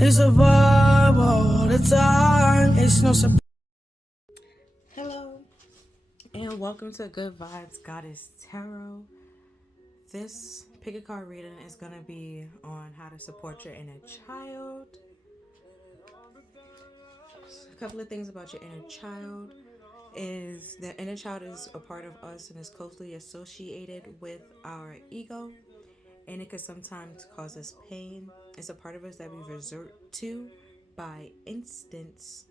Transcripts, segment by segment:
It's a vibe all the time. It's no surprise. Hello, and welcome to Good Vibes Goddess Tarot. This pick a card reading is going to be on how to support your inner child. A couple of things about your inner child is the inner child is a part of us and is closely associated with our ego, and it could sometimes cause us pain. It's a part of us that we resort to by instance.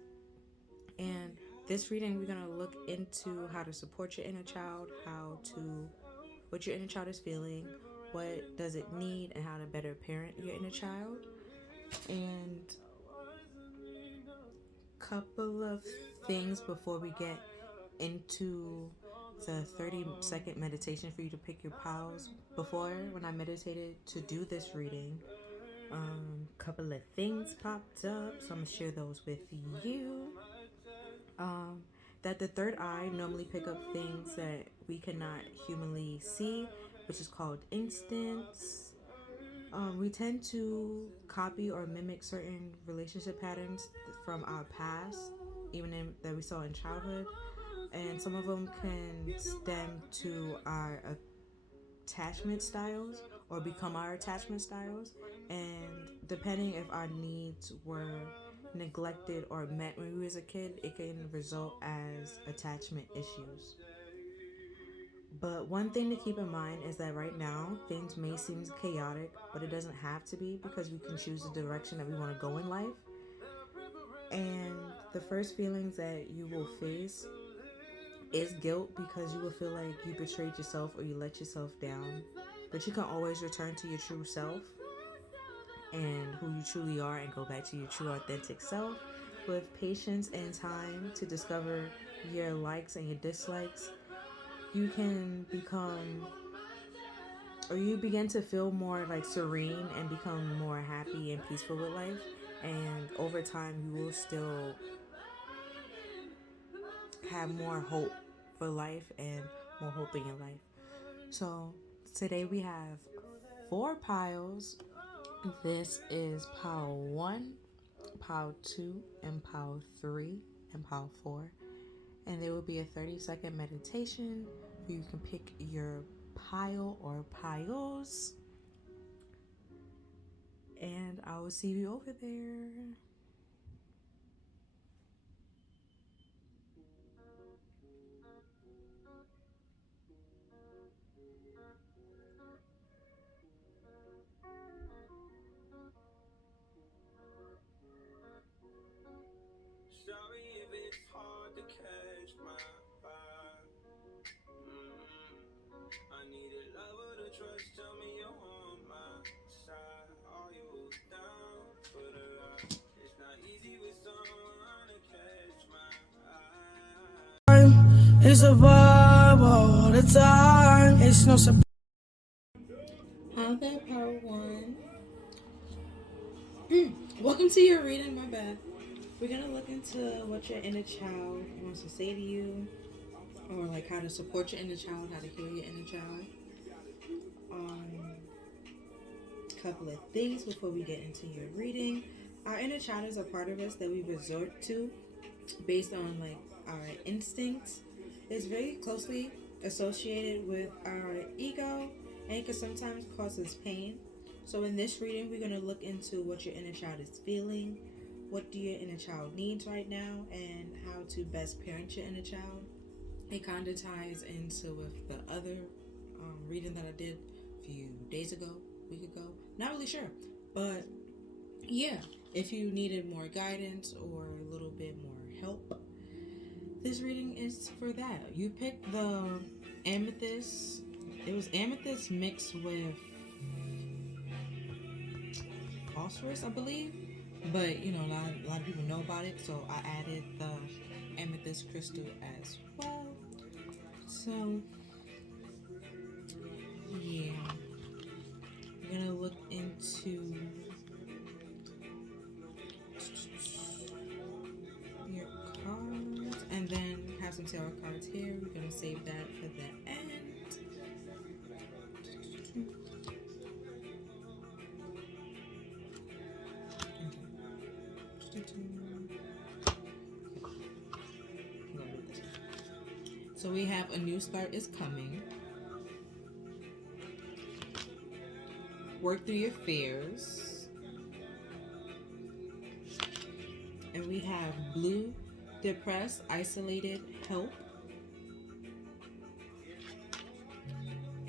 And this reading, we're going to look into how to support your inner child, what your inner child is feeling, what does it need, and how to better parent your inner child. And a couple of things before we get into the 30-second meditation for you to pick your piles. Before, when I meditated to do this reading, a couple of things popped up, so I'm going to share those with you. That the third eye normally pick up things that we cannot humanly see, which is called instincts. We tend to copy or mimic certain relationship patterns from our past, that we saw in childhood, and some of them can stem to our attachment styles or become our attachment styles, and depending if our needs were neglected or met when we was a kid, it can result as attachment issues. But one thing to keep in mind is that right now things may seem chaotic, but it doesn't have to be, because we can choose the direction that we want to go in life. And the first feelings that you will face is guilt, because you will feel like you betrayed yourself or you let yourself down. But you can always return to your true self and who you truly are and go back to your true authentic self with patience and time to discover your likes and your dislikes. You can begin to feel more like serene and become more happy and peaceful with life. And over time, you will still have more hope for life and more hope in your life. So today we have 4 piles. This is pile 1, pile 2, and pile 3, and pile 4. And there will be a 30-second meditation where you can pick your pile or piles. And I will see you over there. Sorry if it's hard to catch my vibe. I need a lover to trust. Tell me you're on my side. Are you down for the ride? It's not easy with someone to catch my eye. It's a vibe all the time. It's no surprise. How's that, pile 1? Welcome to your reading, my bad. We're going to look into what your inner child wants to say to you, or like how to support your inner child, how to heal your inner child. Couple of things before we get into your reading. Our inner child is a part of us that we resort to based on like our instincts. It's very closely associated with our ego, and it can sometimes cause us pain. So in this reading, we're going to look into what your inner child is feeling, what do your inner child needs right now, and how to best parent your inner child. It kind of ties into with the other reading that I did a few days ago, week ago. Not really sure, but yeah, if you needed more guidance or a little bit more help, this reading is for that. You picked the amethyst. It was amethyst mixed with phosphorus, I believe. But you know, a lot of people know about it, so I added the amethyst crystal as well. So yeah, we're gonna look into your cards and then have some tarot cards here. We're gonna save that for the end. Okay. So we have a new start is coming. Work through your fears. And we have blue, depressed, isolated, help.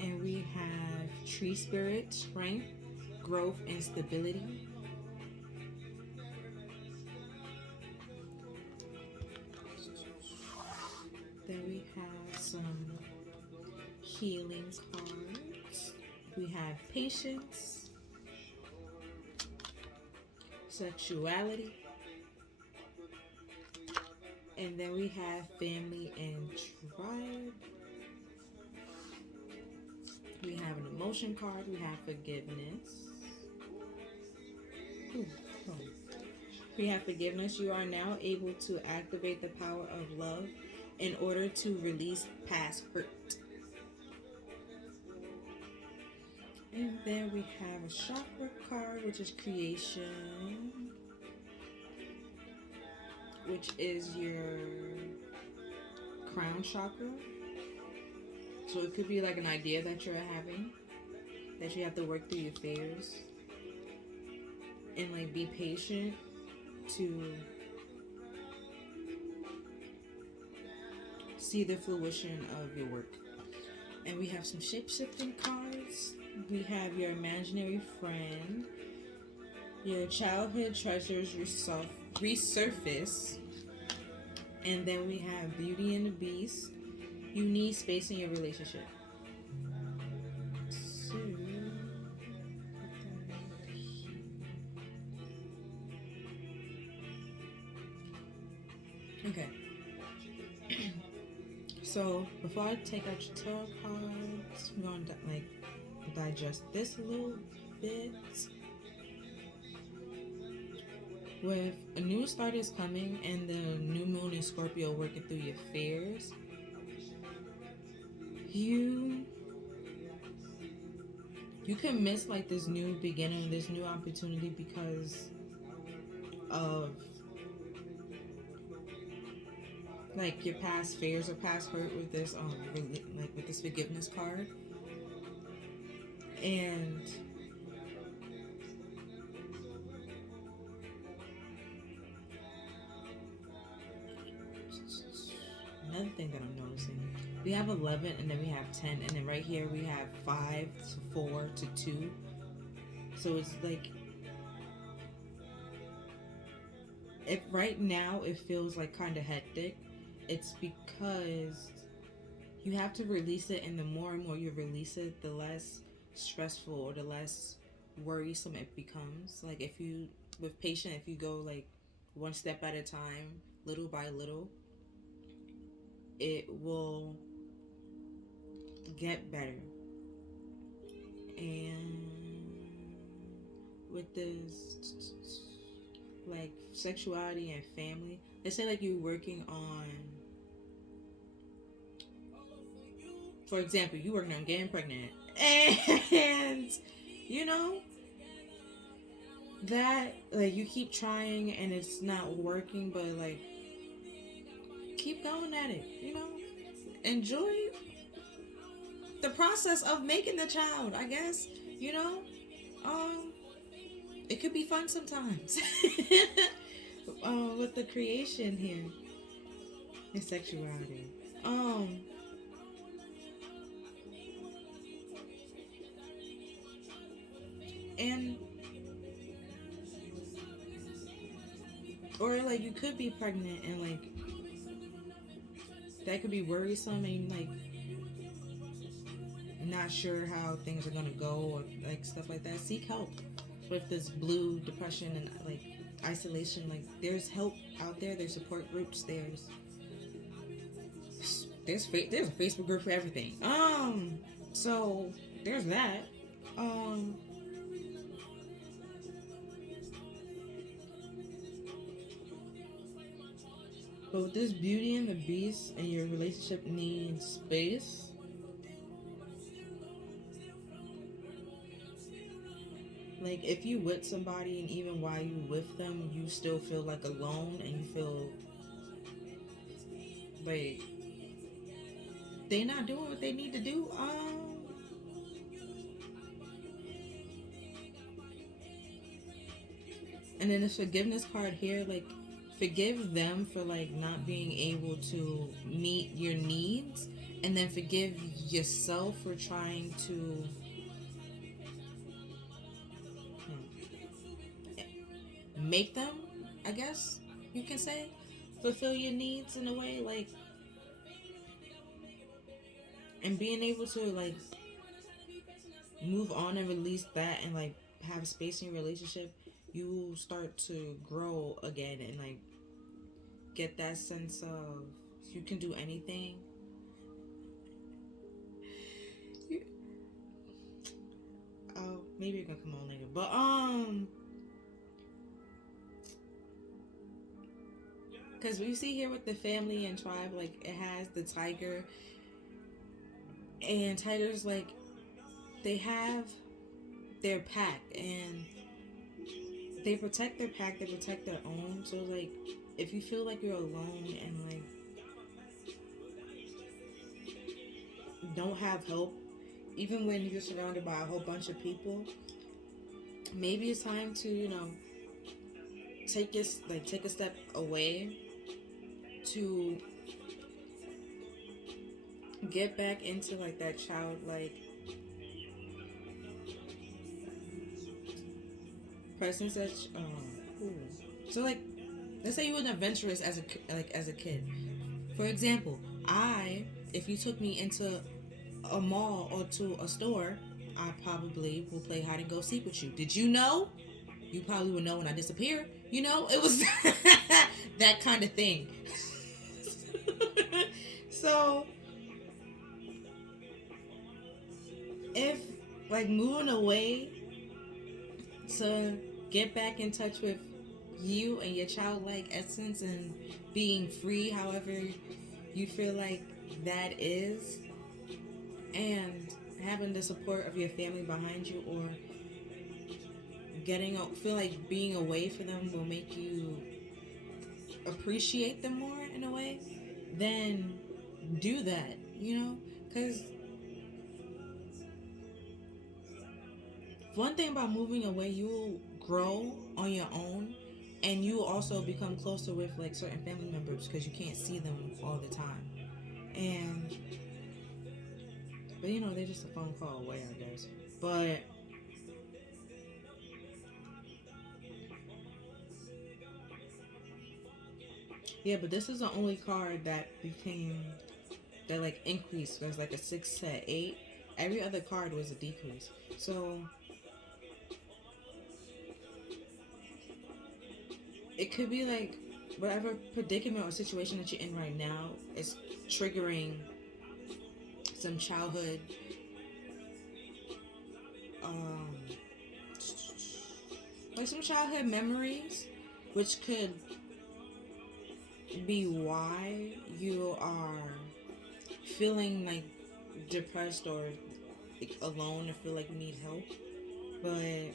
And we have tree spirit, strength, growth, and stability. Then we have some healing cards. We have patience, sexuality, and then we have family and tribe. We have an emotion card. We have forgiveness. We have forgiveness. You are now able to activate the power of love in order to release past hurt. And then we have a chakra card, which is creation, which is your crown chakra. So it could be like an idea that you're having, that you have to work through your fears and like be patient to see the fruition of your work. And we have some shape-shifting cards. We have your imaginary friend, your childhood treasures resurface, and then we have Beauty and the Beast. You need space in your relationship. So, okay. So before I take out your tarot cards, I'm going to digest this a little bit. With a new start is coming and the new moon in Scorpio working through your fears, you can miss like this new beginning, this new opportunity because of like your past fears or past hurt with this with this forgiveness card. And another thing that I'm noticing, we have 11 and then we have 10, and then right here we have 5 to 4 to 2. So it's like, if right now it feels like kind of hectic, it's because you have to release it, and the more and more you release it, the less stressful or the less worrisome it becomes. Like if you, with patience, if you go like one step at a time, little by little, it will get better. And with this like sexuality and family, let's say like you're working on, for example, you working on getting pregnant, and you know that like you keep trying and it's not working, but like keep going at it, enjoy the process of making the child, I guess. It could be fun sometimes. With the creation here and sexuality. And or like you could be pregnant and like that could be worrisome, and like not sure how things are gonna go or like stuff like that. Seek help with this blue depression and like isolation. Like there's help out there. There's support groups. There's a Facebook group for everything. So there's that. But with this Beauty and the Beast and your relationship needs space, like like if you with somebody and even while you with them, you still feel like alone and you feel like they not doing what they need to do. And then this forgiveness card here, like forgive them for like not being able to meet your needs, and then forgive yourself for trying to make them, I guess you can say, fulfill your needs in a way, like, and being able to like move on and release that and like have space in your relationship, you will start to grow again and like get that sense of you can do anything. Oh, maybe you're gonna come on later, but because we see here with the family and tribe, like it has the tiger, and tigers like they have their pack and they protect their pack, they protect their own. So like if you feel like you're alone and like don't have help, even when you're surrounded by a whole bunch of people, maybe it's time to, you know, take a step away to get back into like that childlike presence that so like let's say you were an adventurous as a kid. For example, if you took me into a mall or to a store, I probably will play hide and go seek with you. Did you know? You probably would know when I disappear. You know, it was that kind of thing. So if like moving away to get back in touch with you and your childlike essence and being free, however you feel like that is, and having the support of your family behind you, or feel like being away from them will make you appreciate them more in a way, then do that, you know, because one thing about moving away, you will grow on your own, and you will also become closer with like certain family members because you can't see them all the time. And but you know, they're just a phone call away, I guess. But yeah, but this is the only card that like increased. There's like a 6 to 8. Every other card was a decrease. So it could be like whatever predicament or situation that you're in right now is triggering some childhood um like some childhood memories, which could be why you are feeling like depressed or like alone or feel like you need help. But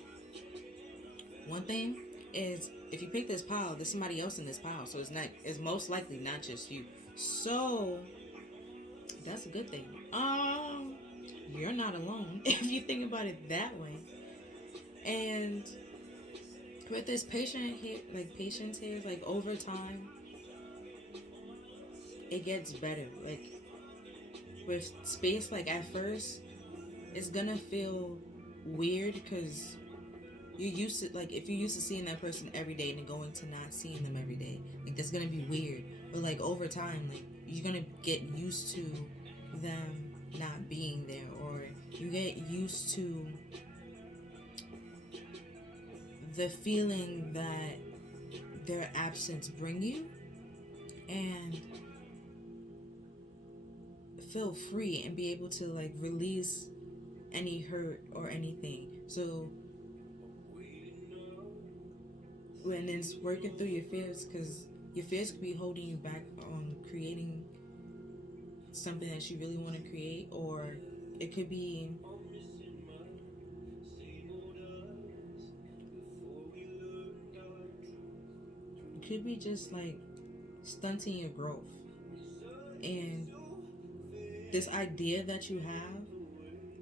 one thing is, if you pick this pile, there's somebody else in this pile, so it's most likely not just you. So that's a good thing. You're not alone if you think about it that way. And with this patience here, like over time, it gets better. Like with space, like at first, it's gonna feel weird because you're used to, like, if you're used to seeing that person every day and then going to not seeing them every day, like that's gonna be weird. But like over time, like you're gonna get used to them not being there, or you get used to the feeling that their absence bring you, and feel free and be able to like release any hurt or anything. So when it's working through your fears, because your fears could be holding you back on creating something that you really want to create, or it could be could be just like stunting your growth. And this idea that you have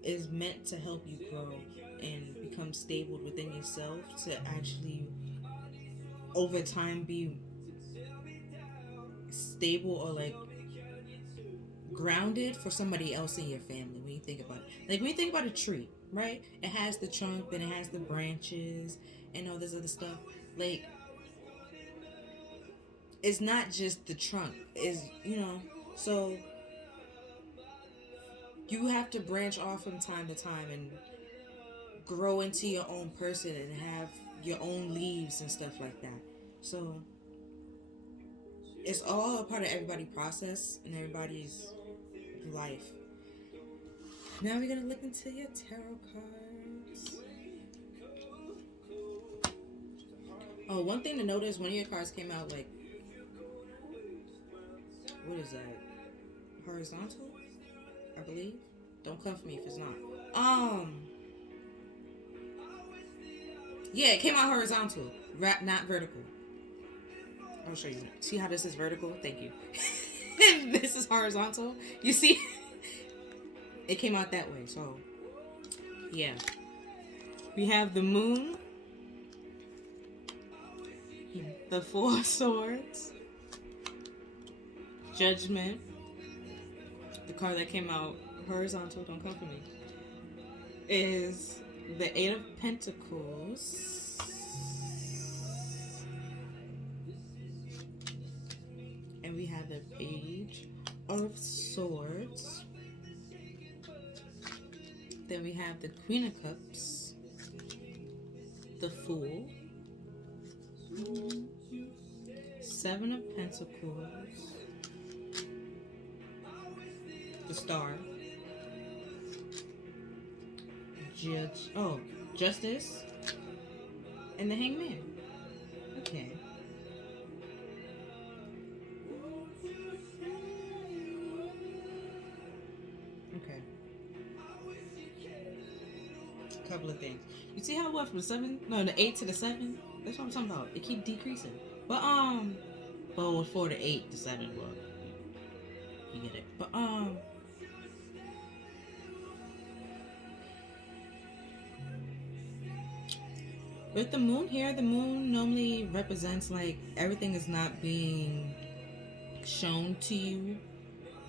is meant to help you grow and become stable within yourself to actually over time be stable or like grounded for somebody else in your family. When you think about it, like when you think about a tree, right, it has the trunk, then it has the branches and all this other stuff. Like it's not just the trunk, is, you know, so you have to branch off from time to time and grow into your own person and have your own leaves and stuff like that. So it's all a part of everybody's process and everybody's life. Now we're gonna look into your tarot cards. Oh, one thing to notice, one of your cards came out like, what is that? Horizontal, I believe. Don't come for me if it's not. Yeah, it came out horizontal, not vertical. I'll show you. See how this is vertical? Thank you. And this is horizontal. You see? It came out that way, so yeah. We have the moon, the Four of Swords, Judgment. The card that came out horizontal, don't come for me, is the Eight of Pentacles, and we have the Page of Swords. Then we have the Queen of Cups, the Fool, Seven of Pentacles, the Star, Justice, and the Hangman. Okay. Okay. A couple of things. You see how it went from the 8 to the 7? That's what I'm talking about. It keep decreasing. But well, 4 to 8 to 7, well, you get it. But with the moon here, the moon normally represents like everything is not being shown to you.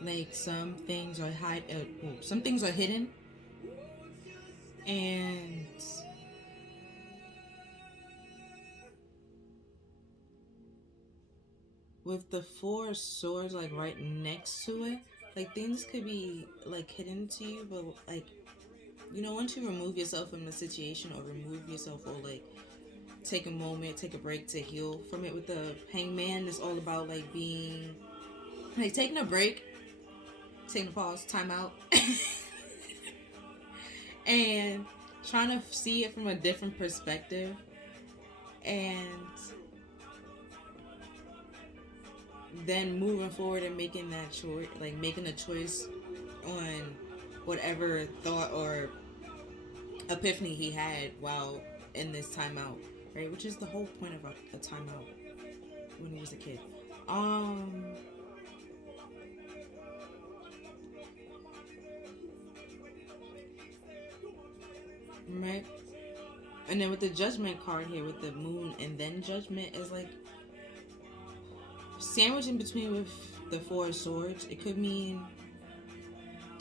Like some things are some things are hidden, and with the Four of Swords like right next to it, like things could be like hidden to you, but like, you know, once you remove yourself from the situation or remove yourself or like take a moment, take a break to heal from it. With the Hangman, it's all about like being like taking a break, taking a pause, time out, and trying to see it from a different perspective, and then moving forward and making that choice, like making a choice on whatever thought or epiphany he had while in this timeout, right? Which is the whole point of a timeout when he was a kid. Right? And then with the Judgment card here, with the moon and then Judgment, is like sandwiched in between with the Four of Swords. It could mean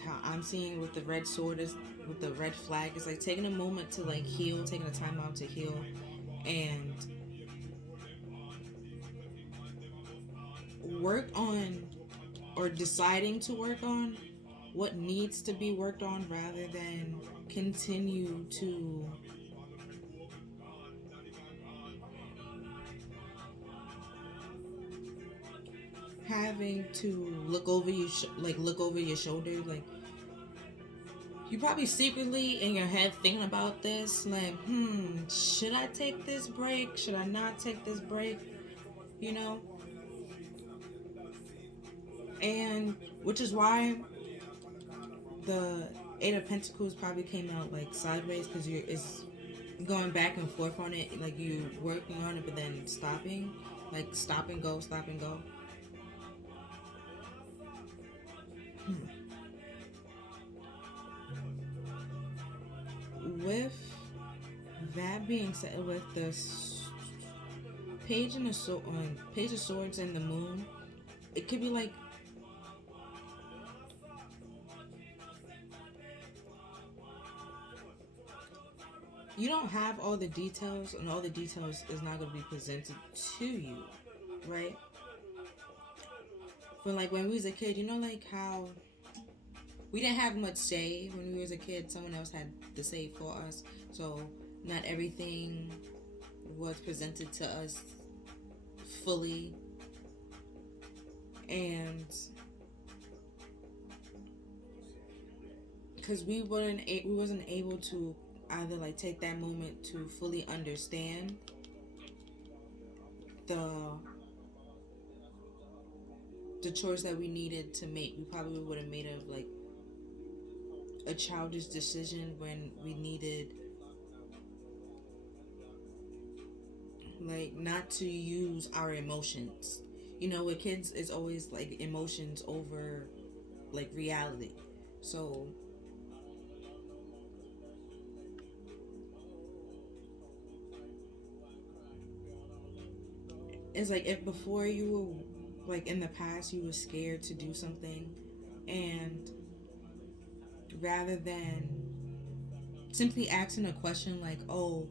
how I'm seeing with the red sword is with the red flag. It's like taking a moment to like heal, taking a time out to heal, and work on or deciding to work on what needs to be worked on rather than continue to having to look over your shoulder. Like you probably secretly in your head thinking about this, like, should I take this break? Should I not take this break? You know? And which is why the Eight of Pentacles probably came out like sideways, because going back and forth on it, like you working on it, but then stopping, like stop and go, stop and go. With that being said, with the page of swords and the moon, it could be like you don't have all the details, and all the details is not going to be presented to you, right? But like when we was a kid, you know, like how we didn't have much say when we was a kid. Someone else had the say for us, so not everything was presented to us fully, and because we wasn't able to either like take that moment to fully understand the choice that we needed to make. We probably would have made a childish decision when we needed like not to use our emotions. You know, with kids, it's always like emotions over like reality. So it's like if before you were like in the past you were scared to do something, and rather than simply asking a question like, oh,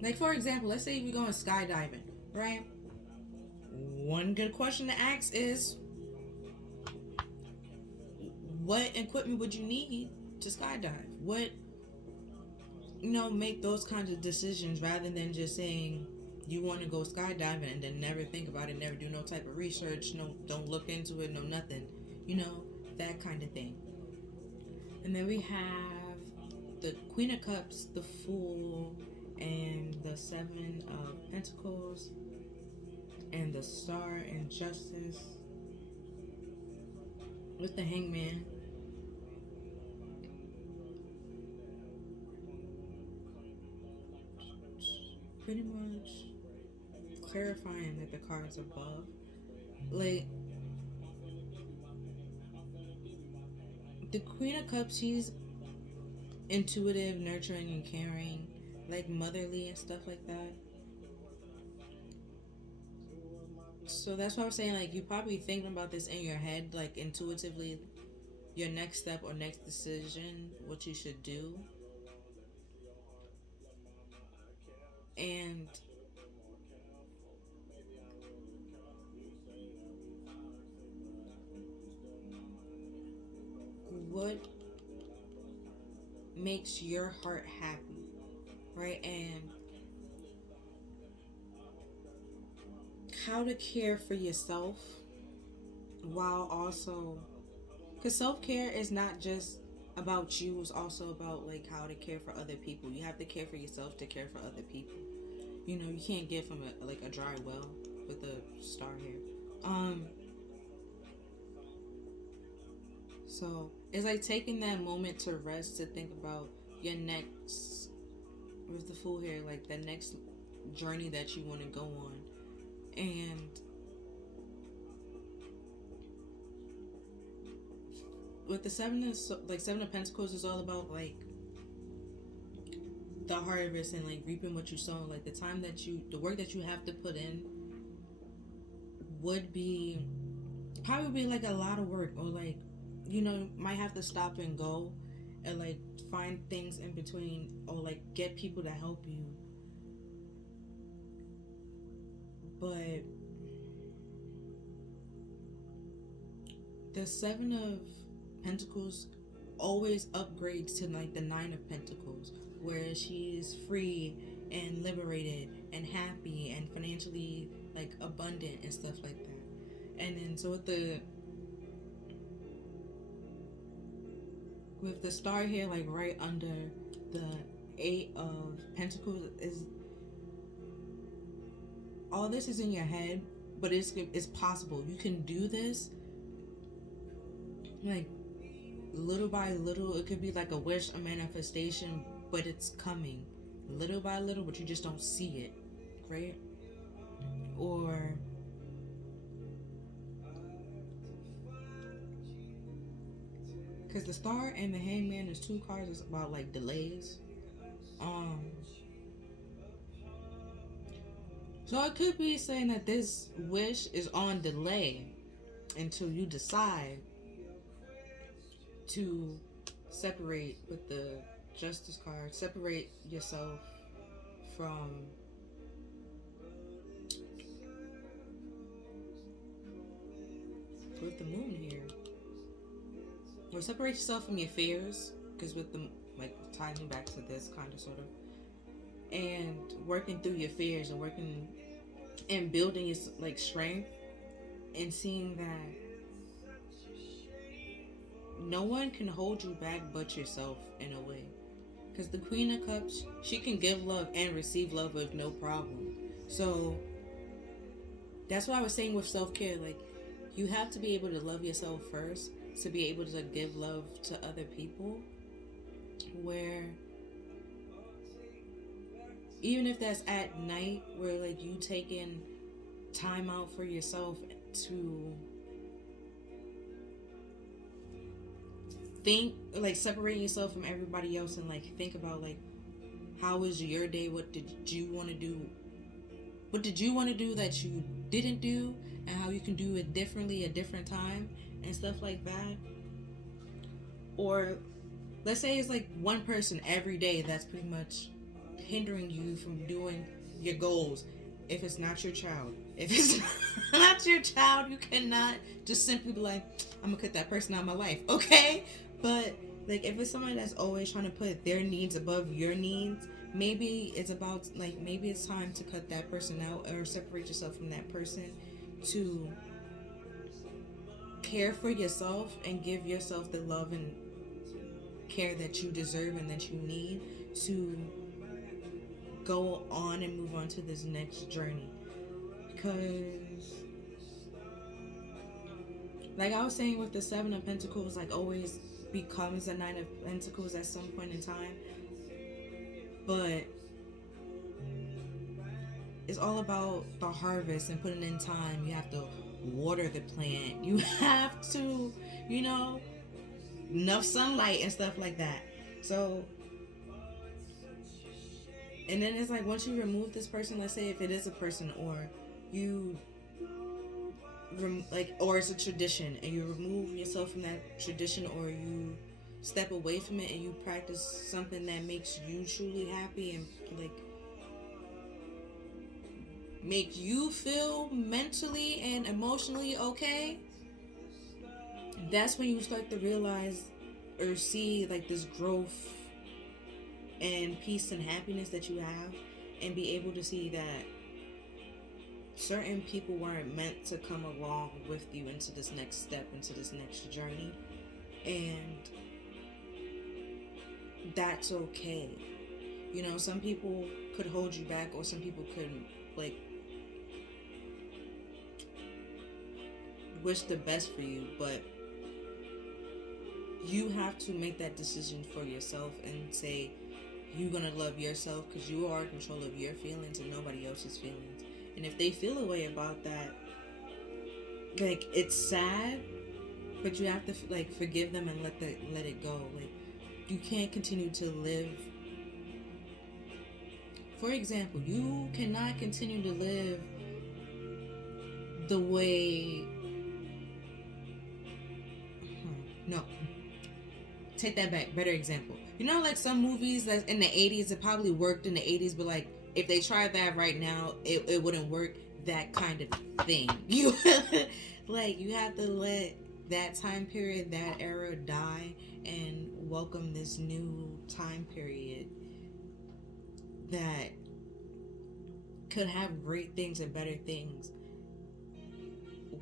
like for example, let's say you're going skydiving, right? One good question to ask is, what equipment would you need to skydive? What, make those kinds of decisions rather than just saying you want to go skydiving and then never think about it, never do no type of research, no, don't look into it, no nothing, that kind of thing. And then we have the Queen of Cups, the Fool, and the Seven of Pentacles, and the Star and Justice with the Hangman. Pretty much clarifying like the cards above. Like the Queen of Cups, she's intuitive, nurturing, and caring, like motherly and stuff like that. So that's why I'm saying, like, you probably thinking about this in your head, like intuitively, your next step or next decision, what you should do. And what makes your heart happy, right? And how to care for yourself while also, because self-care is not just about you, it's also about like how to care for other people. You have to care for yourself to care for other people. You can't give from a dry well with a star here. So it's like taking that moment to rest, to think about your next, with the Fool here, like the next journey that you want to go on. And with the Seven of Pentacles is all about like the harvest and like reaping what you sow. Like the work that you have to put in would be probably like a lot of work, or like might have to stop and go and like find things in between, or like get people to help you. But the Seven of Pentacles always upgrades to like the Nine of Pentacles, where she's free and liberated and happy and financially like abundant and stuff like that. And then so with the star here, like right under the Eight of Pentacles, is all this is in your head, but it's possible. You can do this. Like little by little, it could be like a wish, a manifestation, but it's coming little by little, but you just don't see it, right? Or because the Star and the Hangman is two cards, it's about like delays. Um, so it could be saying that this wish is on delay until you decide to separate with the Justice card, separate yourself from with the moon here, or separate yourself from your fears, because with the like tying you back to this kind of sort of, and working through your fears and working and building your like strength and seeing that no one can hold you back but yourself in a way. Because the Queen of Cups, she can give love and receive love with no problem. So that's what I was saying with self-care. Like, you have to be able to love yourself first to be able to give love to other people. Where even if that's at night, where like you taking time out for yourself to think, like separating yourself from everybody else and like think about like, how was your day? What did you want to do? What did you want to do that you didn't do, and how you can do it differently at different time and stuff like that. Or let's say it's like one person every day that's pretty much hindering you from doing your goals. If it's not your child, if it's not your child, you cannot just simply be like, I'm gonna cut that person out of my life, okay? But like, if it's somebody that's always trying to put their needs above your needs, maybe it's about like, maybe it's time to cut that person out or separate yourself from that person to care for yourself and give yourself the love and care that you deserve and that you need to go on and move on to this next journey. Because like I was saying with the Seven of Pentacles, like always becomes a Nine of Pentacles at some point in time. But it's all about the harvest and putting in time. You have to water the plant. You have to, enough sunlight and stuff like that. So, and then it's like, once you remove this person, let's say if it is a person, or you or it's a tradition, and you remove yourself from that tradition, or you step away from it and you practice something that makes you truly happy and like make you feel mentally and emotionally okay, that's when you start to realize or see like this growth and peace and happiness that you have, and be able to see that certain people weren't meant to come along with you into this next step, into this next journey, and that's okay. Some people could hold you back, or some people could like wish the best for you, but you have to make that decision for yourself and say you're gonna love yourself, because you are in control of your feelings and nobody else's feelings. And if they feel a way about that, like, it's sad, but you have to like forgive them and let it go. Like, you can't continue to live. For example, you cannot continue to live the way. No. Take that back. Better example. Like some movies that in the 80s, it probably worked in the 80s, but like if they tried that right now, it wouldn't work. That kind of thing. You have to let that time period, that era die, and welcome this new time period that could have great things and better things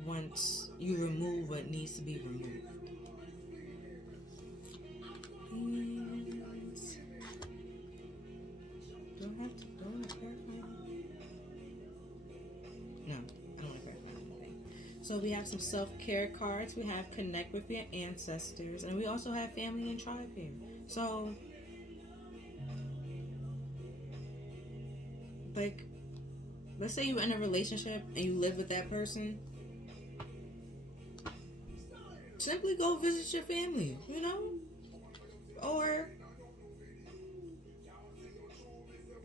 once you remove what needs to be removed. Do I want to clarify anything? No, I don't want to clarify anything. So we have some self-care cards. We have connect with your ancestors. And we also have family and tribe here. So, like, let's say you're in a relationship and you live with that person. Simply go visit your family, you know? Or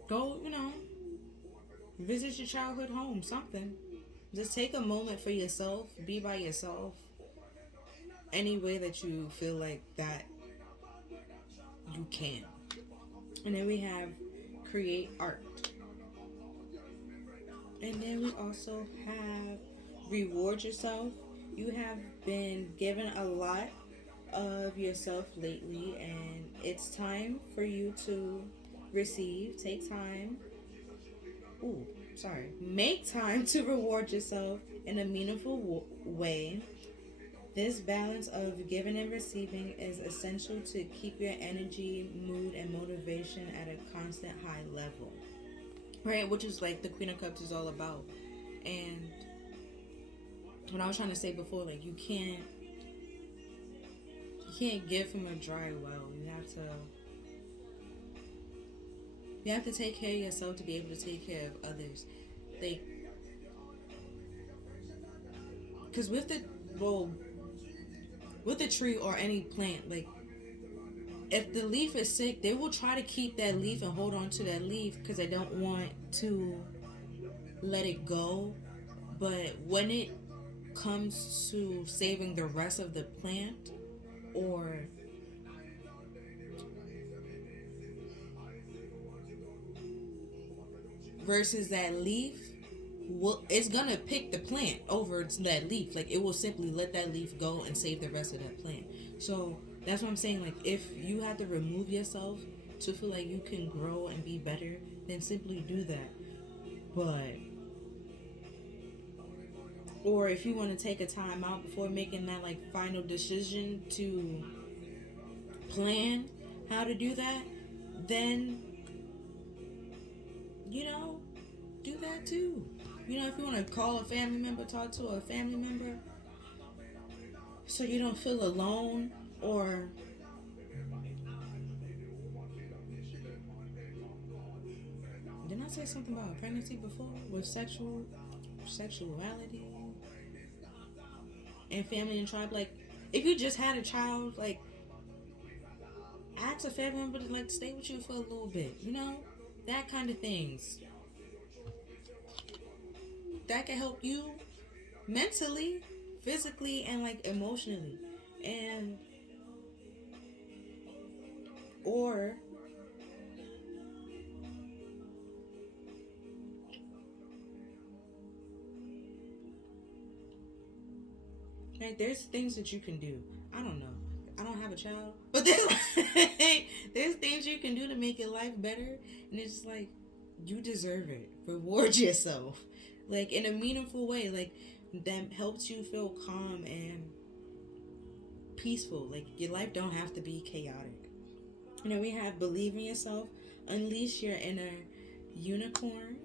go, visit your childhood home, something. Just take a moment for yourself. Be by yourself. Any way that you feel like that you can. And then we have create art. And then we also have reward yourself. You have been given a lot of yourself lately, and it's time for you to receive. Take time. Make time to reward yourself in a meaningful way. This balance of giving and receiving is essential to keep your energy, mood, and motivation at a constant high level. Right? Which is like the Queen of Cups is all about. And what I was trying to say before, like you can't give from a dry well. You have to take care of yourself to be able to take care of others. Like, because with a tree or any plant, like if the leaf is sick, they will try to keep that leaf and hold on to that leaf because they don't want to let it go. But when it comes to saving the rest of the plant, or versus that leaf, it's gonna pick the plant over that leaf. Like it will simply let that leaf go and save the rest of that plant. So that's what I'm saying. Like if you have to remove yourself to feel like you can grow and be better, then simply do that. But or if you want to take a time out before making that like final decision to plan how to do that, then do that too. If you want to call a family member, talk to a family member so you don't feel alone. Or didn't I say something about pregnancy before with sexuality and family and tribe? Like if you just had a child, like ask a family member to like stay with you for a little bit, that kind of things that can help you mentally, physically, and like emotionally. And or like there's things that you can do. I don't know, I don't have a child, but there's things you can do to make your life better. And it's like you deserve it. Reward yourself like in a meaningful way, like that helps you feel calm and peaceful. Like your life don't have to be chaotic. We have believe in yourself, unleash your inner unicorn.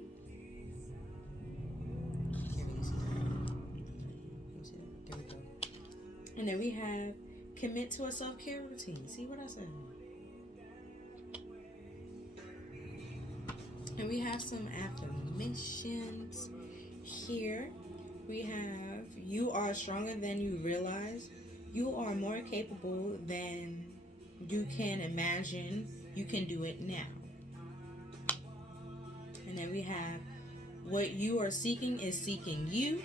There we go. And then we have commit to a self-care routine. See what I said? And we have some affirmations here. We have, you are stronger than you realize. You are more capable than you can imagine. You can do it now. And then we have, what you are seeking is seeking you.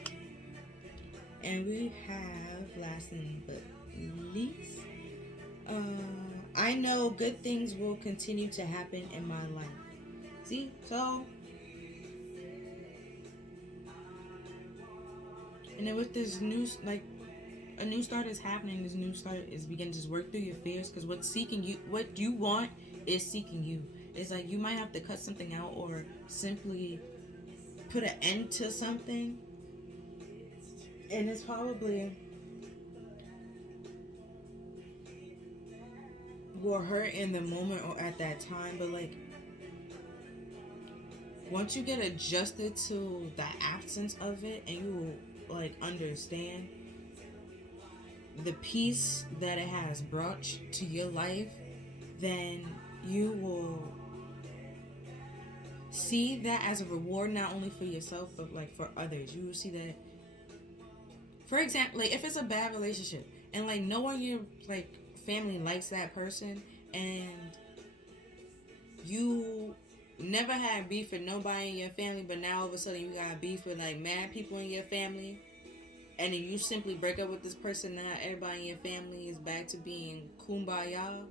And we have, last but least, I know good things will continue to happen in my life. See? So, and then with this new, like, a new start is happening. This new start is beginning to work through your fears, because what you want is seeking you. It's like you might have to cut something out or simply put an end to something. And it's probably will hurt in the moment or at that time, but like once you get adjusted to the absence of it and you like understand the peace that it has brought to your life, then you will see that as a reward, not only for yourself but like for others. You will see that, for example, like if it's a bad relationship and like no one in your like family likes that person, and you never had beef with nobody in your family, but now all of a sudden you got beef with like mad people in your family, and then you simply break up with this person, now everybody in your family is back to being kumbaya.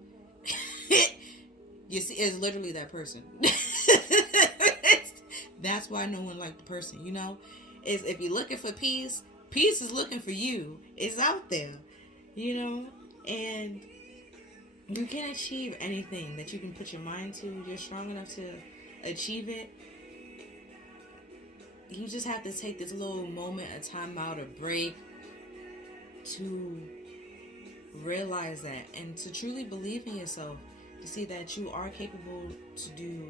You see, it's literally that person. That's why no one liked the person, you know? Is if you're looking for peace, peace is looking for you. It's out there, you know? And you can achieve anything that you can put your mind to. You're strong enough to achieve it. You just have to take this little moment, a time out, a break, to realize that and to truly believe in yourself, to see that you are capable to do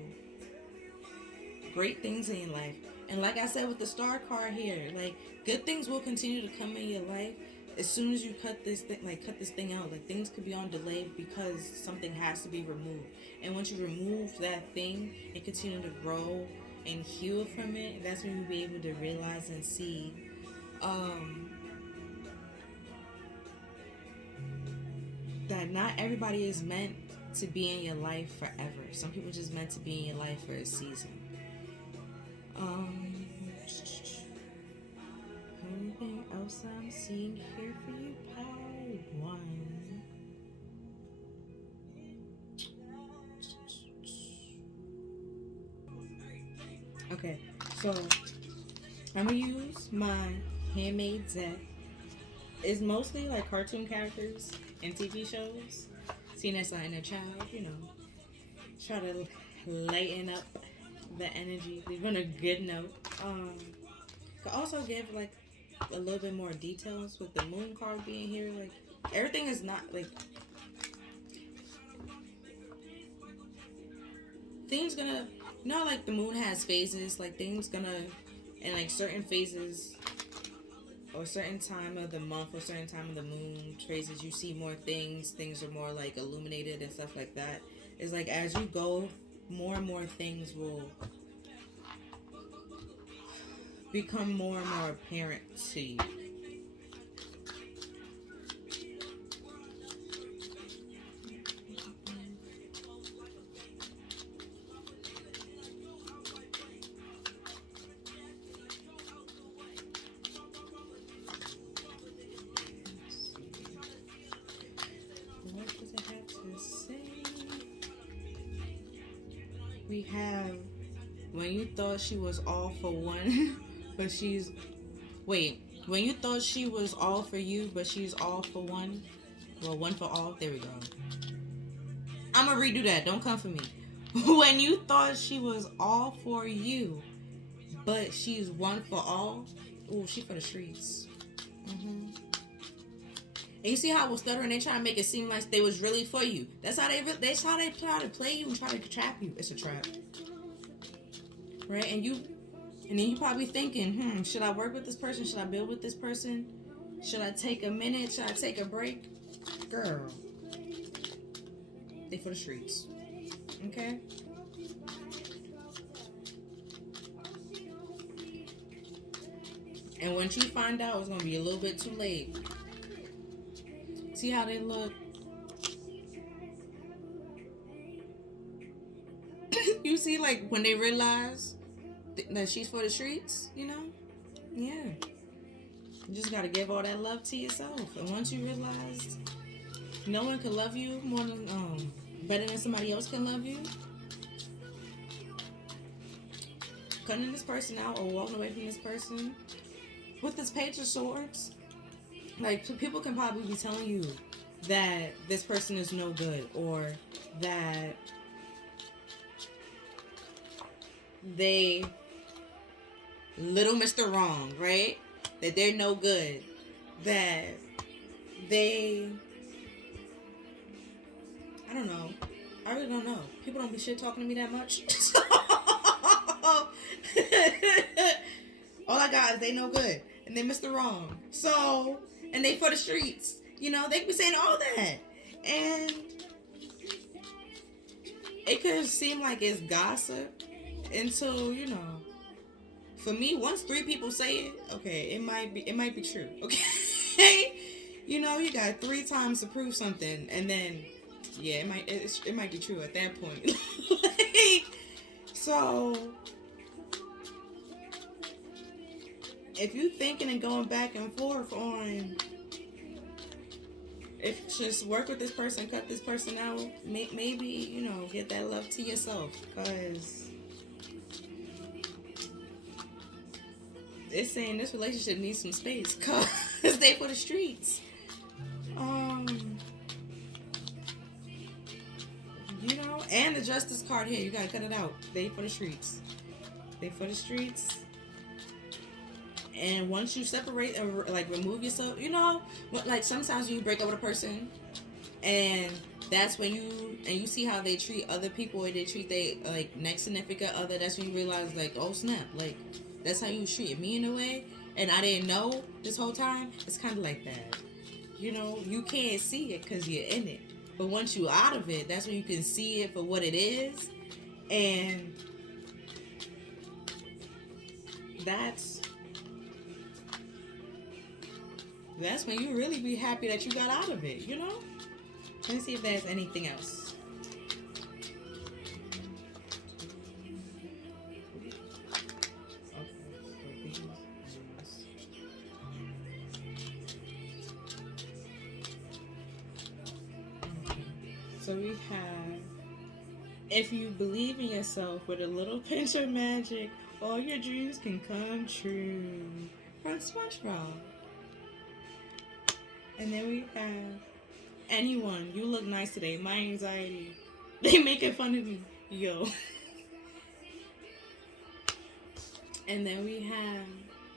great things in your life. And like I said with the star card here, like good things will continue to come in your life as soon as you cut this thing out. Like things could be on delay because something has to be removed. And once you remove that thing and continue to grow and heal from it, that's when you'll be able to realize and see that not everybody is meant to be in your life forever. Some people just meant to be in your life for a season. Anything else I'm seeing here for you, pal? One. Okay, so I'm gonna use my handmade deck. It's mostly like cartoon characters and TV shows. Seeing as an inner child, you know, try to lighten up the energy, leave on a good note. Could also give like a little bit more details with the moon card being here. Like everything is not like things gonna, you know, like the moon has phases. Like things gonna, in like certain phases or certain time of the month or certain time of the moon phases, you see more things. Things are more like illuminated and stuff like that. It's like as you go, more and more things will become more and more apparent to you. What does it have to say? We have, when you thought she was all for one, but she's, wait, when you thought she was all for you, but she's all for one, well, one for all, there we go. I'm gonna redo that, don't come for me. When you thought she was all for you, but she's one for all, ooh, she for the streets. And you see how I was stuttering? They try to make it seem like they was really for you. That's how they try to play you and try to trap you. It's a trap, right? And then you probably thinking, should I work with this person? Should I build with this person? Should I take a minute? Should I take a break? Girl, they for the streets, okay? And once you find out, it's gonna be a little bit too late. See how they look? You see, like, when they realize that she's for the streets, you know? Yeah. You just gotta give all that love to yourself. And once you realize no one can love you more than, better than somebody else can love you, cutting this person out or walking away from this person, with this Page of Swords, like, people can probably be telling you that this person is no good, or that they little Mr. Wrong, right? That they're no good. That they, I don't know. I really don't know. People don't be shit talking to me that much. All I got is they no good. and they missed the wrong. So, and they for the streets. You know, they could be saying all that. And it could seem like it's gossip until, you know, for me, once 3 people say it, okay, it might be true. Okay. You know, you got 3 times to prove something, and then yeah, it might be true at that point. Like, so if you thinking and going back and forth on if just work with this person, cut this person out, maybe, you know, get that love to yourself, because it's saying this relationship needs some space because they for the streets. You know, and the justice card here, you gotta cut it out. They for the streets. They for the streets. And once you separate and like remove yourself, you know, like sometimes you break up with a person, and that's when you see how they treat other people, or they treat they like next significant other. That's when you realize, like, oh snap, like that's how you treated me in a way, and I didn't know this whole time. It's kind of like that, you know. You can't see it because you're in it, but once you out of it, that's when you can see it for what it is, and that's when you really be happy that you got out of it, you know? Let me see if there's anything else. So we have, if you believe in yourself with a little pinch of magic, all your dreams can come true. From SpongeBob. And then we have, anyone, you look nice today. My anxiety. They making fun of me. Yo. And then we have,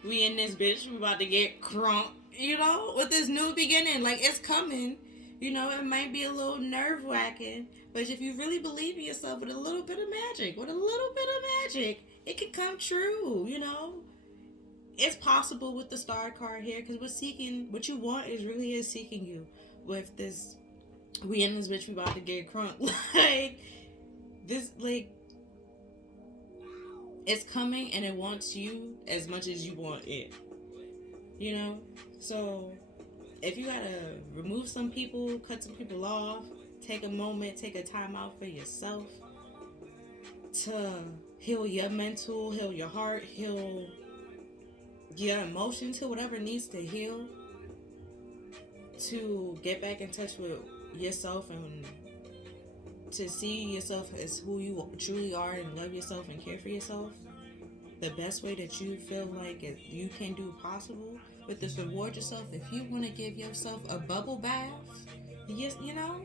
we in this bitch. We about to get crunk. You know, with this new beginning. Like, it's coming. You know, it might be a little nerve-wracking. But if you really believe in yourself with a little bit of magic, it can come true, you know? It's possible with the star card here, because what you want is seeking you. With this, we in this bitch, we about to get crunk. Like, this, like, it's coming and it wants you as much as you want it. You know? So, if you gotta remove some people, cut some people off, take a moment, take a time out for yourself to heal your mental, heal your heart, heal your emotions, heal whatever needs to heal, to get back in touch with yourself and to see yourself as who you truly are and love yourself and care for yourself the best way that you feel like you can do possible. With this, reward yourself. If you want to give yourself a bubble bath, yes, you know,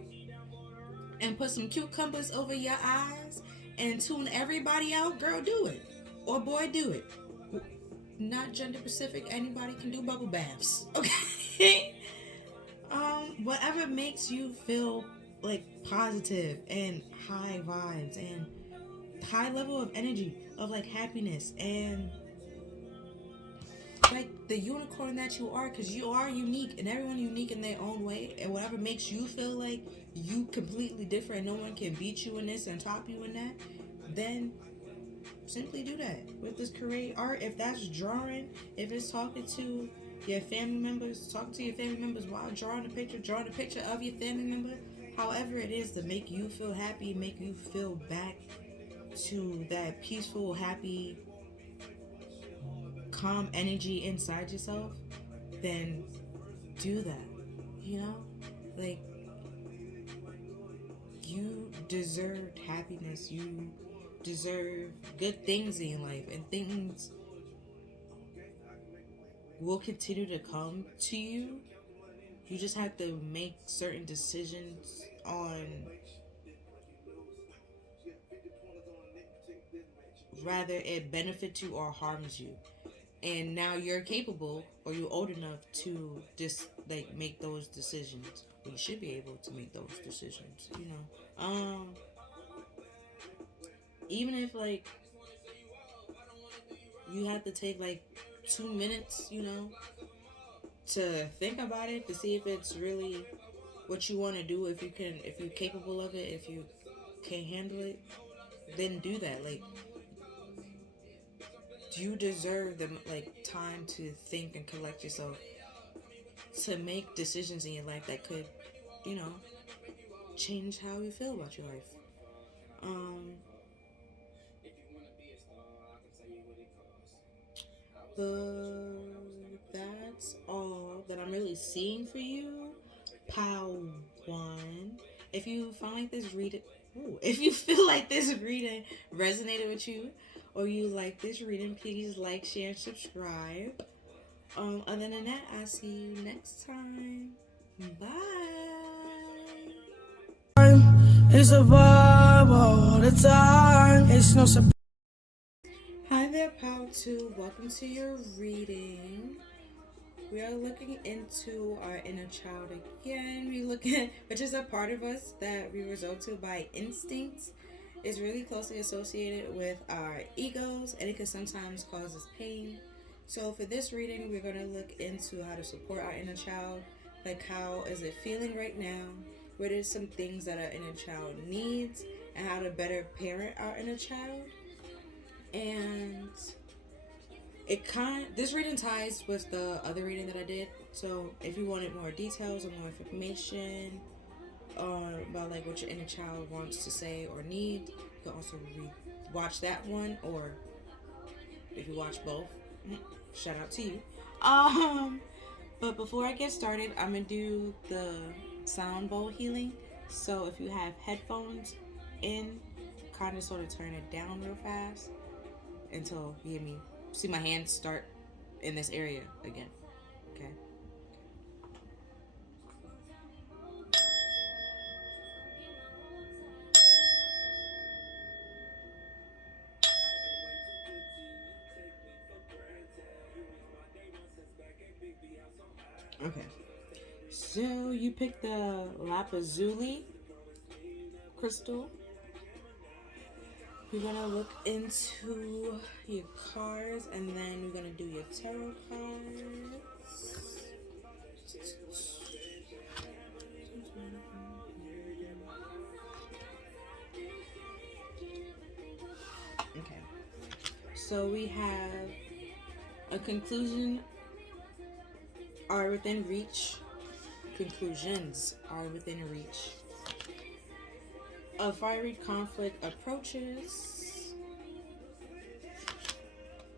and put some cucumbers over your eyes and tune everybody out, girl, do it. Or boy, do it. Not gender specific. Anybody can do bubble baths. Okay. Whatever makes you feel like positive and high vibes and high level of energy of like happiness and like the unicorn that you are, because you are unique and everyone unique in their own way, and whatever makes you feel like you completely different, no one can beat you in this and top you in that, then simply do that. With this create art, if that's drawing, if it's talking to your family members, talk to your family members while drawing a picture of your family member, however it is to make you feel happy, make you feel back to that peaceful, happy, calm energy inside yourself, then do that. You know? Like, you deserve happiness. You deserve good things in your life, and things will continue to come to you. You just have to make certain decisions on rather it benefits you or harms you. And now you're capable, or you're old enough to just like make those decisions. You should be able to make those decisions, you know. Even if like you have to take like 2 minutes, to think about it, to see if it's really what you want to do, if you're capable of it, if you can't handle it, then do that. Like, you deserve the time to think and collect yourself, to make decisions in your life that could, you know, change how you feel about your life. Um, but that's all that I'm really seeing for you. Pow one. If you find like this reading, if you feel like this reading resonated with you, or you like this reading, please like, share, and subscribe. Other than that, I'll see you next time. Bye. It's a vibe all the time. It's no surprise. Hi there, Pow 2. Welcome to your reading. We are looking into our inner child again. We look at, which is a part of us that we resort to by instinct. It's really closely associated with our egos, and it can sometimes cause us pain. So for this reading, we're going to look into how to support our inner child. Like, how is it feeling right now? What are some things that our inner child needs, and how to better parent our inner child? And this reading ties with the other reading that I did. So if you wanted more details or more information about like what your inner child wants to say or need, you can also watch that one, or if you watch both, shout out to you. But before I get started, I'm gonna do the sound bowl healing. So if you have headphones in, kind of sort of turn it down real fast until you hear me see my hands start in this area again. Okay. Okay. So you picked the Lazuli crystal. We're gonna look into your cards, and then we're gonna do your tarot cards. Okay. So we have a conclusion are within reach. Conclusions are within reach. A fiery conflict approaches.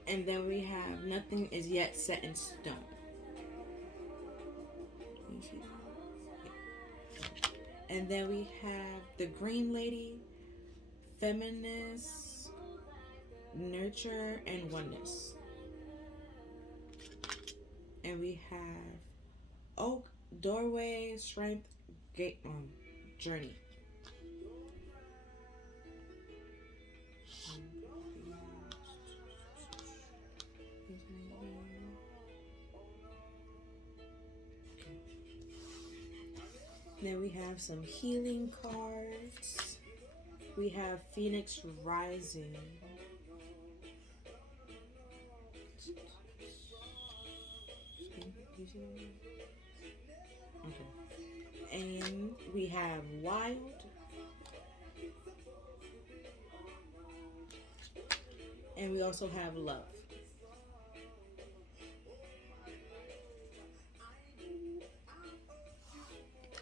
And then we have nothing is yet set in stone. Can you see that? Yeah. And then we have the green lady, feminist, nurture, and oneness. And we have oak, doorway, strength, gate, journey. Then we have some healing cards. We have Phoenix Rising. Okay. And we have Wild. And we also have Love.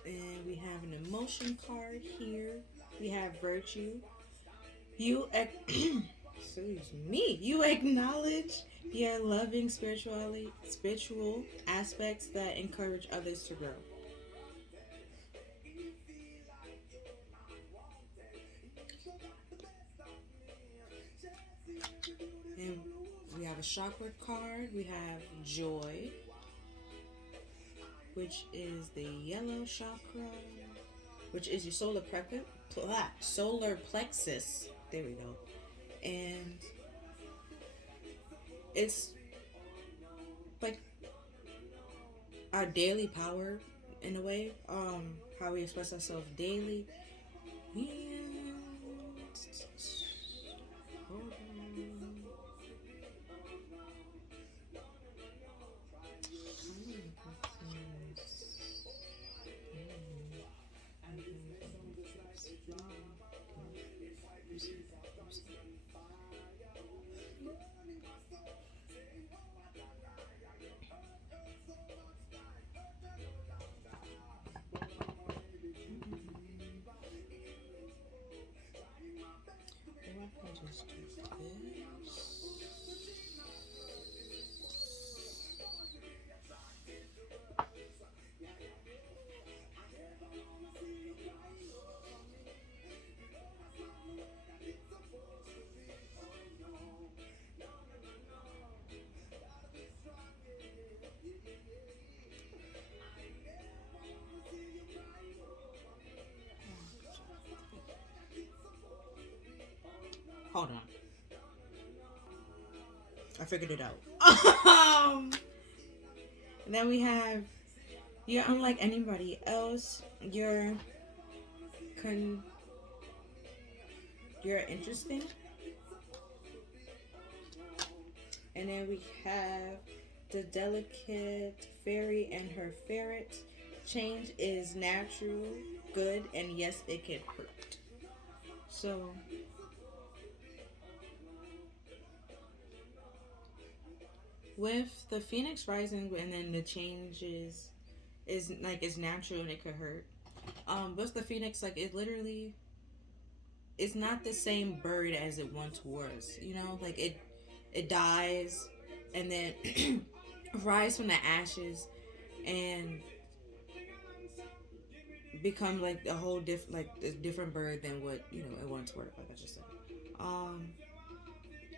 And we have an emotion card here. We have Virtue. You acknowledge your loving spiritual aspects that encourage others to grow. And we have a chakra card. We have Joy, which is the yellow chakra, which is your solar plexus. There we go. And it's like our daily power in a way, how we express ourselves daily. Hold on. I figured it out. Then we have, you're unlike anybody else. Con- you're interesting. And then we have the delicate fairy and her ferret. Change is natural, good, and yes, it can hurt. So with the Phoenix rising, and then the changes is like it's natural and it could hurt. With the Phoenix, like it literally, it's not the same bird as it once was. You know, like it dies, and then rise from the ashes, and become like a whole different, like a different bird than what it once were. Like I just said. Um,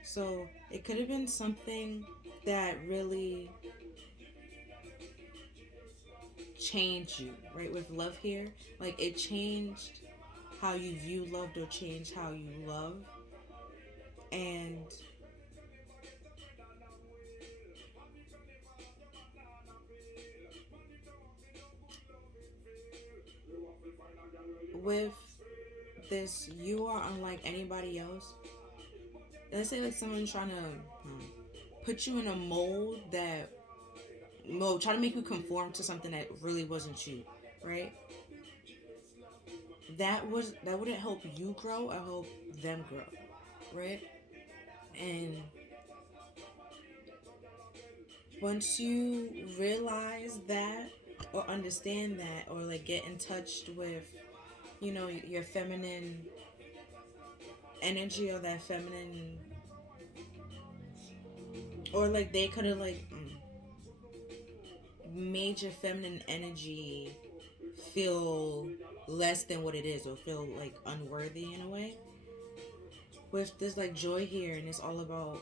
so it could have been something that really changed you, right? With love here, like it changed how you view love, or changed how you love, and with this, you are unlike anybody else. Let's say like someone trying to put you in a mold that try to make you conform to something that really wasn't you, right? That wouldn't help you grow or help them grow, right? And once you realize that, or understand that, or like get in touch with your feminine energy, or that feminine, or like they could have like made your feminine energy feel less than what it is, or feel like unworthy in a way. With this like joy here, and it's all about,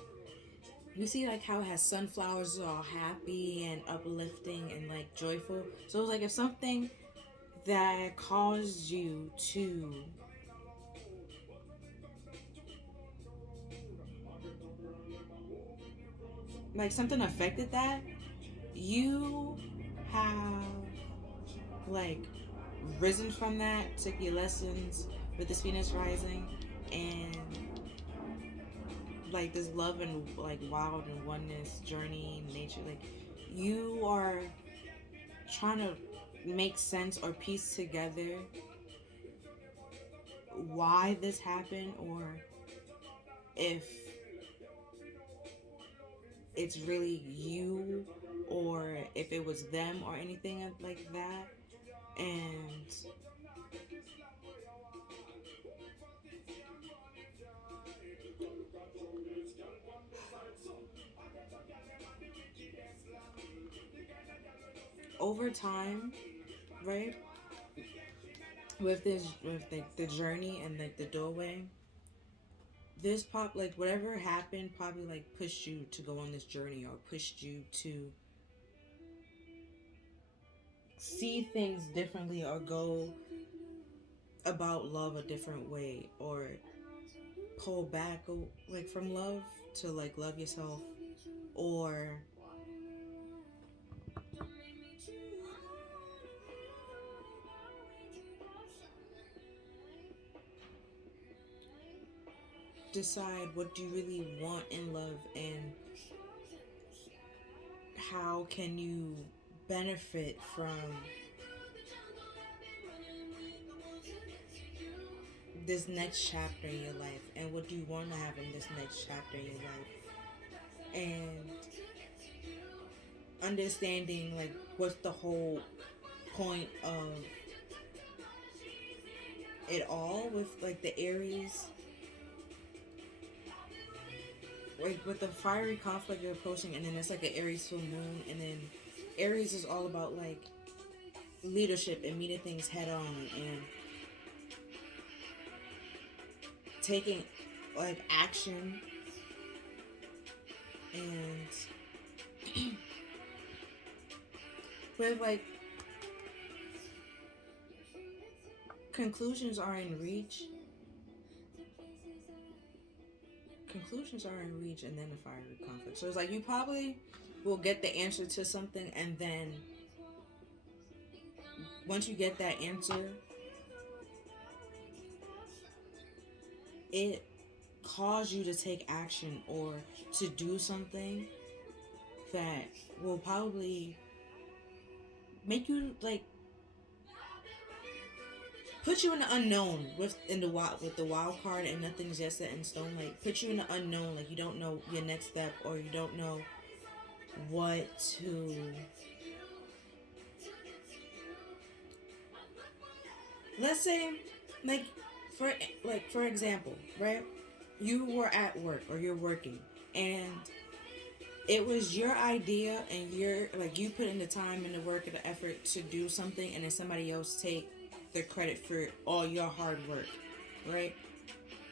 you see like how it has sunflowers all happy and uplifting and like joyful. So it's like if something that caused you to like something affected that, you have like risen from that, took your lessons with this Venus rising, and like this love and like wild and oneness journey in nature, like you are trying to make sense or piece together why this happened, or if it's really you, or if it was them, or anything like that. And over time, right, with this, with the journey and like the doorway, this pop, like whatever happened probably like pushed you to go on this journey, or pushed you to see things differently, or go about love a different way, or pull back like from love to like love yourself, or decide what do you really want in love, and how can you benefit from this next chapter in your life, and what do you want to have in this next chapter in your life, and understanding like what's the whole point of it all, with like the Aries like with the fiery conflict you're approaching, and then it's like an Aries full moon, and then Aries is all about like leadership and meeting things head on and taking like action and with like conclusions are in reach. Conclusions are in reach, and then the fiery conflict. So it's like you probably will get the answer to something, and then once you get that answer, it cause you to take action or to do something that will probably make you like put you in the unknown with the wild card, and nothing's yet set in stone. Like put you in the unknown, like you don't know your next step, or you don't know what to. Let's say, for example, right? You were at work or you're working, and it was your idea, and you put in the time and the work and the effort to do something, and then somebody else take the credit for all your hard work, right?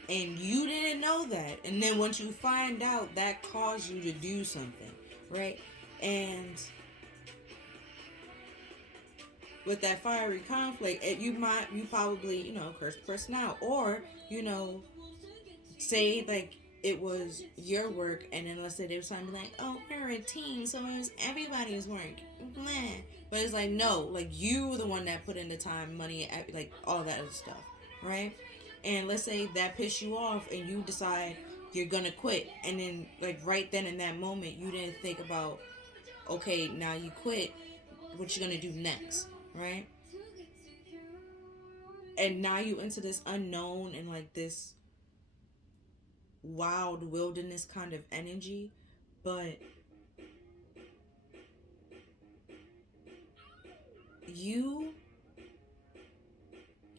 And you didn't know that, and then once you find out, that caused you to do something, right? And with that fiery conflict, you probably curse the person out, or say like it was your work, and then let's say they were trying to be like, oh, we're a team, so it's everybody's work, blah. But it's like, no, like you were the one that put in the time, money, like all that other stuff, right? And let's say that pissed you off, and you decide you're gonna quit, and then like right then in that moment, you didn't think about, okay, now you quit, what you gonna do next, right? And now you into this unknown and like this wild wilderness kind of energy, but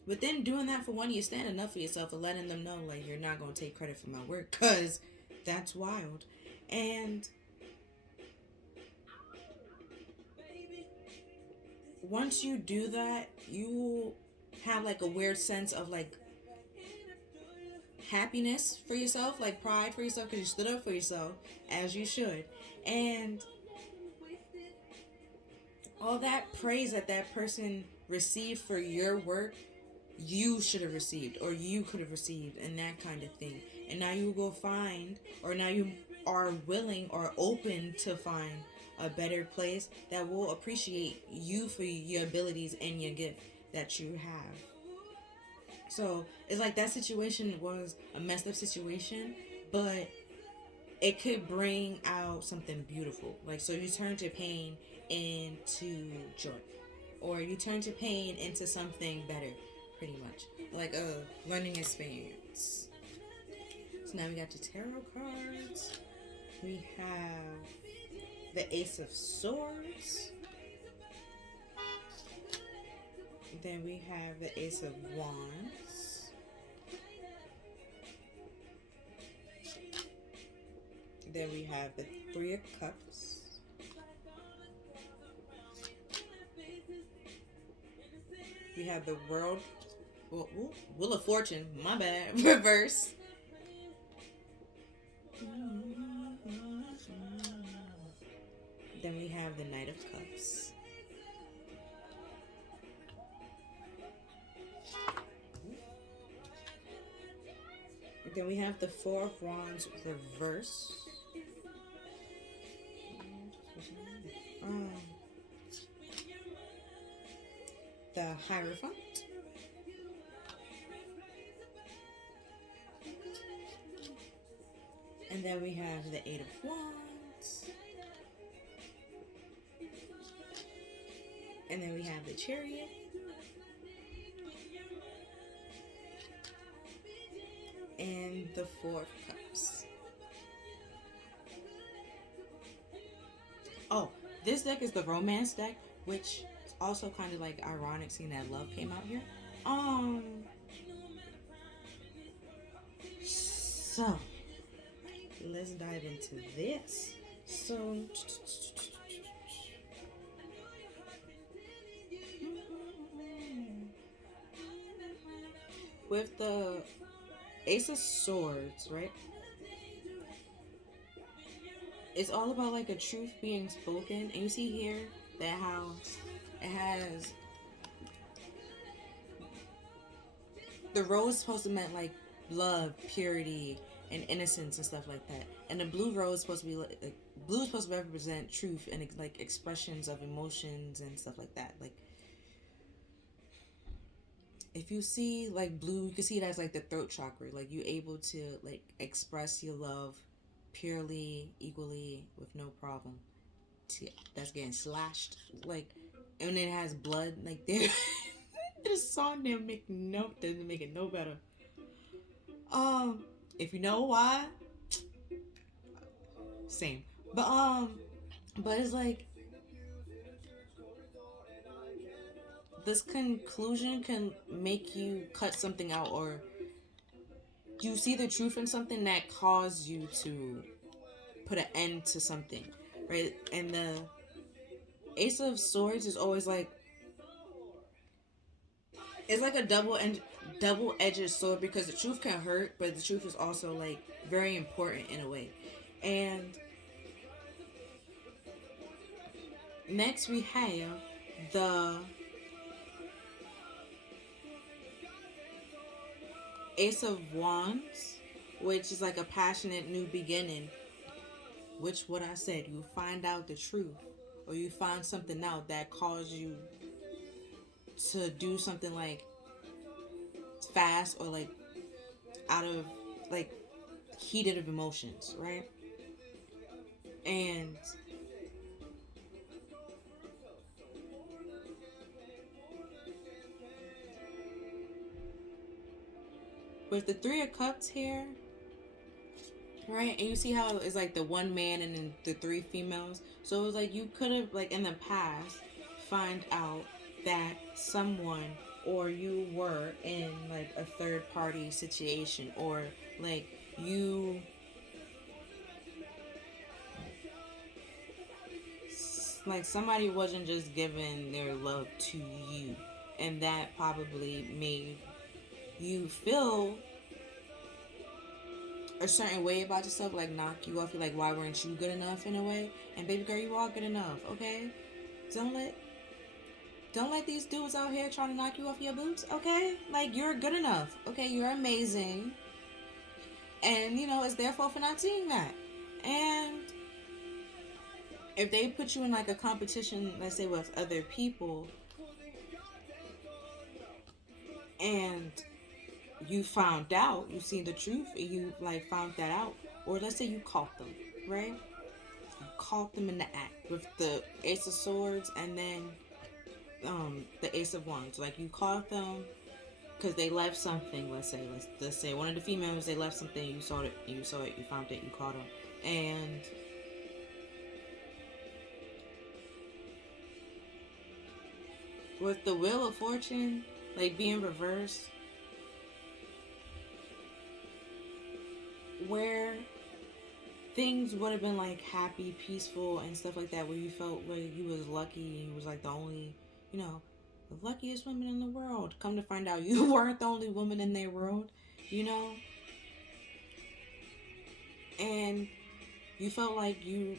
within doing that, for one, you're standing up for yourself and letting them know like you're not going to take credit for my work, because that's wild. And once you do that, you have like a weird sense of like happiness for yourself, like pride for yourself, because you stood up for yourself as you should. And all that praise that person received for your work, you should have received, or you could have received, and that kind of thing. And now you go find, or now you are willing or open to find a better place that will appreciate you for your abilities and your gift that you have. So it's like that situation was a messed up situation, but it could bring out something beautiful. Like, so you turn to pain into joy, or you turn to pain into something better, pretty much like a learning experience. So now we got the tarot cards. We have the Ace of Swords. Then we have the Ace of Wands. Then we have the Three of Cups. We have the Wheel of Fortune, my bad, reverse. Then we have the Knight of Cups. Then we have the Four of Wands reverse. The Hierophant. And then we have the Eight of Wands. And then we have the Chariot. And the Four of Cups. Oh, this deck is the Romance deck, which is also kind of like ironic seeing that love came out here. So let's dive into this. So, with the Ace of Swords, right? It's all about like a truth being spoken. And you see here that how it has the rose supposed to mean like love, purity, and innocence and stuff like that. And the blue rose is supposed to be like blue is supposed to represent truth and like expressions of emotions and stuff like that. Like if you see like blue, you can see it as like the throat chakra. Like you're able to like express your love purely, equally, with no problem. That's getting slashed. Like, and it has blood. Like there, this song didn't make it no better. If you know why, same. But it's like this conclusion can make you cut something out, or you see the truth in something that caused you to put an end to something, right? And the Ace of Swords is always like it's like a double-edged sword because the truth can hurt, but the truth is also like very important in a way. And next we have the Ace of Wands, which is like a passionate new beginning. Which what I said, you find out the truth, or you find something out that caused you to do something like fast or like out of like heated of emotions, right? And with the Three of Cups here, right? And you see how it's like the one man and then the three females. So it was like you could have like in the past find out that someone or you were in like a third party situation, or like you like somebody wasn't just giving their love to you, and that probably made you feel a certain way about yourself, like knock you off. You're like, why weren't you good enough in a way? And baby girl, you are good enough, okay? Don't let these dudes out here trying to knock you off your boots, okay? Like you're good enough, okay? You're amazing, and you know it's their fault for not seeing that. And if they put you in like a competition, let's say with other people, and you found out, you seen the truth, and you like found that out, or let's say you caught them, right? You caught them in the act with the Ace of Swords and then the Ace of Wands. Like you caught them because they left something. Let's say one of the females, they left something. You saw it. You found it. You caught them, and with the Wheel of Fortune, like being reversed, where things would have been like happy, peaceful, and stuff like that, where you felt like you was lucky and you was like the only, you know, the luckiest woman in the world. Come to find out, you weren't the only woman in their world, you know, and you felt like you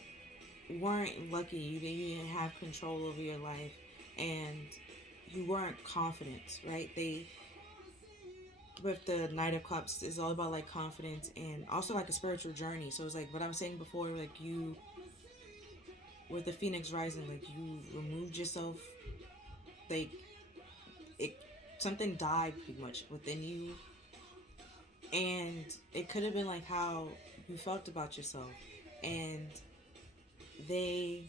weren't lucky. You didn't have control over your life, and you weren't confident, right? With the Knight of Cups, is all about like confidence and also like a spiritual journey. So it's like what I was saying before, like you with the Phoenix Rising, like you removed yourself, like it something died pretty much within you, and it could have been like how you felt about yourself, and they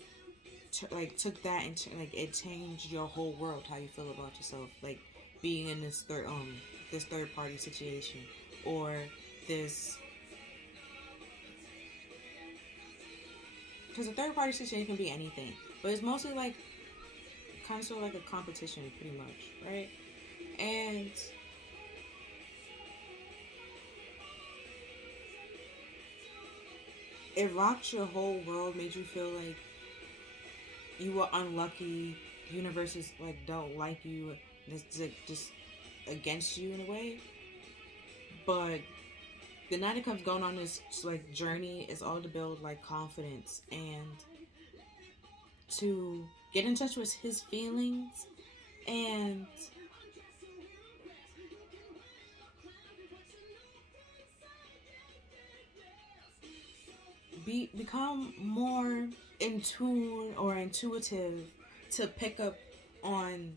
like took that and like it changed your whole world, how you feel about yourself, like being in this third party situation, or this, because a third party situation can be anything, but it's mostly like kind of sort of like a competition pretty much, right? And it rocked your whole world, made you feel like you were unlucky. Universes like don't like you. It's like just against you in a way. But the night it comes going on this like journey is all to build like confidence and to get in touch with his feelings and become more in tune or intuitive to pick up on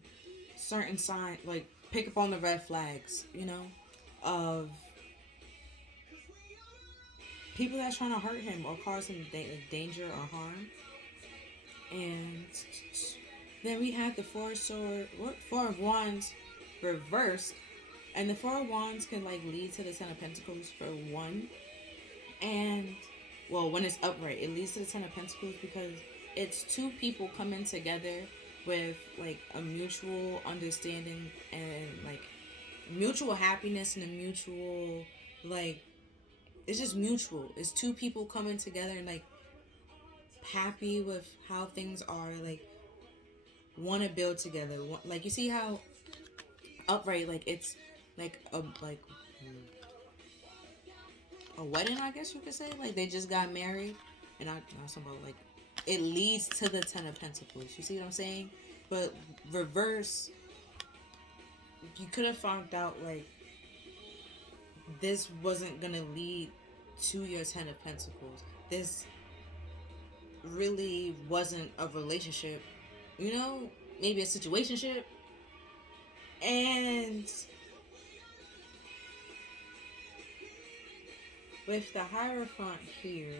certain signs, like pick up on the red flags, of people that's trying to hurt him or cause him danger or harm. And then we have the Four of Wands reversed, and the Four of Wands can like lead to the Ten of Pentacles for one. And well, when it's upright, it leads to the Ten of Pentacles because it's two people coming together with like a mutual understanding and like mutual happiness and a mutual like it's just mutual. It's two people coming together and like happy with how things are, like want to build together. Like you see how upright, like it's like a wedding, I guess you could say. Like they just got married, and I know something about like it leads to the Ten of Pentacles. You see what I'm saying? But reverse, you could have found out like this wasn't gonna lead to your Ten of Pentacles. This really wasn't a relationship, maybe a situationship. And with the Hierophant here,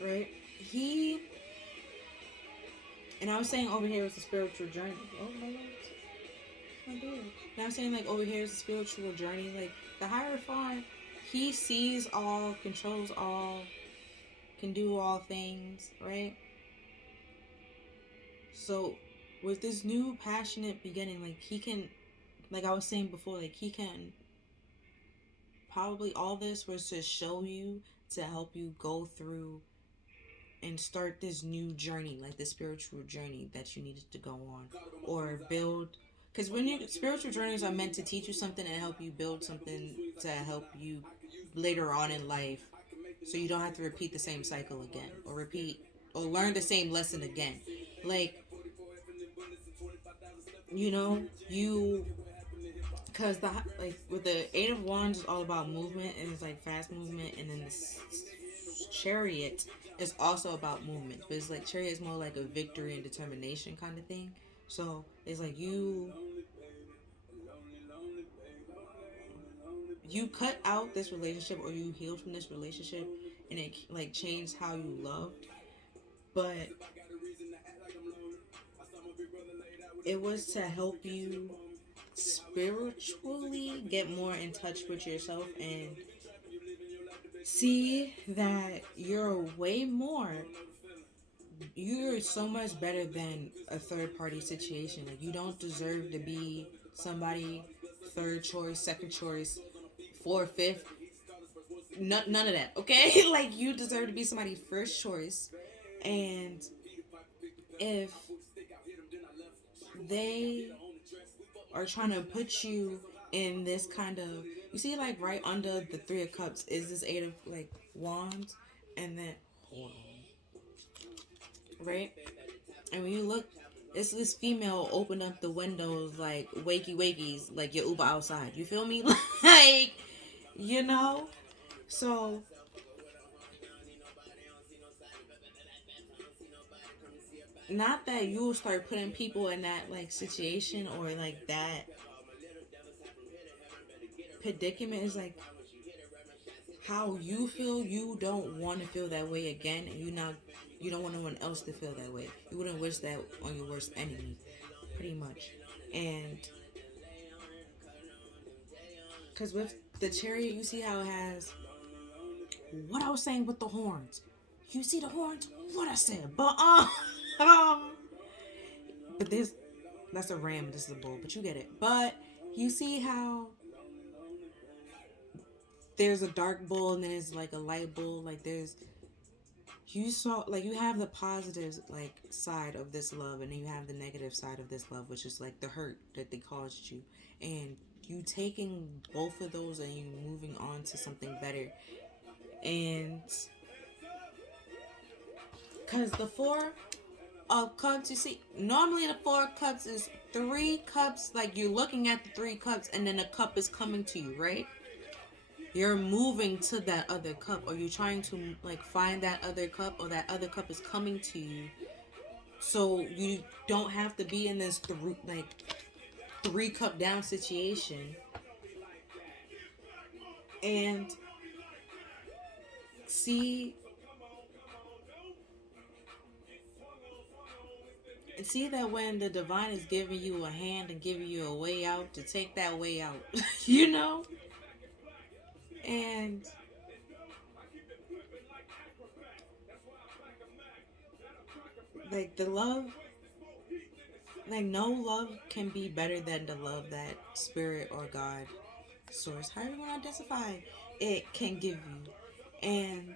right? And I was saying over here is a spiritual journey. Oh my lord. My dear. And I was saying like over here is a spiritual journey. Like the Hierophant, he sees all, controls all, can do all things, right? So with this new passionate beginning, like he can, like I was saying before, like he can probably, all this was to show you, to help you go through and start this new journey, like the spiritual journey that you needed to go on or build. Because when your spiritual journeys are meant to teach you something and help you build something to help you later on in life, so you don't have to repeat the same cycle again or learn the same lesson again. Like, you because the like with the Eight of Wands is all about movement and it's like fast movement, and then the Chariot is also about movement, but it's like Chariot is more like a victory and determination kind of thing. So it's like you cut out this relationship or you healed from this relationship and it like changed how you loved, but it was to help you spiritually get more in touch with yourself and see that you're so much better than a third party situation. Like you don't deserve to be somebody third choice, second choice, fourth, fifth. None of that, okay? Like you deserve to be somebody's first choice. And if they are trying to put you in this kind of, you see like right under the Three of Cups is this Eight of like Wands, and then hold on, right? And when you look, it's this female open up the windows like wakey wakeys, like your Uber outside. You feel me? Like, So not that you'll start putting people in that like situation or like that predicament, is like how you feel. You don't want to feel that way again, and you don't want anyone else to feel that way. You wouldn't wish that on your worst enemy, pretty much. And because with the Chariot, you see how it has what I was saying with the horns. You see the horns? What I said, but but this That's a ram, this is a bull, but you get it. But you see how there's a dark bull and then there's like a light bull. Like there's you saw like you have the positive like side of this love and then you have the negative side of this love, which is like the hurt that they caused you. And you taking both of those and you moving on to something better. And because the four of cups, you see, normally the four of cups is three cups, like you're looking at the three cups and then a cup is coming to you, right? You're moving to that other cup, or you're trying to like find that other cup, or that other cup is coming to you, so you don't have to be in this three cup down situation. And see that when the divine is giving you a hand and giving you a way out, to take that way out, you know. And like the love, like no love can be better than the love that spirit or God, source, however you want to identify it, can give you. And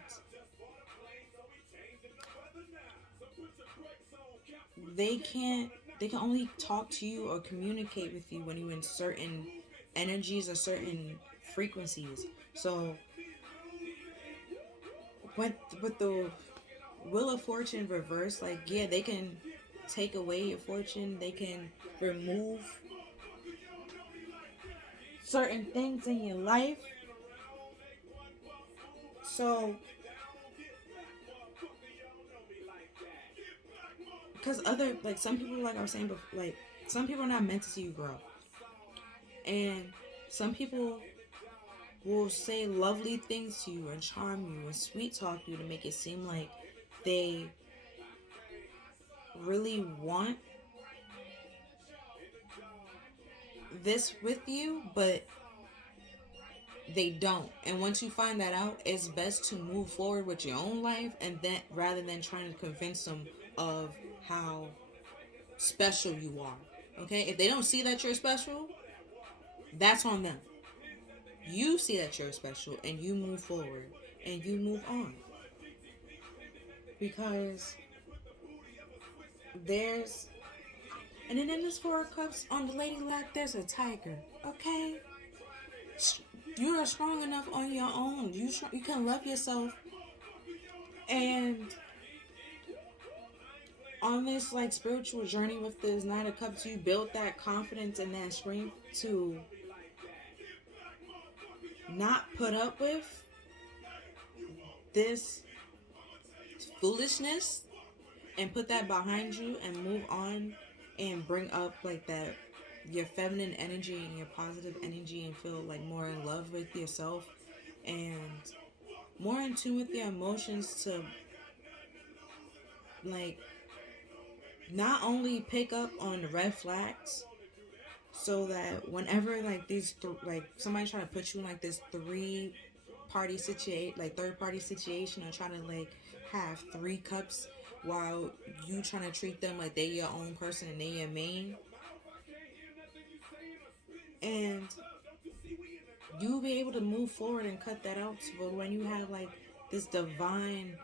they can't they can only talk to you or communicate with you when you're in certain energies or certain frequencies. So with the Wheel of Fortune reverse, like yeah, they can take away your fortune, they can remove certain things in your life. So because other, like some people, like I was saying before, like some people are not meant to see you grow, and some people will say lovely things to you and charm you and sweet talk you to make it seem like they really want this with you, but they don't. And once you find that out, it's best to move forward with your own life, and then rather than trying to convince them of how special you are. Okay, if they don't see that you're special, that's on them. You see that you're special and you move forward and you move on, because there's, and then in this Four of Cups on the lady lap, there's a tiger. Okay, you are strong enough on your own. You can love yourself, and on this like spiritual journey with this Nine of Cups, you build that confidence and that strength to not put up with this foolishness and put that behind you and move on and bring up like that your feminine energy and your positive energy and feel like more in love with yourself and more in tune with your emotions, to like not only pick up on the red flags, so that whenever like like somebody try to put you in like this three party situation, like third party situation, or trying to like have three cups while you trying to treat them like they your own person and they your main, and you'll be able to move forward and cut that out. But when you have like this divine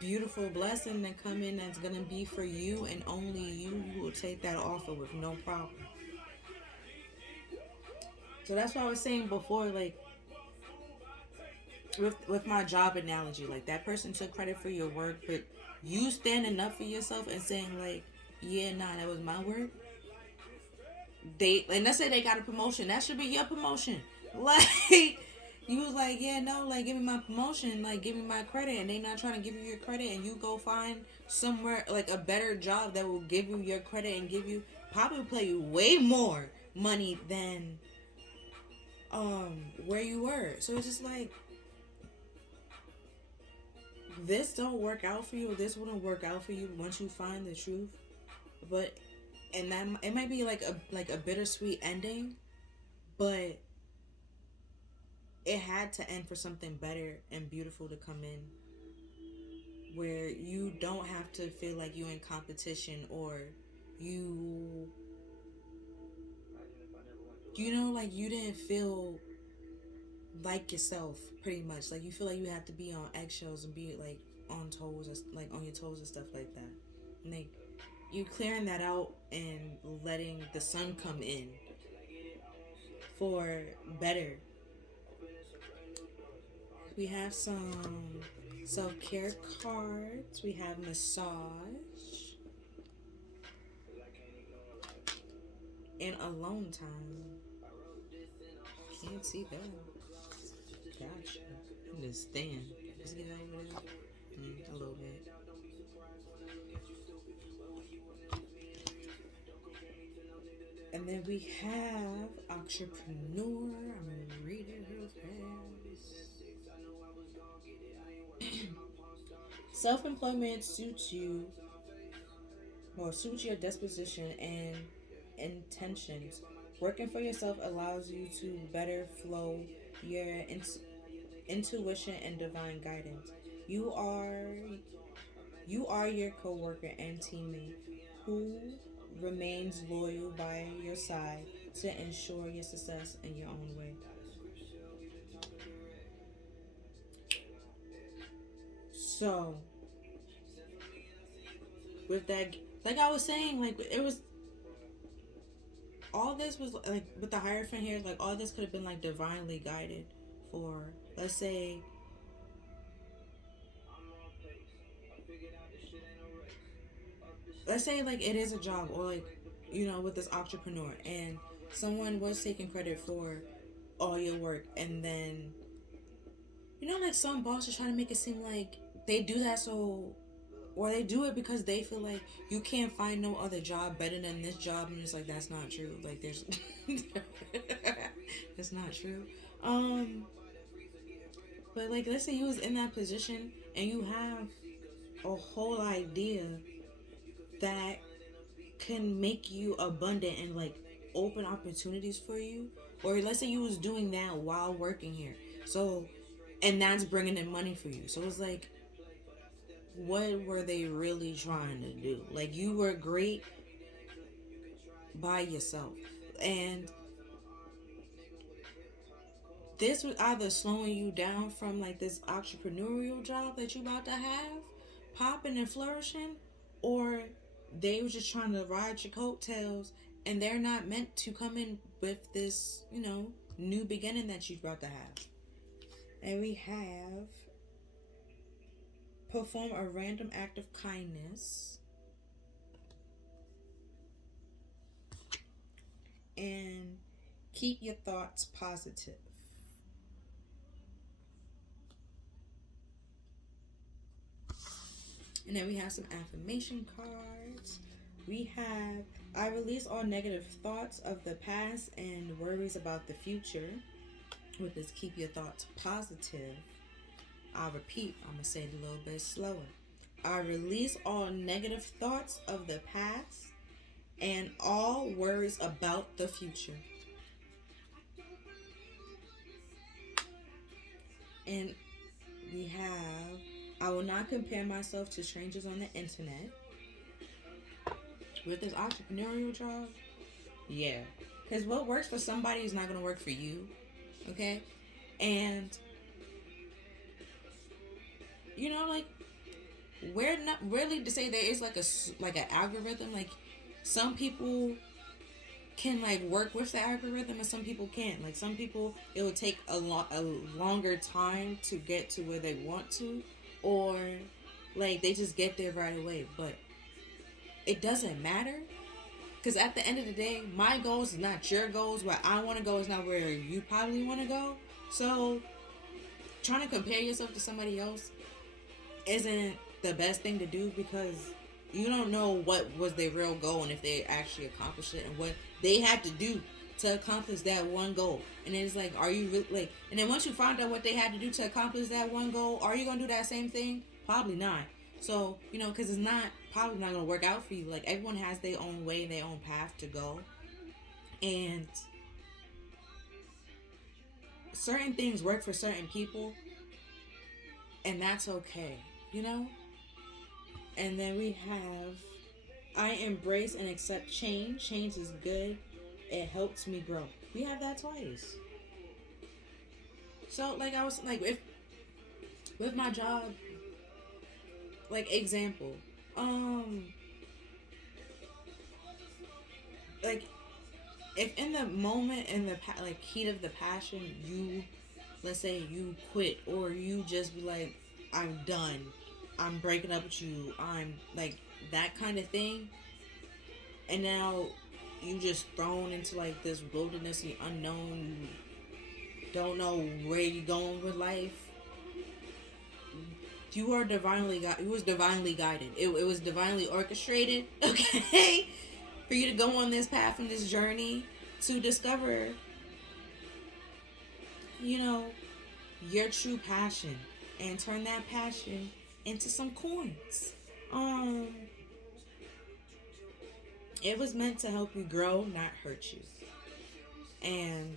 beautiful blessing that come in that's gonna be for you and only you, you will take that offer with no problem. So that's what I was saying before, like with my job analogy, like that person took credit for your work, but you standing up for yourself and saying like, yeah, nah, that was my work. They, and let's say they got a promotion, that should be your promotion. Like you was like, yeah, no, like give me my promotion, like give me my credit, and they not trying to give you your credit, and you go find somewhere like a better job that will give you your credit and give you probably pay you way more money than where you were. So it's just like, this don't work out for you, or this wouldn't work out for you once you find the truth. But and that it might be like a bittersweet ending, but it had to end for something better and beautiful to come in, where you don't have to feel like you're in competition, or you, you know, like you didn't feel like yourself pretty much. Like you feel like you have to be on eggshells and be like on toes, or like on your toes and stuff like that. And like you clearing that out and letting the sun come in for better. We have some self-care cards. We have massage and alone time. Can't see that. Gotcha. Understand. Just get over there. A little bit. And then we have entrepreneur. I'm gonna read it real fast. Self-employment suits you, or suits your disposition and intentions. Working for yourself allows you to better flow your intuition and divine guidance. You are you are your coworker and teammate who remains loyal by your side to ensure your success in your own way. So, with that, like I was saying, like it was all this was like with the Hierophant here, like all this could have been like divinely guided for, let's say like it is a job, or like, you know, with this entrepreneur, and someone was taking credit for all your work, and then, you know, like some bosses trying to make it seem like they do that so, or they do it because they feel like you can't find no other job better than this job, and it's like that's not true. Like there's it's not true. But like let's say you was in that position and you have a whole idea that can make you abundant and like open opportunities for you, or let's say you was doing that while working here, so, and that's bringing in money for you, so it's like, what were they really trying to do? Like you were great by yourself, and this was either slowing you down from like this entrepreneurial job that you about to have popping and flourishing, or they were just trying to ride your coattails, and they're not meant to come in with this, you know, new beginning that you're about to have. And we have perform a random act of kindness and keep your thoughts positive. And then we have some affirmation cards. We have, I release all negative thoughts of the past and worries about the future. With this, keep your thoughts positive. I'll repeat, I'm going to say it a little bit slower. I release all negative thoughts of the past and all worries about the future. And we have, I will not compare myself to strangers on the internet. With this entrepreneurial job, yeah. Because what works for somebody is not going to work for you. Okay? And, you know, like, we're not really to say there is like an algorithm. Like, some people can like work with the algorithm and some people can't. Like some people, it will take a longer time to get to where they want to, or like they just get there right away. But it doesn't matter, because at the end of the day, my goals is not your goals. Where I want to go is not where you probably want to go. So trying to compare yourself to somebody else isn't the best thing to do, because you don't know what was their real goal and if they actually accomplished it and what they had to do to accomplish that one goal. And then it's like, are you really like? And then once you find out what they had to do to accomplish that one goal, are you gonna do that same thing? Probably not. So, you know, because it's not probably not gonna work out for you. Like everyone has their own way, their own path to go, and certain things work for certain people, and that's okay. You know. And then we have I embrace and accept change. Change is good. It helps me grow. We have that twice. So like I was like if with my job, like example, like if in the moment in the like heat of the passion you, let's say you quit or you just be like, I'm done, I'm breaking up with you, I'm like that kind of thing, and now you just thrown into like this wilderness, the unknown, you don't know where you're going with life. You are divinely it was divinely guided. It was divinely orchestrated. Okay, for you to go on this path and this journey to discover, you know, your true passion and turn that passion into some coins. Um, it was meant to help you grow, not hurt you. And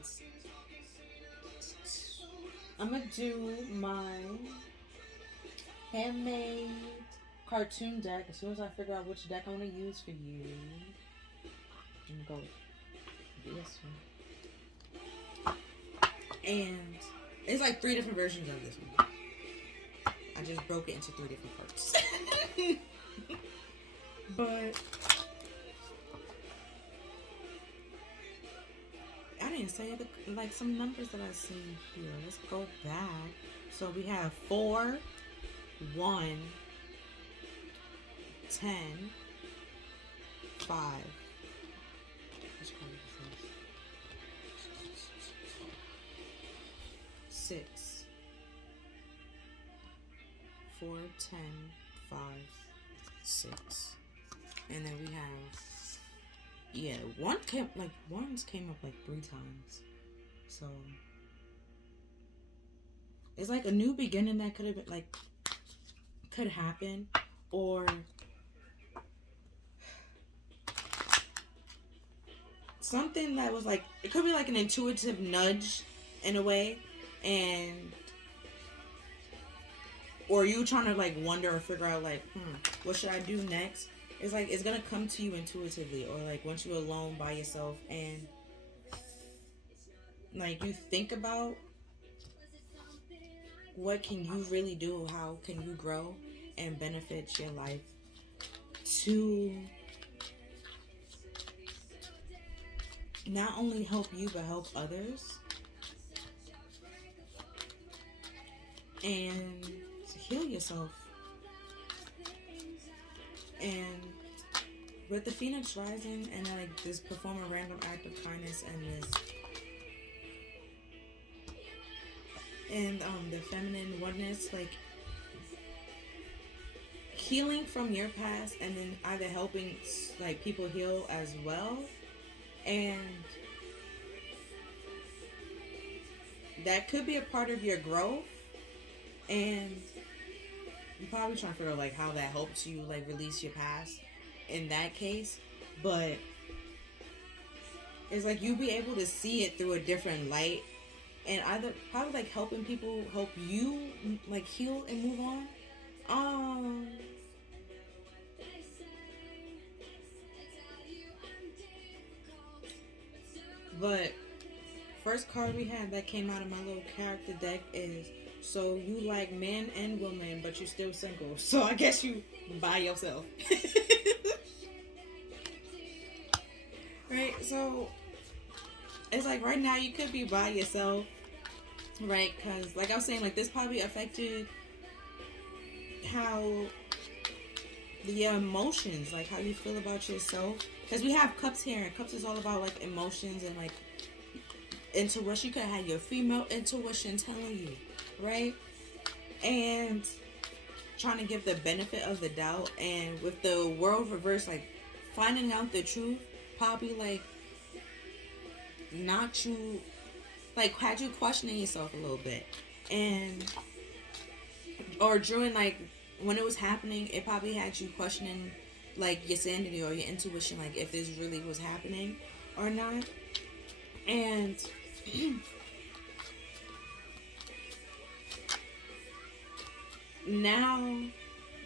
I'm gonna do my handmade cartoon deck as soon as I figure out which deck I want to use for you. I'm gonna go with this one. And it's like 3 different versions of this one. I just broke it into 3 different parts. But I didn't say like some numbers that I seen here. Let's go back. So we have 4, 1, 10, 5. Which card is this? 6, 4, 10, 5, 6. And then we have, ones came up like 3 times. So it's like a new beginning that could have been like, could happen, or something that was like, it could be like an intuitive nudge in a way, and or you trying to like wonder or figure out like, what should I do next? It's like it's gonna come to you intuitively, or like once you're alone by yourself and like you think about what can you really do, how can you grow and benefit your life to not only help you but help others and heal yourself. And with the Phoenix rising and like this perform a random act of kindness and this and the feminine oneness, like healing from your past and then either helping like people heal as well, and that could be a part of your growth, and you're probably trying to figure out like how that helps you like release your past in that case, but it's like you'll be able to see it through a different light, and either probably like helping people help you like heal and move on. But first card we had that came out of my little character deck is, so you like men and women but you're still single, so I guess you by yourself. Right, so it's like right now you could be by yourself, right? Because like I was saying, like this probably affected how the emotions, like how you feel about yourself, because we have cups here, and cups is all about like emotions and like intuition. You could have your female intuition telling you, right? And trying to give the benefit of the doubt, and with the world reversed, like finding out the truth probably like not you, like had you questioning yourself a little bit, and or during like when it was happening, it probably had you questioning like your sanity or your intuition, like if this really was happening or not. And now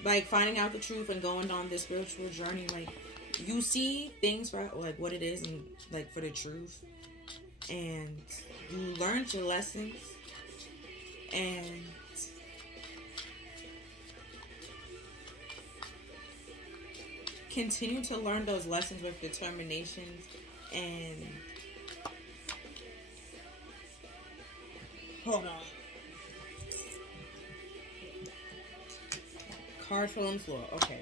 like finding out the truth and going on this spiritual journey, like You see things for like what it is and like for the truth, and you learned your lessons, and continue to learn those lessons with determination. And hold on, card fell on the floor. Okay,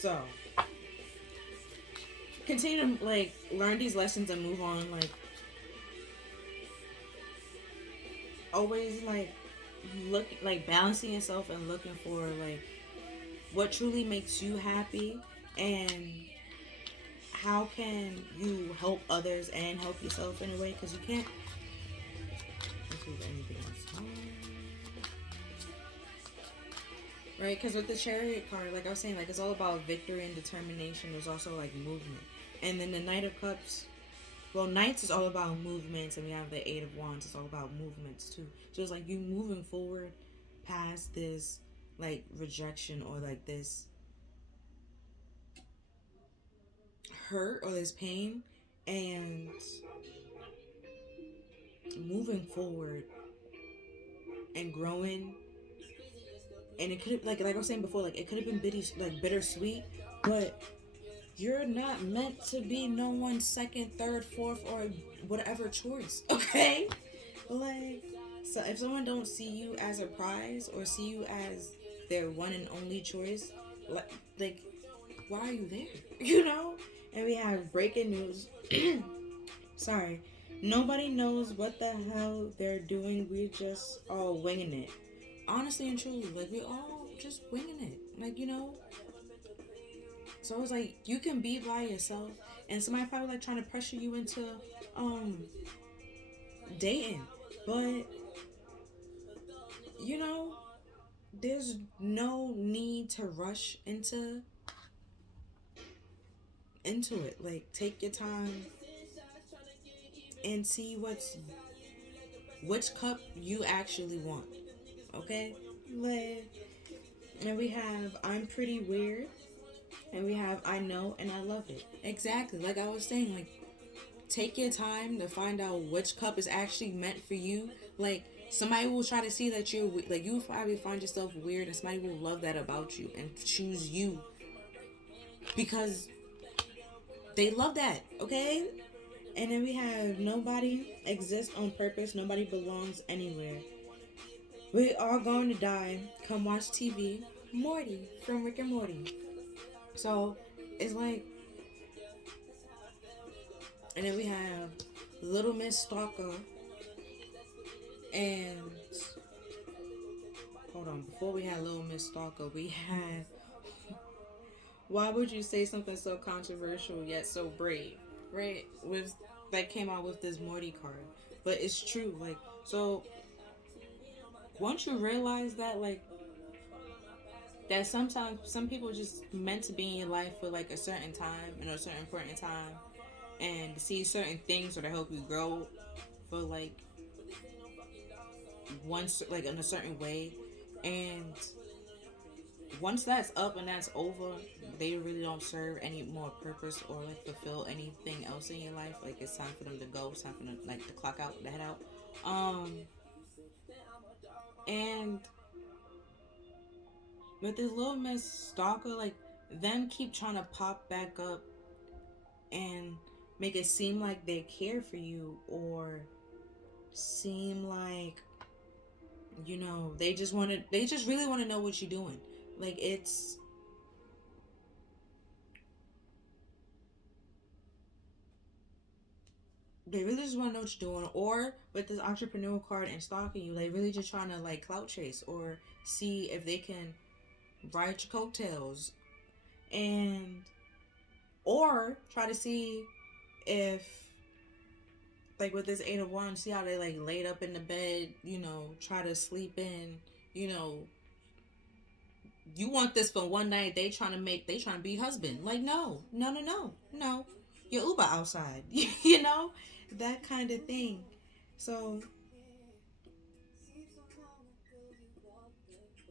so continue to like learn these lessons and move on. Like always look like balancing yourself and looking for like what truly makes you happy, and how can you help others and help yourself in a way, because you can't. Let's see if anything else. Right, because with the chariot card, like I was saying, like it's all about victory and determination. There's also like movement, and then the Knight of Cups. Well, Knights is all about movements, and we have the Eight of Wands. It's all about movements too. So it's like you moving forward past this like rejection or like this hurt or this pain, and moving forward and growing. And it could have like I was saying before, like it could have been bittersweet, but you're not meant to be no one's second, third, fourth, or whatever choice. Okay, like so if someone don't see you as a prize or see you as their one and only choice, like why are you there? You know. And we have breaking news. Sorry, nobody knows what the hell they're doing. We're just all winging it. Honestly and truly, like we all just winging it. Like so it's like you can be by yourself, and somebody probably like trying to pressure you into um dating, but you know there's no need to rush into it. Like take your time and see which cup you actually want. Okay, like, and we have I'm pretty weird, and we have I know and I love it. Exactly, like I was saying, like take your time to find out which cup is actually meant for you. Like somebody will try to see that you're like you probably find yourself weird, and somebody will love that about you and choose you because they love that. Okay, and then we have nobody exists on purpose. Nobody belongs anywhere. We are going to die. Come watch TV. Morty from Rick and Morty. So it's like, and then we have Little Miss Stalker. And hold on, before we had Little Miss Stalker, we had why would you say something so controversial yet so brave? Right? With that came out with this Morty card. But it's true, like so once you realize that like that sometimes some people just meant to be in your life for like a certain time and a certain point in time, and to see certain things or to help you grow for like once like in a certain way, and once that's up and that's over, they really don't serve any more purpose or like fulfill anything else in your life. Like it's time for them to go. It's time for them like to clock out, to head out. And with this Little Miss Stalker, like them keep trying to pop back up and make it seem like they care for you, or seem like they just really want to know what you're doing. Like they really just want to know what you're doing. Or with this entrepreneurial card and stalking you, they really just trying to like clout chase or see if they can ride your coattails, and or try to see if like with this Eight of Wands, see how they like laid up in the bed, try to sleep in, you know, you want this for one night. They trying to be husband. Like no, no, no, no, no. Your Uber outside, that kind of thing. So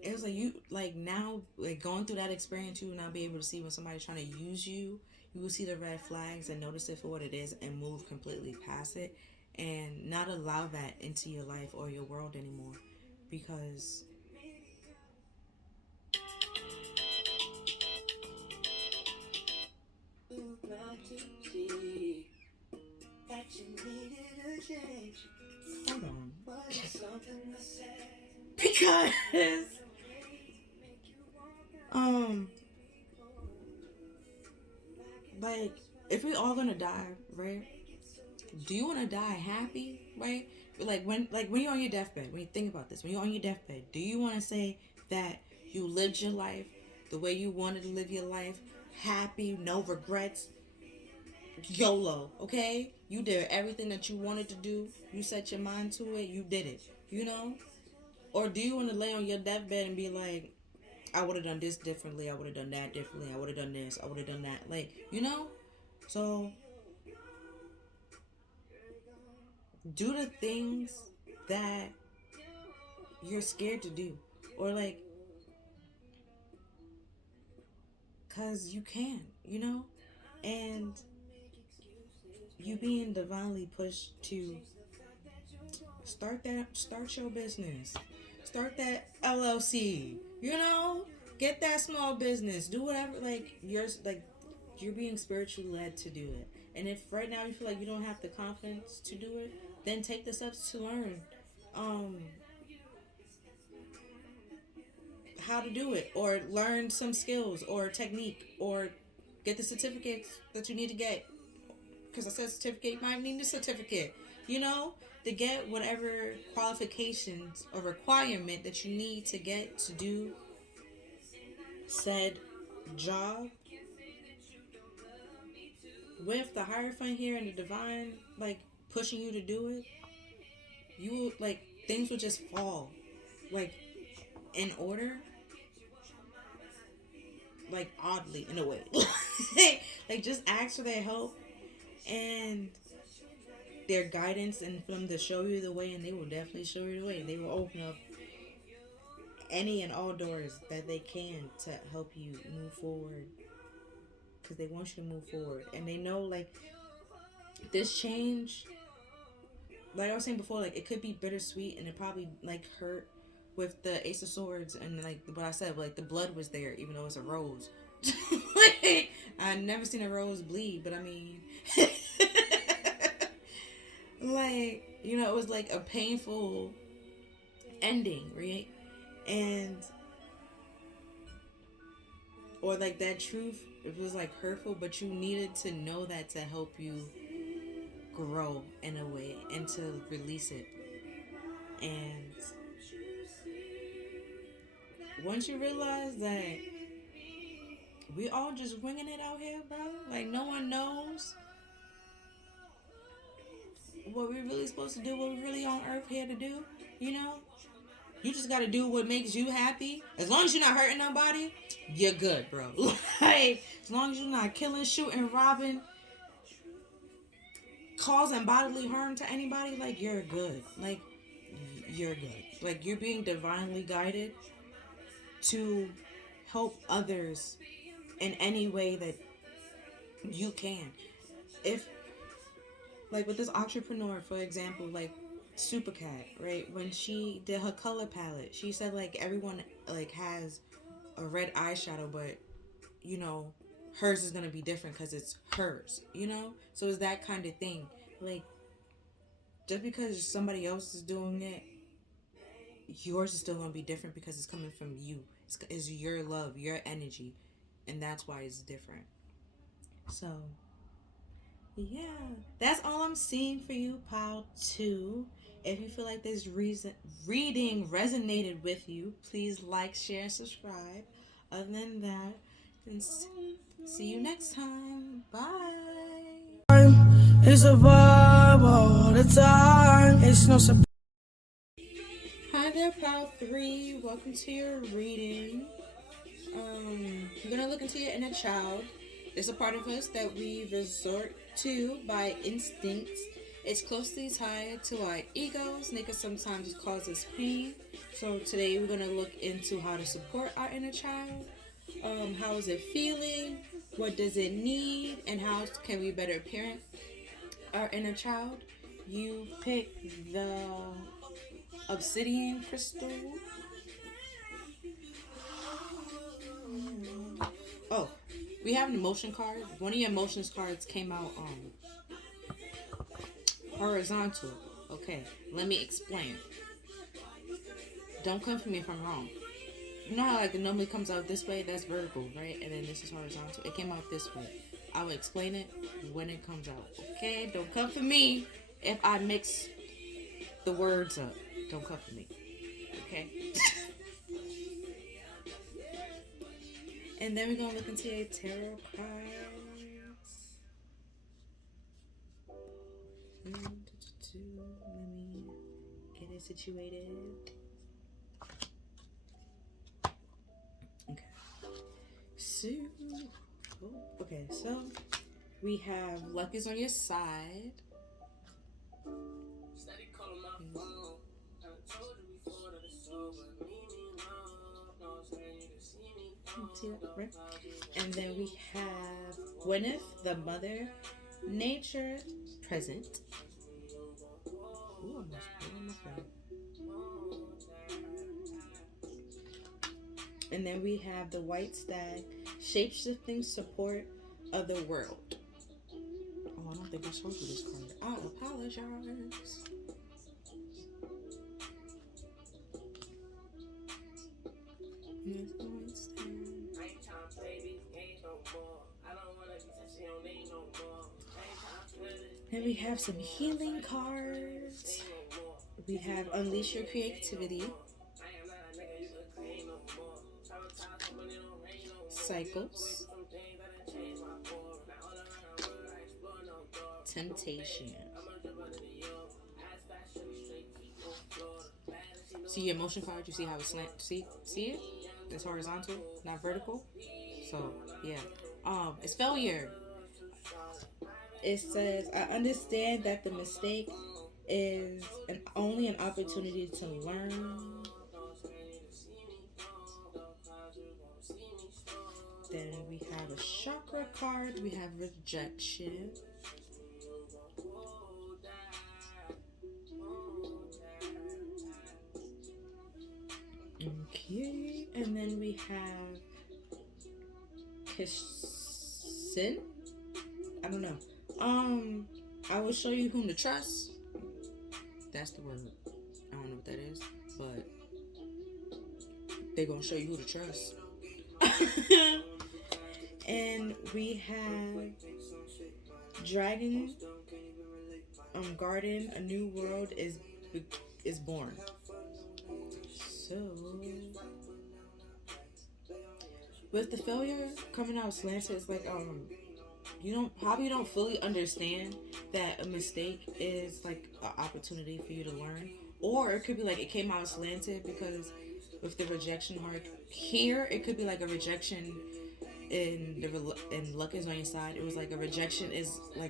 it was like you like now like going through that experience, you now be able to see when somebody's trying to use you. You will see the red flags and notice it for what it is and move completely past it and not allow that into your life or your world anymore. Because hold on. Because um like if we all gonna die, right? Do you wanna die happy, right? Like when you're on your deathbed, when you think about this, when you're on your deathbed, do you wanna say that you lived your life the way you wanted to live your life, happy, no regrets, YOLO, okay? You did everything that you wanted to do. You set your mind to it. You did it, you know? Or do you want to lay on your deathbed and be like, I would have done this differently. I would have done that differently. I would have done this. I would have done that. Like, you know? So, do the things that you're scared to do. Or, like, because you can, you know? And you being divinely pushed to start your business, start that LLC, you know, get that small business, do whatever, you're being spiritually led to do it. And if right now you feel like you don't have the confidence to do it, then take the steps to learn um how to do it, or learn some skills or technique, or get the certificates that you need to get. Because I said certificate, you might need a certificate, you know, to get whatever qualifications or requirement that you need to get to do said job. With the Hierophant here and the divine, like, pushing you to do it, you will, like, things will just fall, like, in order, like, oddly, in a way. Like, just ask for their help and their guidance and for them to show you the way, and they will definitely show you the way. They will open up any and all doors that they can to help you move forward, because they want you to move forward. And they know, like, this change, like I was saying before, like, it could be bittersweet and it probably, like, hurt with the Ace of Swords, and, like, what I said, like, the blood was there even though it's a rose. Like, I never seen a rose bleed, but I mean like, you know, it was like a painful ending, right? And or like that truth, it was like hurtful, but you needed to know that to help you grow in a way and to release it. And once you realize that we all just winging it out here, bro, like, no one knows what we're really supposed to do, what we're really on earth here to do, you know? You just gotta do what makes you happy. As long as you're not hurting nobody, you're good, bro. Like, as long as you're not killing, shooting, robbing, causing bodily harm to anybody, like, you're good. Like, you're good. Like, you're being divinely guided to help others in any way that you can. If, like, with this entrepreneur, for example, like Supercat, right? When she did her color palette, she said, like, everyone, like, has a red eyeshadow, but, you know, hers is gonna be different because it's hers, you know? So it's that kind of thing. Like, just because somebody else is doing it, yours is still gonna be different because it's coming from you. It's your love, your energy, and that's why it's different. So, yeah, that's all I'm seeing for you, pile 2. If you feel like this reading resonated with you, please like, share, and subscribe. Other than that, then see you next time. Bye. It's a vibe all the time. It's no surprise. Hi there, pile 3. Welcome to your reading. You're gonna look into your inner child. It's a part of us that we resort to by instinct. It's closely tied to our egos, and it can sometimes cause us pain. So today we're gonna look into how to support our inner child. How is it feeling? What does it need? And how can we better parent our inner child? You pick the Obsidian crystal. Oh, we have an emotion card. One of your emotions cards came out horizontal. Okay, let me explain. Don't come for me if I'm wrong. You know how like it normally comes out this way? That's vertical, right? And then this is horizontal. It came out this way. I will explain it when it comes out. Okay? Don't come for me if I mix the words up. Don't come for me. Okay? And then we're gonna look into your tarot cards. Let me get it situated. Okay, so we have luck is on your side. Right? And then we have Gwyneth, the mother, nature, present. Ooh, and then we have the white stag, shape-shifting support of the world. Oh, I don't think I showed you this card. I apologize. Then we have some healing cards. We have Unleash Your Creativity, Cycles, Temptation. See your emotion card? You see how it's slant? See it? It's horizontal, not vertical. So yeah. It's failure. It says, I understand that the mistake is only an opportunity to learn. Then we have a chakra card. We have rejection. Okay. And then we have Kissin. I don't know. I will show you whom to trust. That's the word. I don't know what that is, but they're gonna show you who to trust. And we have Dragon, Garden, a new world is born. So with the failure coming out slanted, it's like you don't fully understand that a mistake is like an opportunity for you to learn, or it could be like it came out slanted because with the rejection mark here, it could be like a rejection in luck is on your side. It was like a rejection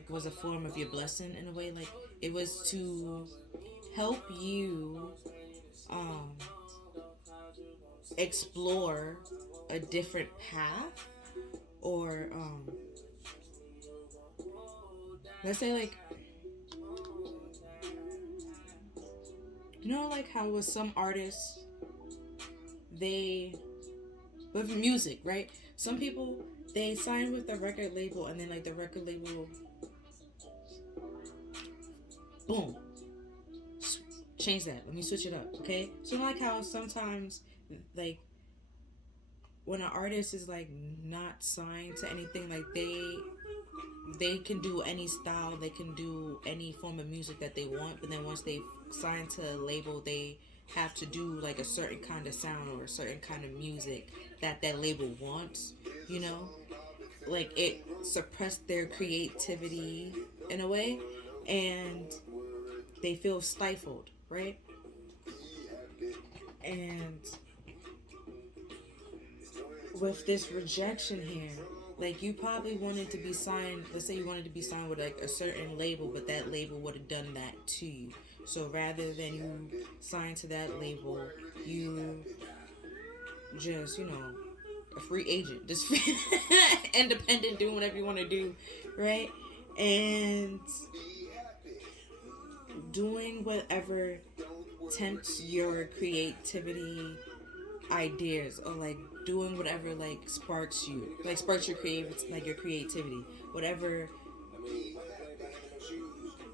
was a form of your blessing in a way. Like it was to help you explore a different path, or let's say like, you know, like how with some artists, with music, right? Some people, they sign with the record label and then like the record label, boom, change that. Let me switch it up, okay? So like how sometimes like when an artist is like not signed to anything, like they can do any style, they can do any form of music that they want, but then once they sign to a label, they have to do like a certain kind of sound or a certain kind of music that label wants, you know? Like it suppressed their creativity in a way, and they feel stifled, right? And with this rejection here, like you probably wanted to be signed, let's say you wanted to be signed with like a certain label, but that label would have done that to you. So rather than you sign to that label, you just, a free agent, just independent, doing whatever you want to do, right? And doing whatever tempts your creativity ideas, or like doing whatever like sparks you, like sparks your your creativity, whatever,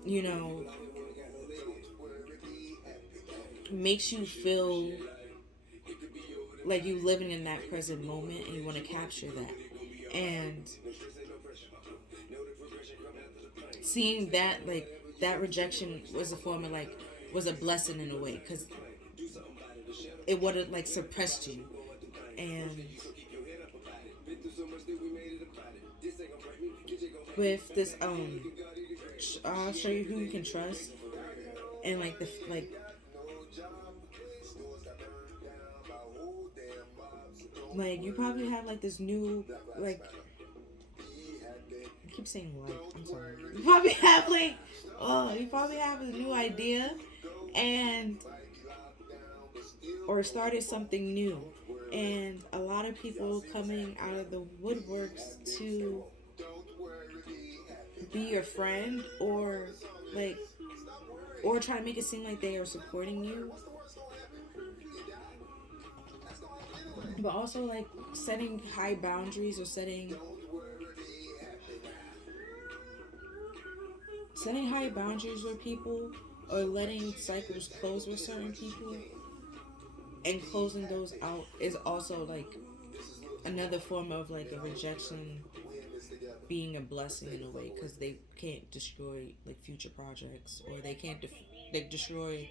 you know, makes you feel like you living in that present moment, and you want to capture that. And seeing that, like, that rejection was a form of like, was a blessing in a way, because it would have like suppressed you. And with this, I'll show you who you can trust. And like the like you probably have like this new, like, I keep saying like, I'm sorry, you probably have like, oh, you probably have a new idea, and or started something new. And a lot of people coming out of the woodworks to be your friend, or like, or try to make it seem like they are supporting you, but also like setting high boundaries, or setting high boundaries with people, or letting cycles close with certain people, and closing those out is also like another form of like a rejection being a blessing in a way, because they can't destroy like future projects, or they can't they destroy,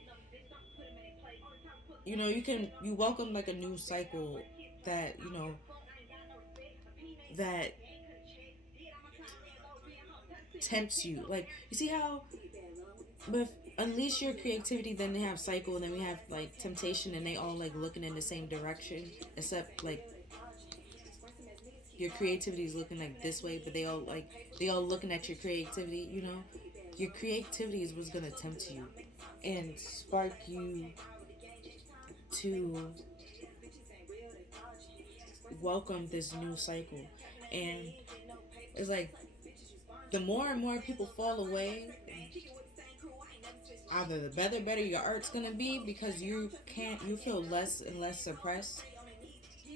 you welcome like a new cycle that, that tempts you. Like, you see how with unleash your creativity, then they have cycle, and then we have like temptation, and they all like looking in the same direction, except like your creativity is looking like this way, but they all looking at your creativity. Your creativity is what's gonna tempt you and spark you to welcome this new cycle. And it's like, the more and more people fall away, either the better your art's gonna be, because you feel less and less suppressed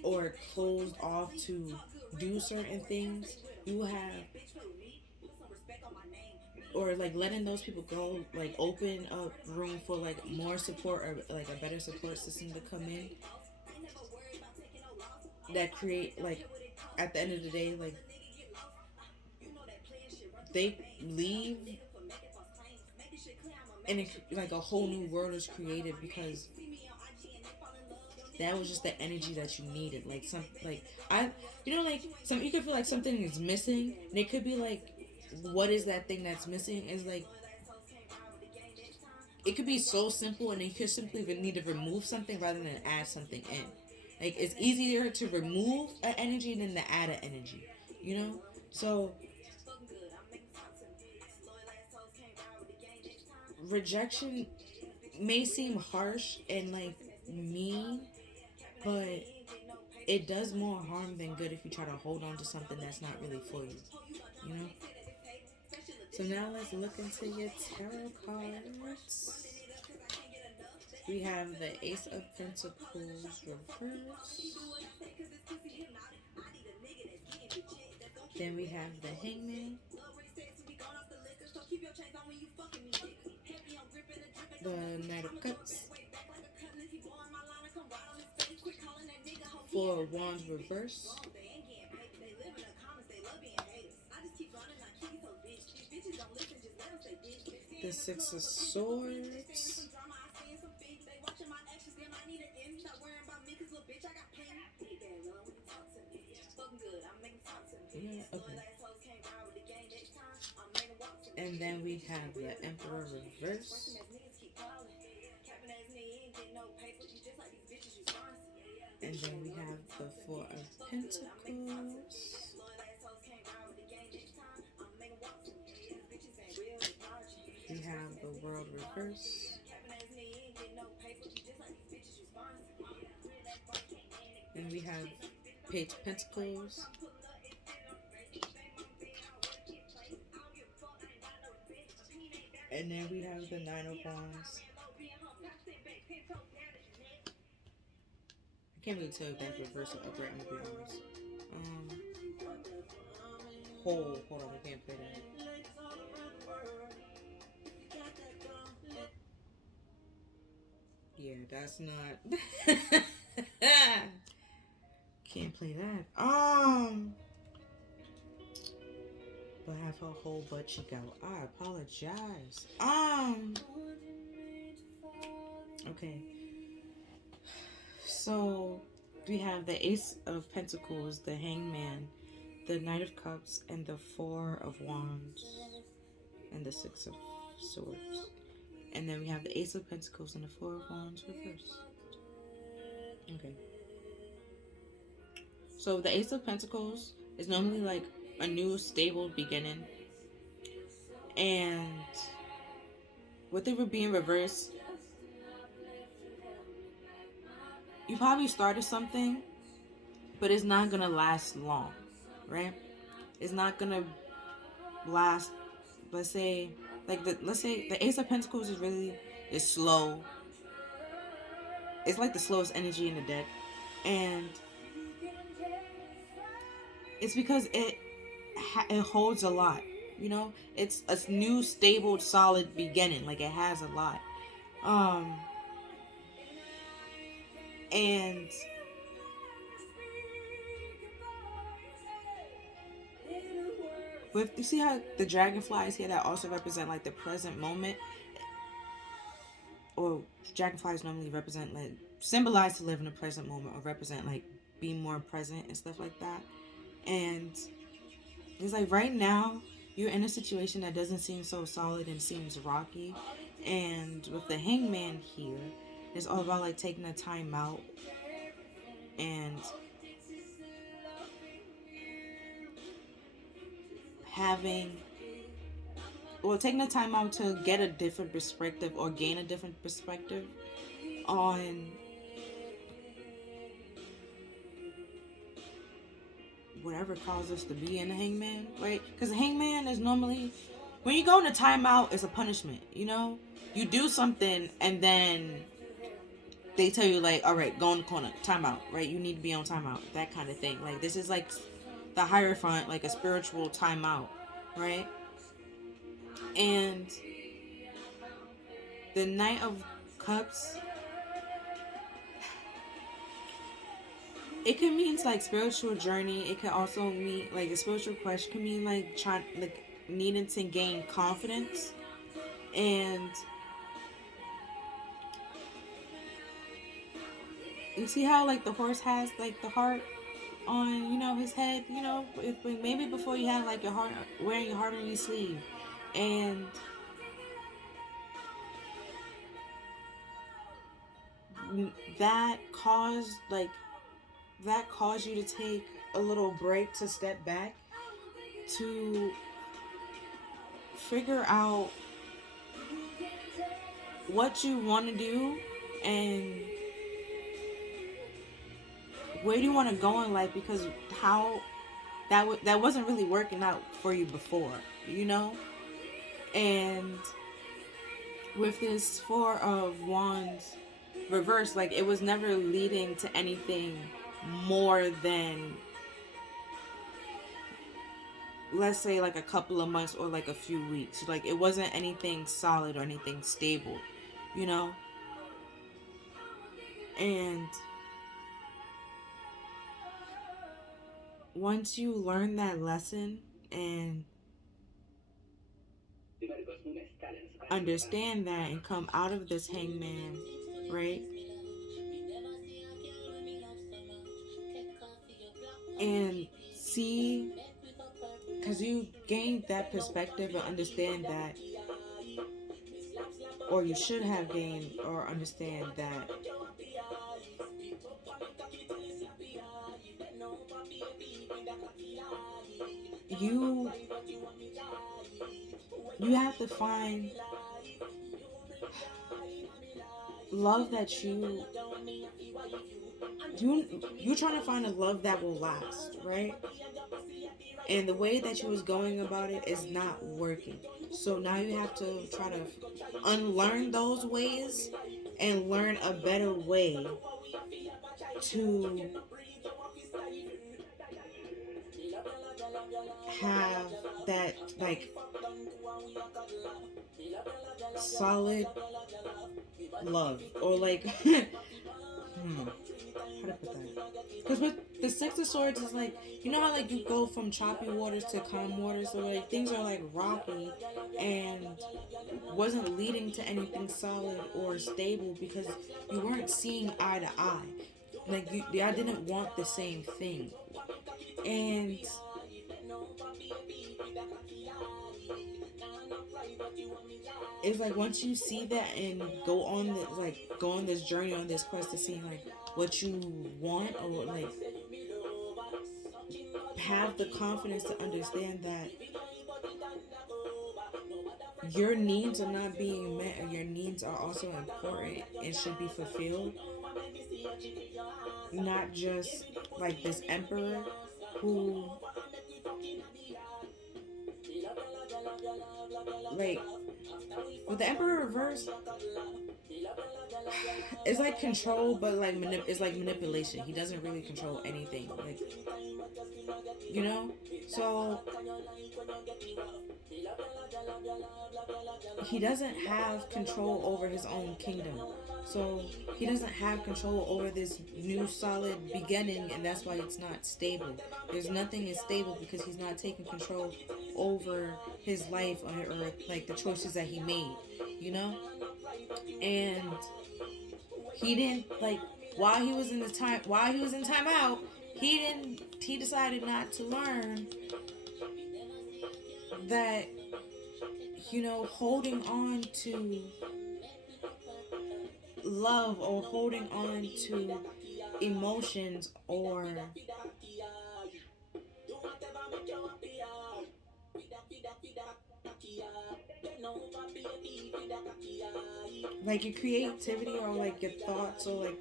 or closed off to do certain things. You have, or like letting those people go, like open up room for like more support, or like a better support system to come in, that create like, at the end of the day, like, they leave, and like a whole new world is created, because that was just the energy that you needed. Like, some, like, like, some, you could feel like something is missing, and it could be like, what is that thing that's missing? Is like, it could be so simple, and you could simply need to remove something rather than add something in. Like, it's easier to remove an energy than to add an energy, So rejection may seem harsh and like mean, but it does more harm than good if you try to hold on to something that's not really for you. So now let's look into your tarot cards. We have the Ace of Pentacles reverse. Then we have the Hangman. The Knight of Cups. Four of Wands reverse. The Six of Swords. Yeah, okay. And then we have the Emperor reverse. And then we have the Four of Pentacles. We have the World reverse. And we have Page of Pentacles. And then we have the Nine of Wands. I can't really tell if that's reverse or upright, I'm gonna be honest. Hold on, we can't play that. Yeah, that's not. Can't play that. But I have her whole butt cheek out. I apologize. Okay. So we have the Ace of Pentacles, the Hangman, the Knight of Cups, and the Four of Wands, and the Six of Swords. And then we have the Ace of Pentacles and the Four of Wands reversed. Okay. So the Ace of Pentacles is normally like a new stable beginning. And with it being reversed, you probably started something, but it's not going to last long, right? It's not going to last, let's say the Ace of Pentacles is slow. It's like the slowest energy in the deck. And it's because it holds a lot, you know? It's a new, stable, solid beginning. Like, it has a lot. And you see how the dragonflies here that also represent like the present moment, or dragonflies normally represent like symbolize to live in the present moment, or represent like being more present and stuff like that. And it's like right now you're in a situation that doesn't seem so solid and seems rocky. And with the Hangman here, it's all about like taking a time out and taking the time out to get a different perspective or gain a different perspective on whatever caused us to be in the Hangman, right? Because the Hangman is normally, when you go in a timeout, it's a punishment, you know? You do something and then they tell you like, all right, go in the corner, timeout, right? You need to be on timeout, that kind of thing. Like, this is like the Hierophant, like a spiritual timeout, right? And the Knight of Cups, it can mean like spiritual journey. It can also mean like a spiritual quest. Can mean like needing to gain confidence. And you see how like the horse has like the heart on, you know, his head, you know, maybe before you have like your heart, wearing your heart on your sleeve. And that caused you to take a little break, to step back, to figure out what you want to do and where do you want to go in life, because how that wasn't really working out for you before, you know? And with this Four of Wands reversed, like, it was never leading to anything more than, let's say, like a couple of months or like a few weeks. Like, it wasn't anything solid or anything stable, you know? And once you learn that lesson and understand that and come out of this Hangman, right? And see, because you gained that perspective and understand that, or you should have gained or understand that you have to find love that you you're trying to find a love that will last, right? And the way that you was going about it is not working. So now you have to try to unlearn those ways and learn a better way to have that, like, solid love, or like how to put that? Because with the Six of Swords is like, you know how like you go from choppy waters to calm waters, so like things are like rocky and wasn't leading to anything solid or stable because you weren't seeing eye to eye. Like I didn't want the same thing, and it's like once you see that and go on this journey, on this quest to see like what you want, or like have the confidence to understand that your needs are not being met and your needs are also important and should be fulfilled. Not just like this emperor who, like, with the emperor reversed, it's like control, but like it's like manipulation. He doesn't really control anything, like, you know. So he doesn't have control over his own kingdom. So he doesn't have control over this new solid beginning, and that's why it's not stable. There's nothing is stable because he's not taking control over his life, or like the choices that he made, you know? And he didn't, like, while he was in timeout, he decided not to learn that, you know, holding on to love or holding on to emotions, or like your creativity, or like your thoughts, or like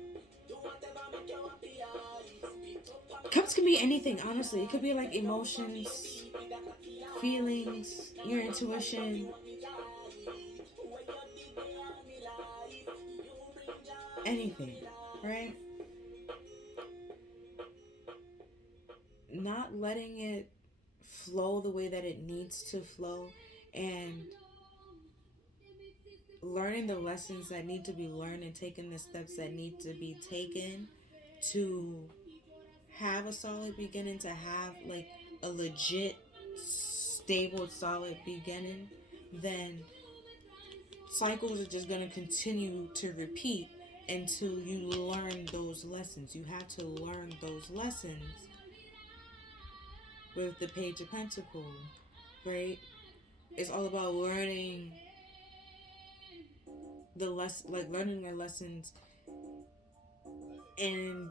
cups can be anything, honestly. It could be like emotions, feelings, your intuition, anything, right? Not letting it flow the way that it needs to flow, and learning the lessons that need to be learned, and taking the steps that need to be taken to have a solid beginning, to have like a legit, stable, solid beginning, then cycles are just going to continue to repeat until you learn those lessons. You have to learn those lessons with the Page of Pentacles, right? It's all about learning learning the lessons, and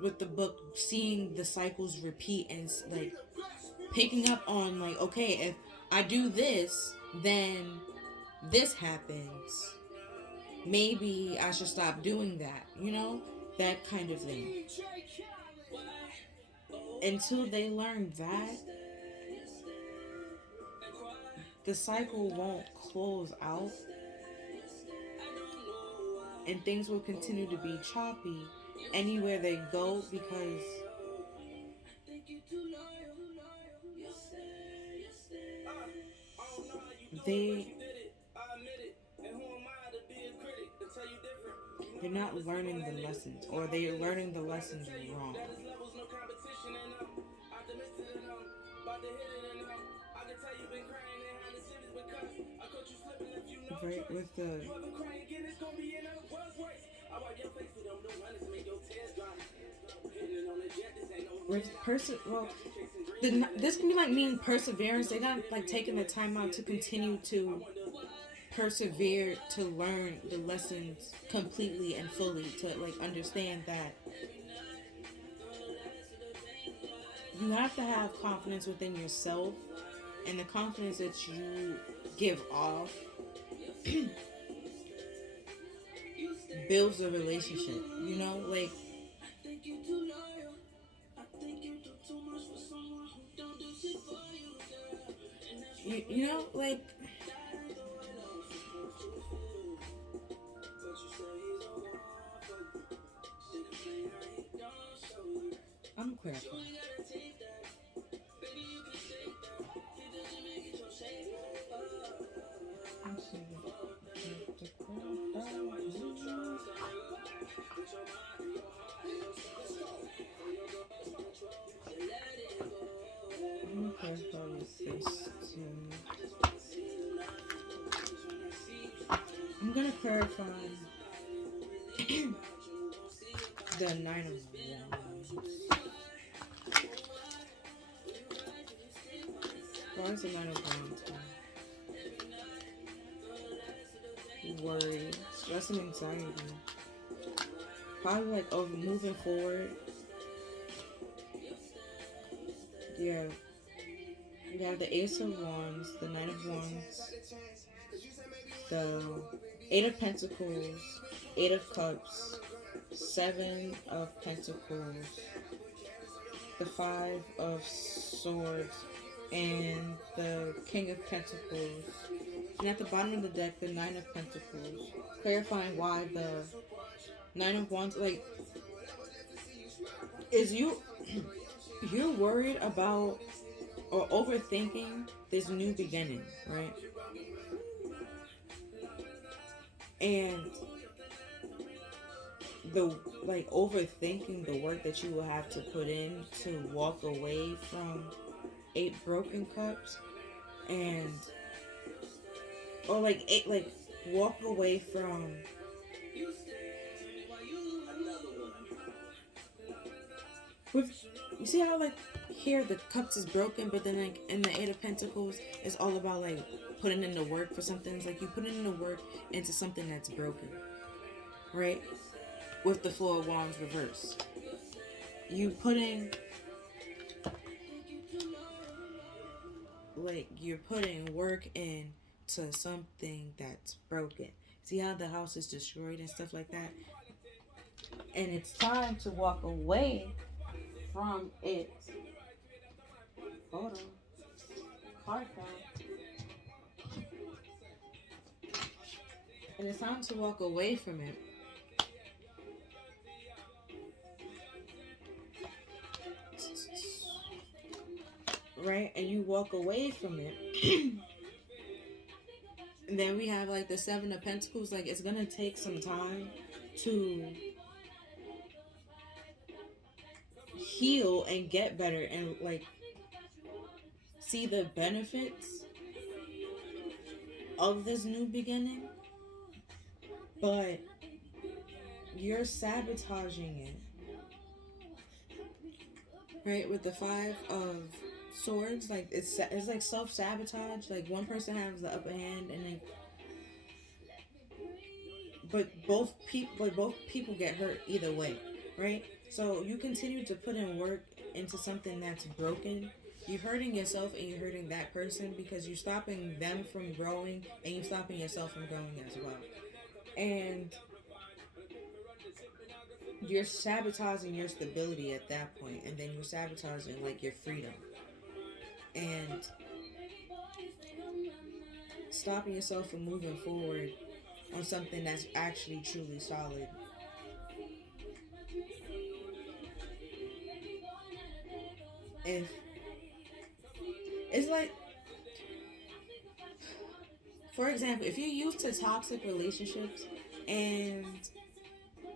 with the book, seeing the cycles repeat, and like picking up on like, okay, if I do this, then this happens. Maybe I should stop doing that, you know? That kind of thing. Until they learn that, the cycle won't close out, and things will continue to be choppy anywhere they go, because they're not learning the lessons, or they're learning the lessons wrong. Right, with the this can be like mean perseverance. They're not like taking the time out to continue to persevere, to learn the lessons completely and fully, to like understand that you have to have confidence within yourself, and the confidence that you give off builds a relationship, you know? Like, you know, like, I'm clarifying. I'm gonna clarify the Nine of Wands. Why is the Nine of Wands? Worry, stress, and anxiety. Probably like over moving forward. Yeah. You have the Ace of Wands, the Knight of Wands, the Eight of Pentacles, Eight of Cups, Seven of Pentacles, the Five of Swords, and the King of Pentacles. And at the bottom of the deck, the Nine of Pentacles. Clarifying why the Nine of Wands, like, is you're worried about or overthinking this new beginning, right? And the like overthinking the work that you will have to put in to walk away from 8 broken cups, and or like 8, like walk away from with, you see how like here the cups is broken, but then like in the Eight of Pentacles it's all about like putting in the work for something. It's like you put in the work into something that's broken, right? With the Four of Wands reverse, you putting like you're putting work in to something that's broken. See how the house is destroyed and stuff like that, and it's time to walk away from it. Hold on. Card count. And it's time to walk away from it. Right? And you walk away from it. And then we have like the Seven of Pentacles. Like, it's gonna take some time to heal and get better and like see the benefits of this new beginning, but you're sabotaging it, right? With the Five of Swords, like it's like self-sabotage. Like one person has the upper hand, and then but both people get hurt either way, right? So you continue to put in work into something that's broken. You're hurting yourself and you're hurting that person because you're stopping them from growing and you're stopping yourself from growing as well. And you're sabotaging your stability at that point, and then you're sabotaging like your freedom and stopping yourself from moving forward on something that's actually truly solid. If it's like, for example, if you're used to toxic relationships and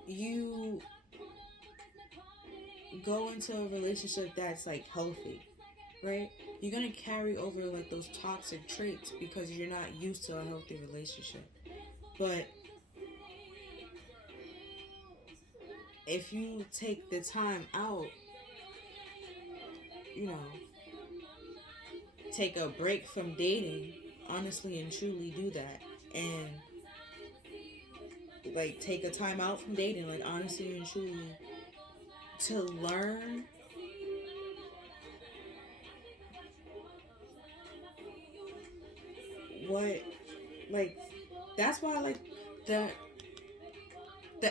you go into a relationship that's like healthy, right? You're gonna carry over like those toxic traits because you're not used to a healthy relationship. But if you take the time out, you know, take a break from dating, honestly and truly do that, and like take a time out from dating, like honestly and truly, to learn what, like, that's why like the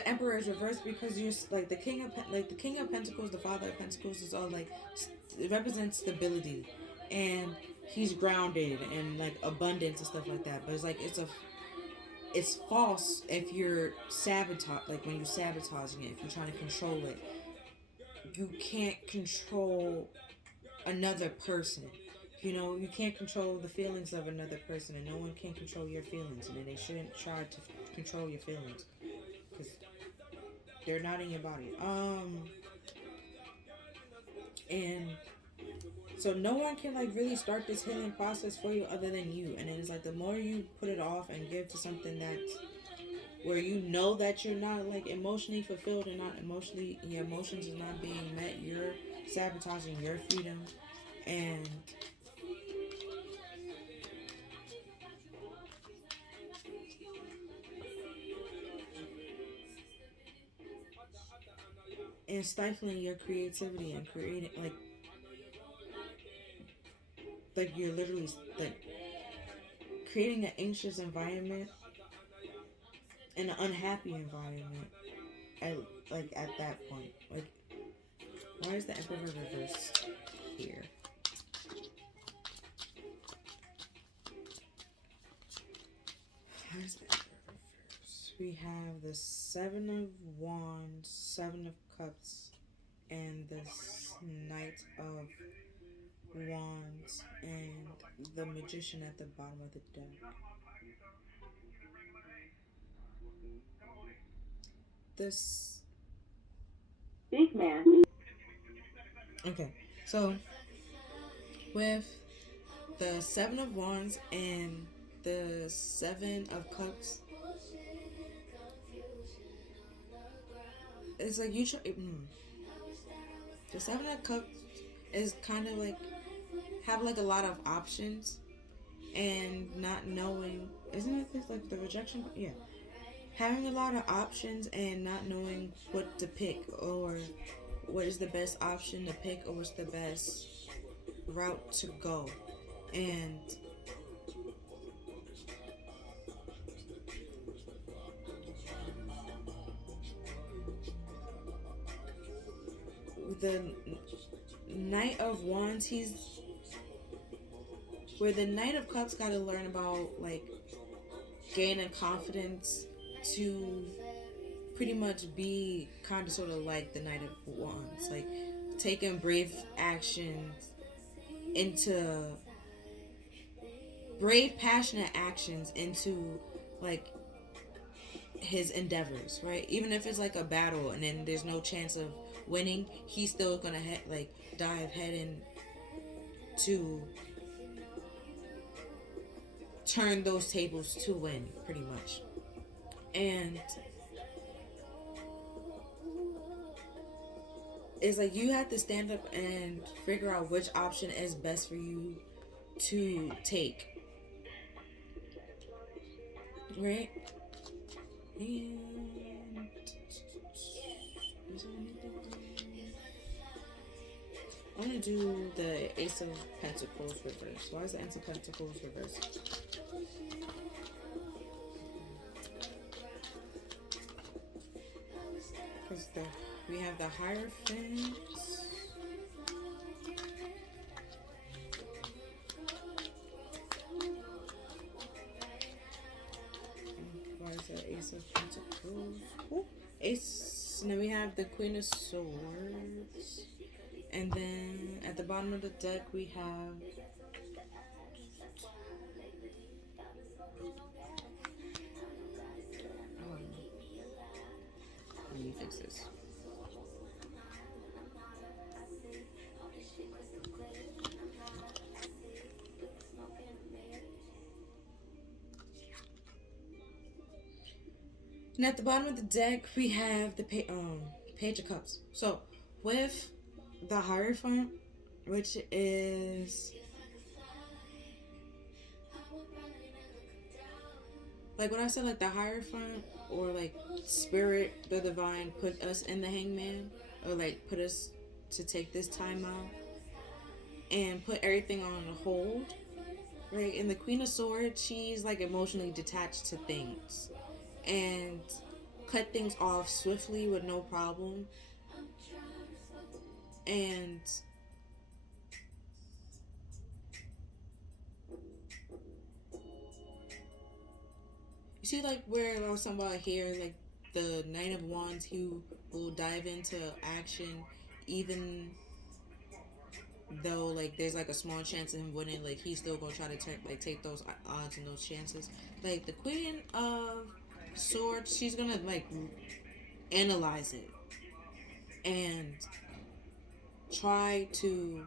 Emperor is reversed, because you're like the King of Pentacles, the Father of Pentacles is all like it represents stability, and he's grounded and like abundance and stuff like that. But it's like it's false if you're like when you're sabotaging it, if you're trying to control it. You can't control another person. You know, you can't control the feelings of another person, and no one can control your feelings, and they shouldn't try to control your feelings because they're not in your body. And so no one can like really start this healing process for you other than you. And it's like the more you put it off and give to something that's where you know that you're not like emotionally fulfilled and not emotionally, your emotions is not being met, you're sabotaging your freedom. And stifling your creativity and creating like you're literally like creating an anxious environment and an unhappy environment at at that point. Like, why is the emperor reversed here? Why is the emperor reversed? We have the 7 of Wands, 7 of Cups, and the Knight of Wands, and the Magician at the bottom of the deck. This big man. Okay, so with the 7 of Wands and the 7 of Cups, it's like you try. The 7 of Cups is kind of like have like a lot of options and not knowing. Isn't it this like the rejection? Yeah, having a lot of options and not knowing what to pick or what is the best option to pick or what's the best route to go. And the Knight of Wands, he's where the Knight of Cups got to learn about like gaining confidence to pretty much be kind of sort of like the Knight of Wands, like taking passionate actions into like his endeavors, right? Even if it's like a battle and then there's no chance of winning, he's still gonna dive head in to turn those tables to win, pretty much. And it's like you have to stand up and figure out which option is best for you to take, right? And I'm gonna do the Ace of Pentacles reverse. Why is the Ace of Pentacles reverse? Because we have the Hierophant. Why is that Ace of Pentacles? Ooh. Ace. And then we have the Queen of Swords. And then at the bottom of the deck we have let me fix this. And at the bottom of the deck we have the Page of Cups. So with the Hierophant, which is like when I said like the Hierophant or like Spirit, the Divine put us in the Hangman, or like put us to take this time out and put everything on hold, right? And the Queen of Swords, she's like emotionally detached to things and cut things off swiftly with no problem. And see, like, where I was talking about here, like, the Knight of Wands, he will dive into action even though, like, there's, like, a small chance of him winning. Like, he's still gonna try to take those odds and those chances. Like, the Queen of Swords, she's gonna, like, analyze it and try to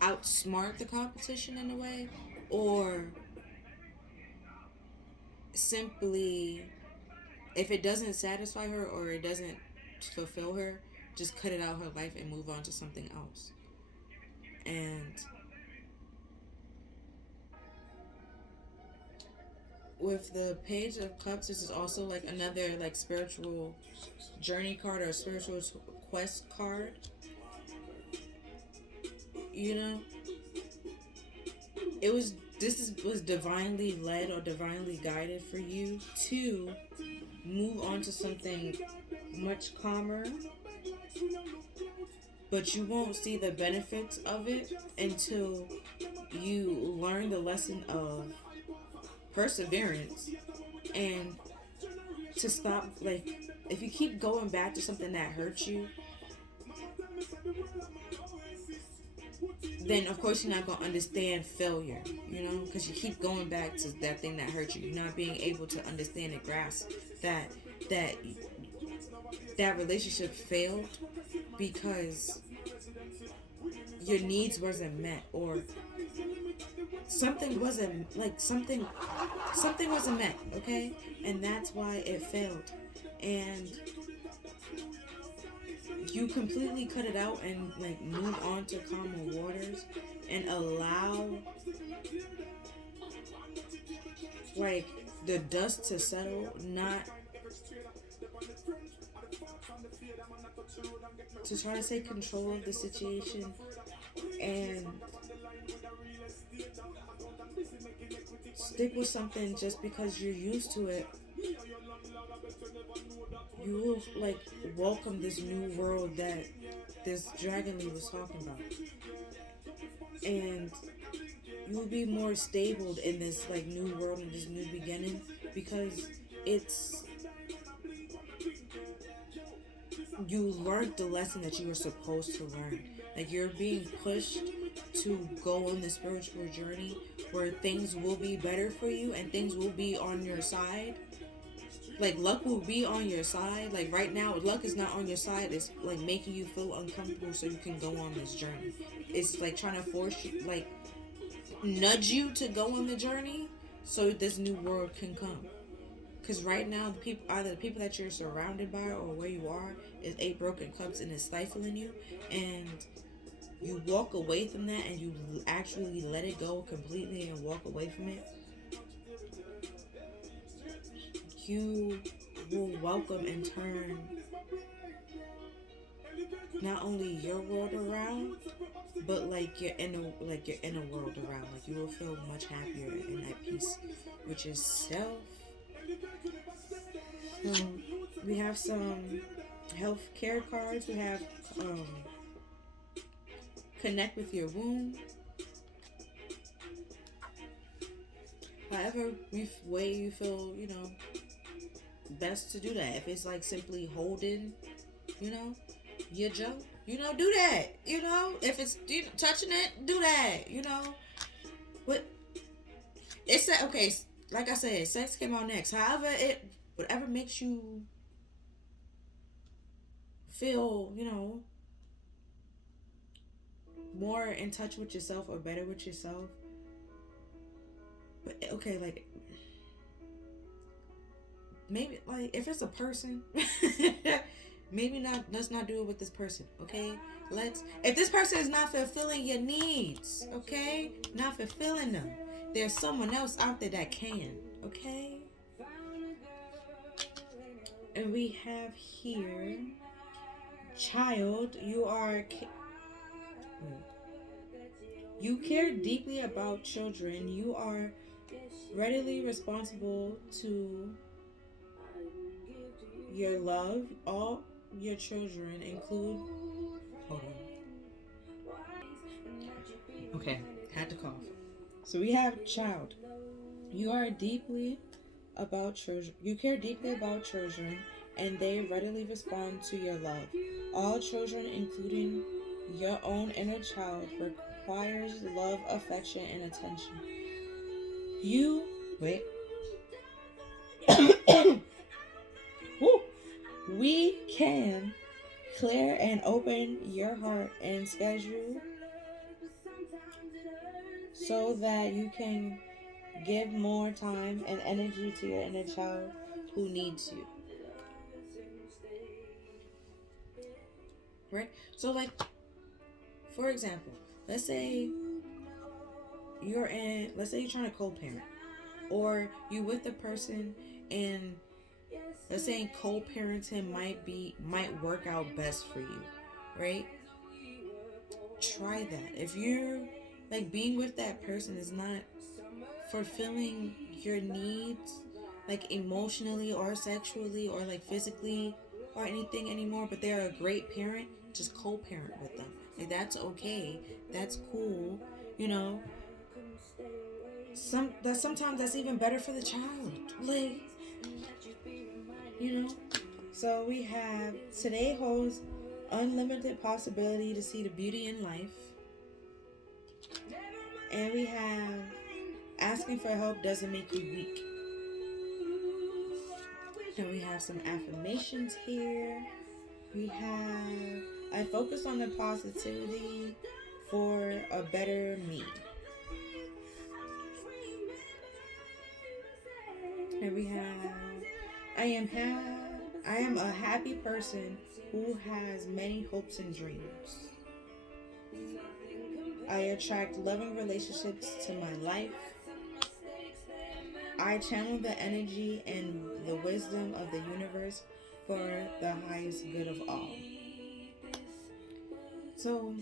outsmart the competition in a way, or simply, if it doesn't satisfy her or it doesn't fulfill her, just cut it out of her life and move on to something else. And with the Page of Cups, this is also like another like spiritual journey card or a spiritual quest card. You know, was divinely led or divinely guided for you to move on to something much calmer, but you won't see the benefits of it until you learn the lesson of perseverance and to stop. Like, if you keep going back to something that hurts you, then of course you're not going to understand failure, you know, because you keep going back to that thing that hurt you. You're not being able to understand and grasp that that that relationship failed because your needs wasn't met, or something wasn't like something wasn't met, okay? And that's why it failed. And you completely cut it out and like move on to calmer waters and allow like the dust to settle, not to try to take control of the situation and stick with something just because you're used to it. You will like welcome this new world that this Dragon Lee was talking about, and you will be more stable in this like new world and this new beginning because it's you learned the lesson that you were supposed to learn. Like, you're being pushed to go on the spiritual journey where things will be better for you and things will be on your side. Like, luck will be on your side. Like, right now, luck is not on your side. It's like making you feel uncomfortable so you can go on this journey. It's like trying to force you, like nudge you to go on the journey so this new world can come. Because right now, either the people that you're surrounded by or where you are is 8 broken cups and it's stifling you. And you walk away from that and you actually let it go completely and walk away from it. You will welcome and turn not only your world around, but like your inner world around. Like, you will feel much happier and at peace with yourself. We have some health care cards. We have connect with your womb. However way you feel, you know, best to do that. If it's like simply holding, you know, your junk, you know, do that. You know, if it's touching it, do that. You know, but it's that okay. Like I said, sex came on next. However, whatever makes you feel, you know, more in touch with yourself or better with yourself. But okay, like maybe like if it's a person, maybe not. Let's not do it with this person. Okay, if this person is not fulfilling your needs, okay, not fulfilling them, there's someone else out there that can. Okay. And we have here, child, you care deeply about children. You are readily responsible to your love. All your children include... Hold on. Okay, had to cough. So we have child. You are deeply about children. You care deeply about children, and they readily respond to your love. All children, including your own inner child, requires love, affection, and attention. You wait. Woo. We can clear and open your heart and schedule so that you can give more time and energy to your inner child who needs you. Right? So, like, for example, let's say let's say you're trying to co-parent, or you with the person, and let's say co-parenting might work out best for you, right? Try that. If you're like being with that person is not fulfilling your needs, like emotionally or sexually or like physically or anything anymore, but they're a great parent, just co-parent with them. Like, that's okay. That's cool. You know, sometimes that's even better for the child. Like, you know. So we have today holds unlimited possibility to see the beauty in life. And we have asking for help doesn't make you weak. And we have some affirmations here. We have I focus on the positivity for a better me. And we have I am a happy person who has many hopes and dreams. I attract loving relationships to my life. I channel the energy and the wisdom of the universe for the highest good of all. So,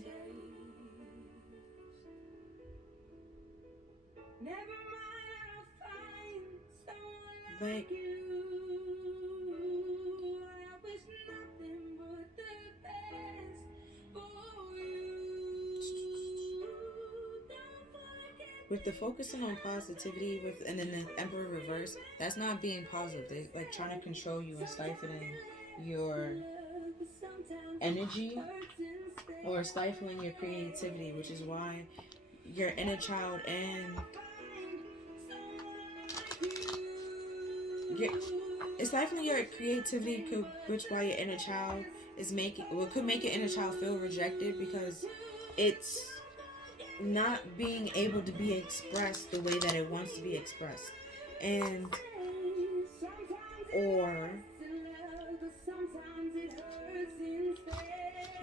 like, with the focusing on positivity and then the Emperor reverse, that's not being positive. They're like trying to control you and stifling your energy or stifling your creativity, which is why your inner child and it's stifling your creativity, which why your inner child could make your inner child feel rejected because it's not being able to be expressed the way that it wants to be expressed, and or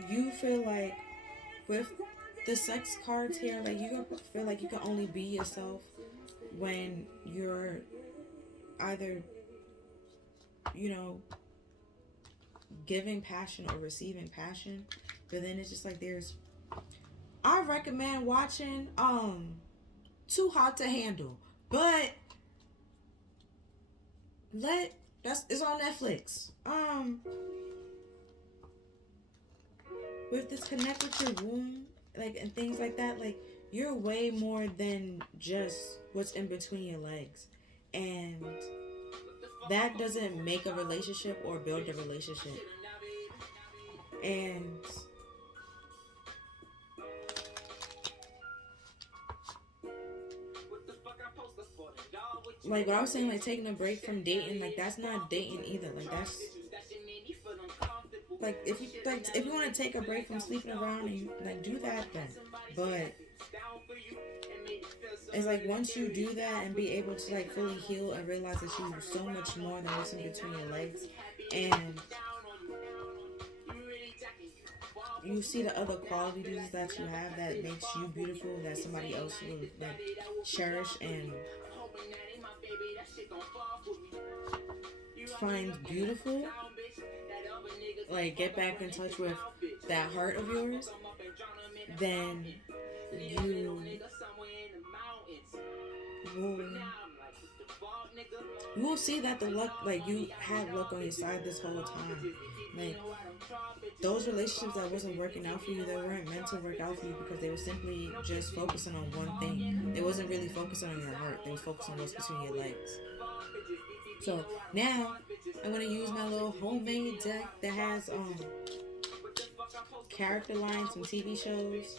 you feel like with the sex cards here, like you feel like you can only be yourself when you're either, you know, giving passion or receiving passion. But then it's just like I recommend watching Too Hot to Handle, but it's on Netflix. With this connect with your womb, like, and things like that, like, you're way more than just what's in between your legs, and that doesn't make a relationship or build a relationship. And like what I was saying, like taking a break from dating, like that's not dating either. Like that's like if you want to take a break from sleeping around and you like do that then. But it's like once you do that and be able to like fully heal and realize that you're so much more than what's in between your legs, and you see the other qualities that you have that makes you beautiful, that somebody else will like cherish and find beautiful, like get back in touch with that heart of yours, then you will you will see that the luck, like, you had luck on your side this whole time. Like, those relationships that wasn't working out for you, they weren't meant to work out for you because they were simply just focusing on one thing. They wasn't really focusing on your heart. They was focusing on what's between your legs. So now I'm gonna use my little homemade deck that has character lines from TV shows.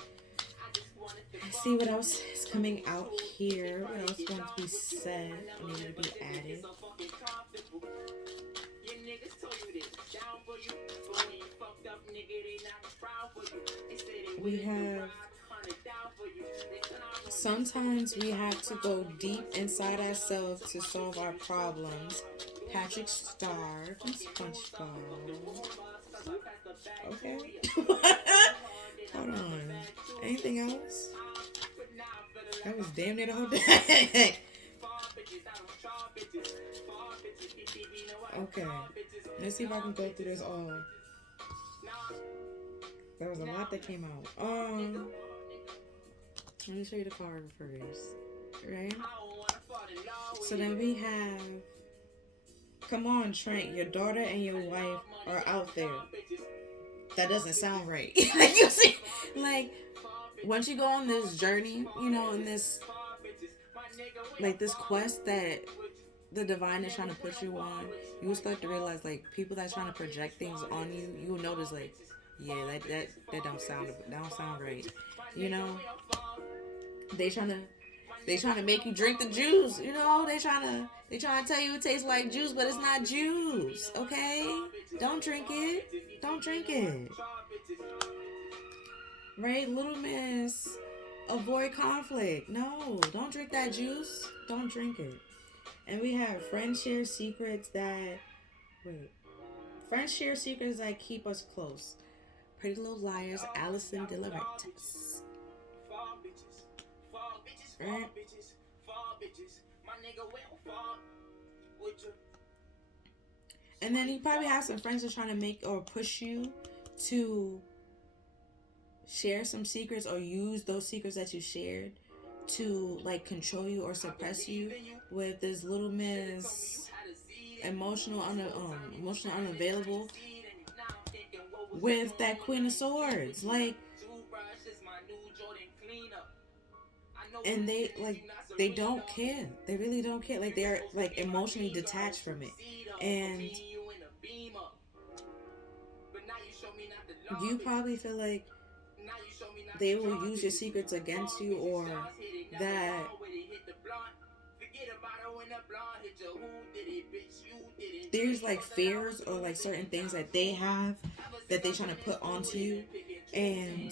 See what else is coming out here. What else wants to be said and needed to be added. We have, sometimes we have to go deep inside ourselves to solve our problems. Patrick Star from SpongeBob. Okay. Hold on. Anything else? That was damn near the whole day. Okay. Let's see if I can go through this all. There was a lot that came out. Let me show you the card first. Right? So then we have, come on, Trent, your daughter and your wife are out there. That doesn't sound right. Like, you see, like, once you go on this journey, you know, in this, like, this quest that the divine is trying to put you on, you will start to realize, like, people that's trying to project things on you, you will notice, like, yeah, that don't sound right. You know, they trying to make you drink the juice. You know, they trying to tell you it tastes like juice, but it's not juice. Okay, don't drink it. Don't drink it. Right, little miss. Avoid conflict. No, don't drink that juice. Don't drink it. And we have friends share secrets that friends share secrets that keep us close. Pretty Little Liars, Allison De La Rentas. Right? And then you probably have some friends that are trying to make or push you to share some secrets or use those secrets that you shared to, like, control you or suppress you with this little miss emotional unavailable with that Queen of Swords. Like, and they don't care. They really don't care. Like, they're, like, emotionally detached from it. And you probably feel like they will use your secrets against you, or that there's, like, fears or, like, certain things that they have that they're trying to put onto you, and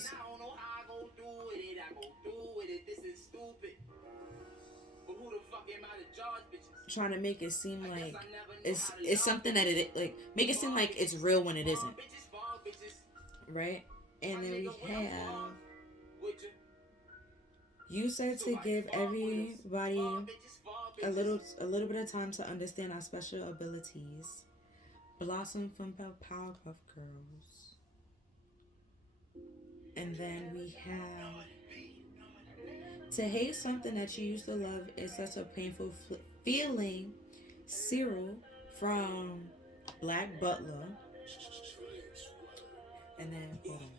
trying to make it seem like it's something that it, like, make it seem like it's real when it isn't. Right? And then we have, you said to give everybody a little bit of time to understand our special abilities. Blossom from Powerpuff Girls. And then we have, to hate something that you used to love is such a painful feeling. Cyril from Black Butler. And then, hold on.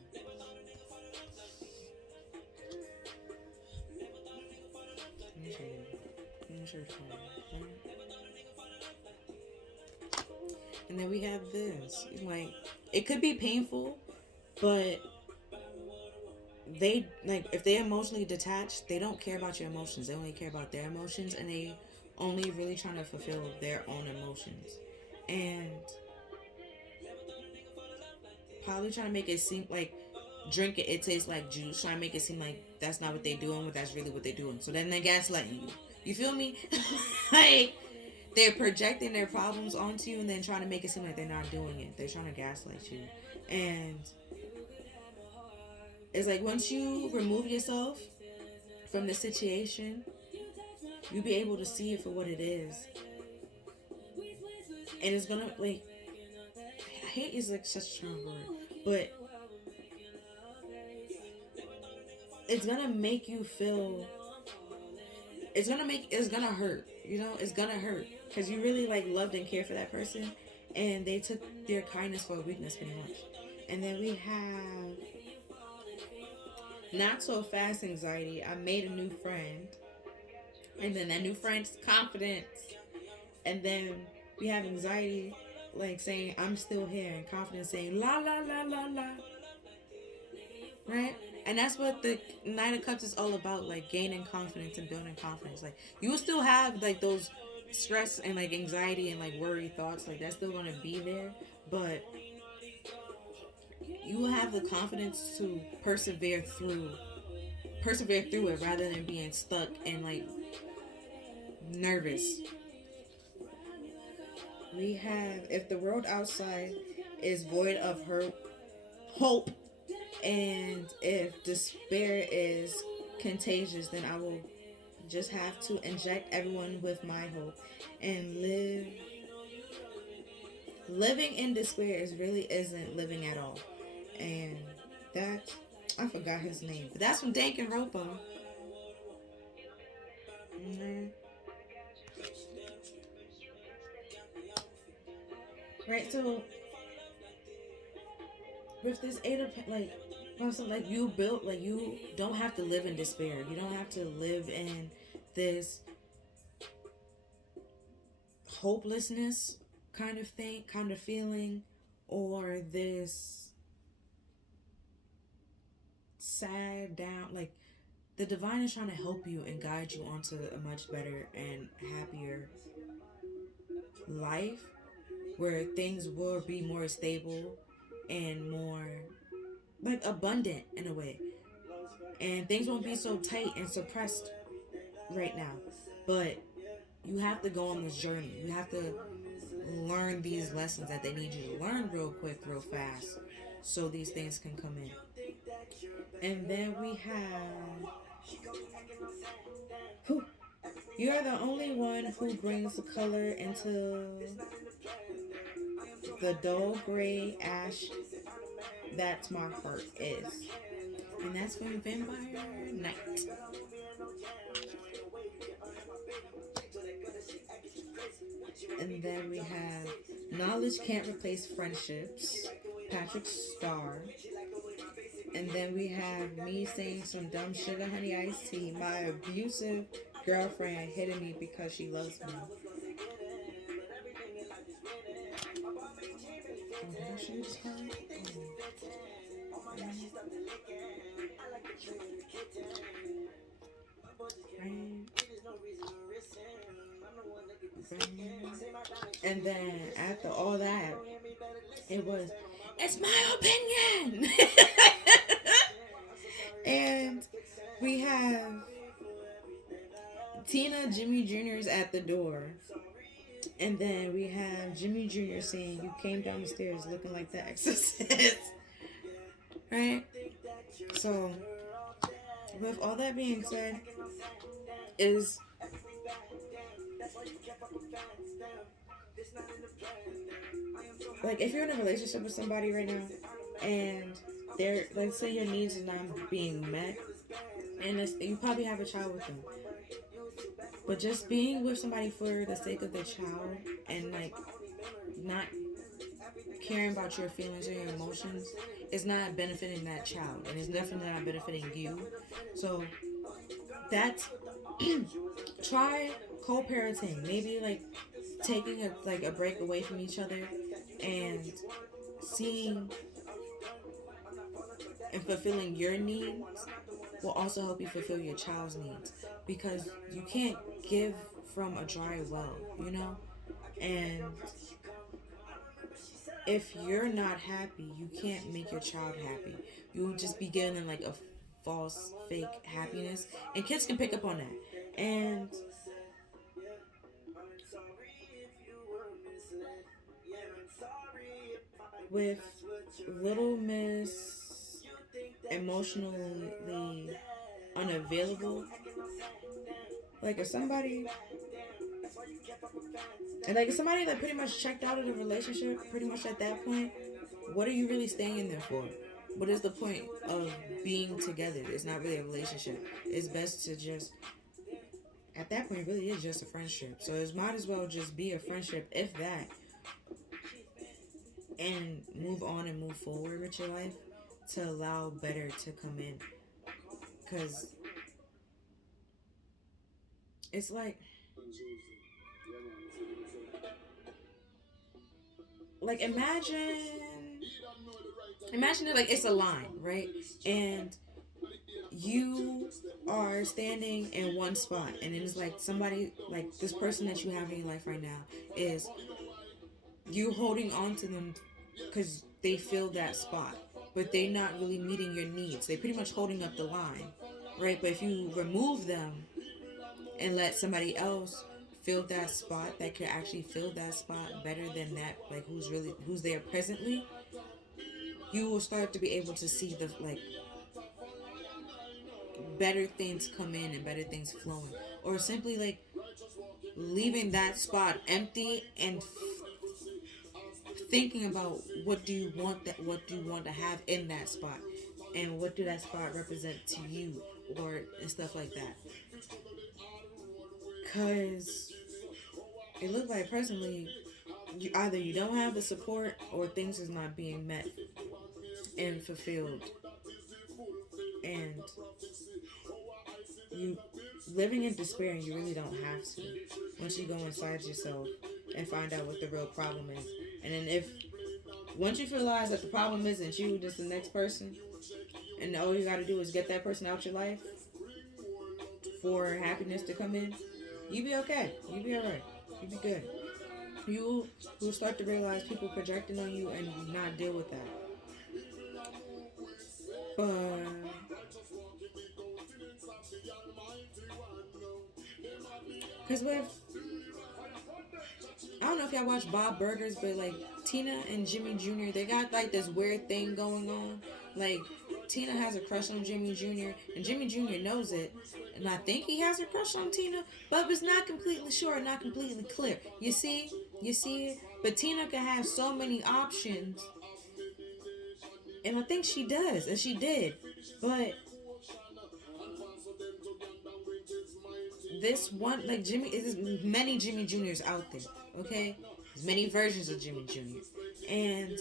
Let me show you. And then we have this. Like, it could be painful, but they, like, if they're emotionally detached, they don't care about your emotions. They only care about their emotions, and they only really trying to fulfill their own emotions. And probably trying to make it seem like drink it tastes like juice, trying to make it seem like that's not what they're doing, but that's really what they're doing. So then they're gaslighting you. You feel me? Like, they're projecting their problems onto you and then trying to make it seem like they're not doing it. They're trying to gaslight you. And it's like, once you remove yourself from the situation, you'll be able to see it for what it is. And it's gonna, like, hate is, like, such a strong word, but it's gonna make you feel, it's gonna hurt, you know, it's gonna hurt, because you really like loved and cared for that person, and they took their kindness for a weakness pretty much. And then we have not so fast anxiety. I made a new friend, and then that new friend's confidence, and then we have anxiety like saying I'm still here, and confidence saying la la la la la, right? And that's what the Nine of Cups is all about, like gaining confidence and building confidence. Like you will still have like those stress and like anxiety and like worry thoughts, like that's still gonna be there, but you will have the confidence to persevere through it rather than being stuck and like nervous. We have if the world outside is void of hope, and if despair is contagious, then I will just have to inject everyone with my hope and living in despair is really isn't living at all. And that I forgot his name, but that's from Danganronpa. Mm-hmm. Right, so with this eight of like also like you built like you don't have to live in despair. You don't have to live in this hopelessness kind of feeling, or this sad down like the divine is trying to help you and guide you onto a much better and happier life where things will be more stable and more like abundant in a way, and things won't be so tight and suppressed right now. But you have to go on this journey. You have to learn these lessons that they need you to learn real quick, real fast, so these things can come in. And then we have whew, you are the only one who brings the color into the dull gray ash that my heart is. And that's from Vampire Night. And then we have knowledge can't replace friendships, Patrick Starr. And then we have me saying some dumb sugar honey iced tea, my abusive girlfriend hitting me because she loves me. Oh, did I show you this part? And then after all that, it was, it's my opinion. And we have Tina Jimmy Jr.'s at the door. And then we have Jimmy Jr. saying, you came down the stairs looking like the Exorcist. Right? So, with all that being said, is like if you're in a relationship with somebody right now and they're, let's say your needs are not being met, and you probably have a child with them, but just being with somebody for the sake of the child and like not caring about your feelings or your emotions is not benefiting that child, and it's definitely not benefiting you. So that's try co-parenting, maybe like taking a break away from each other and seeing and fulfilling your needs will also help you fulfill your child's needs, because you can't give from a dry well, you know? And if you're not happy, you can't make your child happy. You'll just be giving them like a false, fake happiness, and kids can pick up on that. And with Little Miss emotionally unavailable, like if somebody that pretty much checked out of the relationship pretty much at that point, what are you really staying in there for? What is the point of being together? It's not really a relationship. It's best to just at that point, it really is just a friendship. So it might as well just be a friendship, if that, and move on and move forward with your life to allow better to come in. Because it's like imagine it like it's a line, right? And you are standing in one spot, and it is like somebody, like this person that you have in your life right now, is you holding on to them because they fill that spot, but they're not really meeting your needs. They're pretty much holding up the line, right? But if you remove them and let somebody else fill that spot, that could actually fill that spot better than that, like who's there presently, you will start to be able to see the like better things come in and better things flowing, or simply like leaving that spot empty and thinking about what do you want to have in that spot, and what do that spot represent to you, or and stuff like that. Because it looks like personally, either you don't have the support or things is not being met and fulfilled, and you living in despair, and you really don't have to once you go inside yourself and find out what the real problem is. And then if once you realize that the problem isn't you, just the next person, and all you got to do is get that person out your life for happiness to come in, you be okay. You be alright. You be good. You will start to realize people projecting on you and not deal with that. But because with, I don't know if y'all watch Bob Burgers, but like Tina and Jimmy Jr., they got like this weird thing going on. Like Tina has a crush on Jimmy Jr. and Jimmy Jr. knows it. And I think he has a crush on Tina, but it's not completely sure, not completely clear. You see it? But Tina can have so many options. And I think she does, and she did. But this one, like Jimmy, there's many Jimmy Juniors out there, okay? There's many versions of Jimmy Jr. And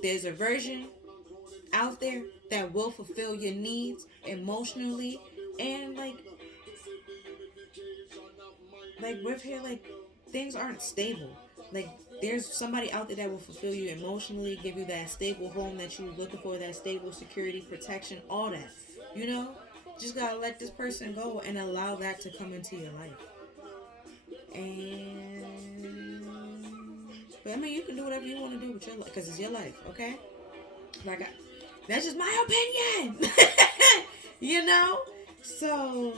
there's a version out there that will fulfill your needs emotionally, and like with her, like things aren't stable. Like there's somebody out there that will fulfill you emotionally, give you that stable home that you're looking for, that stable security, protection, all that. You know, just gotta let this person go and allow that to come into your life. And but I mean, you can do whatever you want to do with your life because it's your life, okay? Like that's just my opinion. You know? So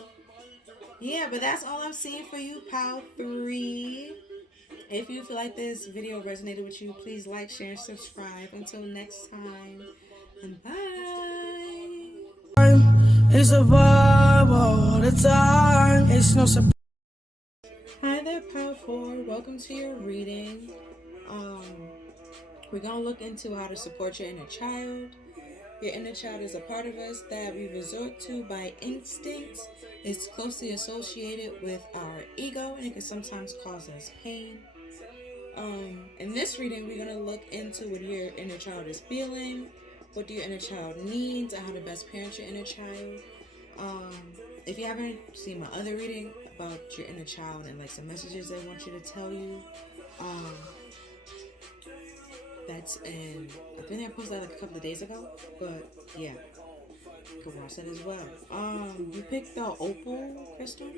yeah, but that's all I'm seeing for you, Pal 3. If you feel like this video resonated with you, please like, share, and subscribe. Until next time, and bye. It's a vibe all the time. It's no surprise. Hi there, Pal 4. Welcome to your reading. We're gonna look into how to support your inner child. Your inner child is a part of us that we resort to by instinct. It's closely associated with our ego, and it can sometimes cause us pain. In this reading, we're going to look into what your inner child is feeling, what your inner child needs, and how to best parent your inner child. If you haven't seen my other reading about your inner child and like some messages they want you to tell you, that's in, I think I posted that like a couple of days ago, but yeah, you can watch that as well. You picked the Opal crystal.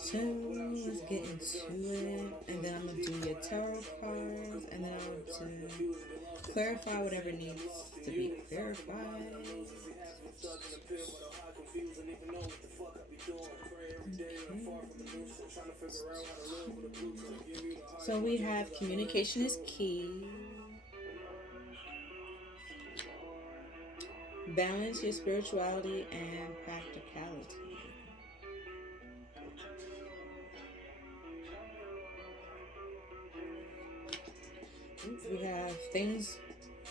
So let's get into it, and then I'm gonna do your tarot cards, and then I'm going to clarify whatever needs to be clarified. So we have communication is key. Balance your spirituality and practicality. We have things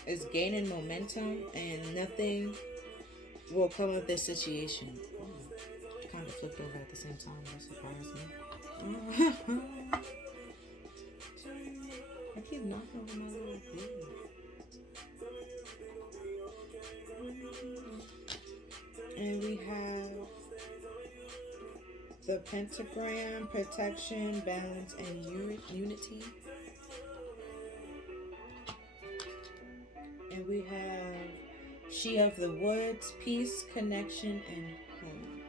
is gaining momentum and nothing will come of this situation. flipped over at the same time. That surprised me. I keep knocking over my little thing. And we have the pentagram, protection, balance, and unity. And we have she of the woods, peace, connection, and home.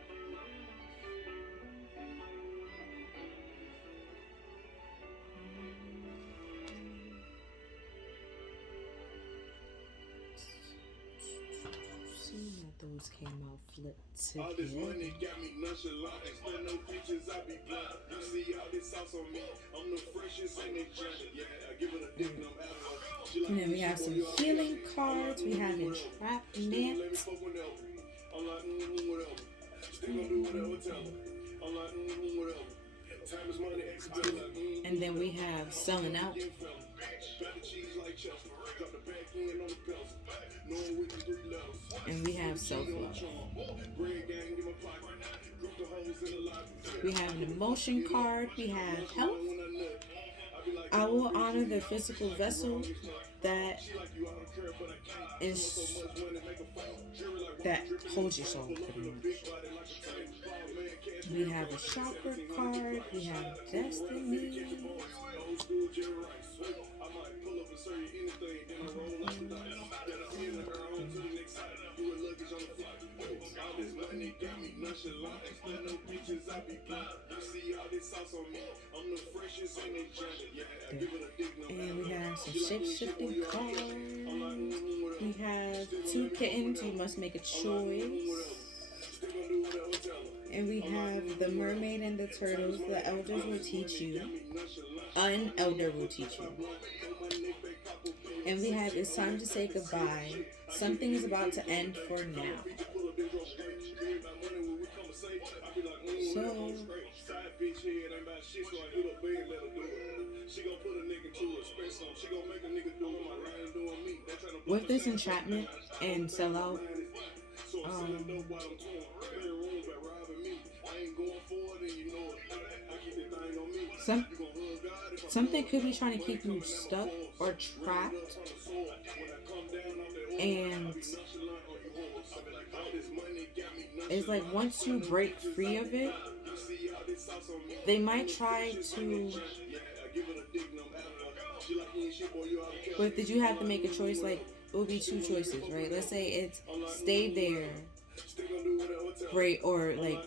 Those came out flipped all this money got me nonchalant. Explain no pictures, I be blind. You see all this sauce on me. I'm the freshest in the joint. Yeah, I give it a dick and I'm out of. And then we have some healing cards. We have entrapment. I'm like, whatever. Still gonna do whatever, tell her. I'm like, whatever. Time is money, and then we have selling out. And we have self-love. We have an emotion card. We have health. I will honor the physical vessel that holds your soul, pretty much. We have a chakra card. We have destiny. And we have some shape-shifting cards. We have 2 kittens. You must make a choice. And we have the mermaid and the turtles. The elders will teach you. An elder will teach you. And we have it's time to say goodbye. Something is about to end for now. So, with this entrapment and sellout, something could be trying to keep you stuck or trapped, and it's like once you break free of it, they might try to. But did you have to make a choice? Like it would be 2 choices, right? Let's say it's stay there, right, or like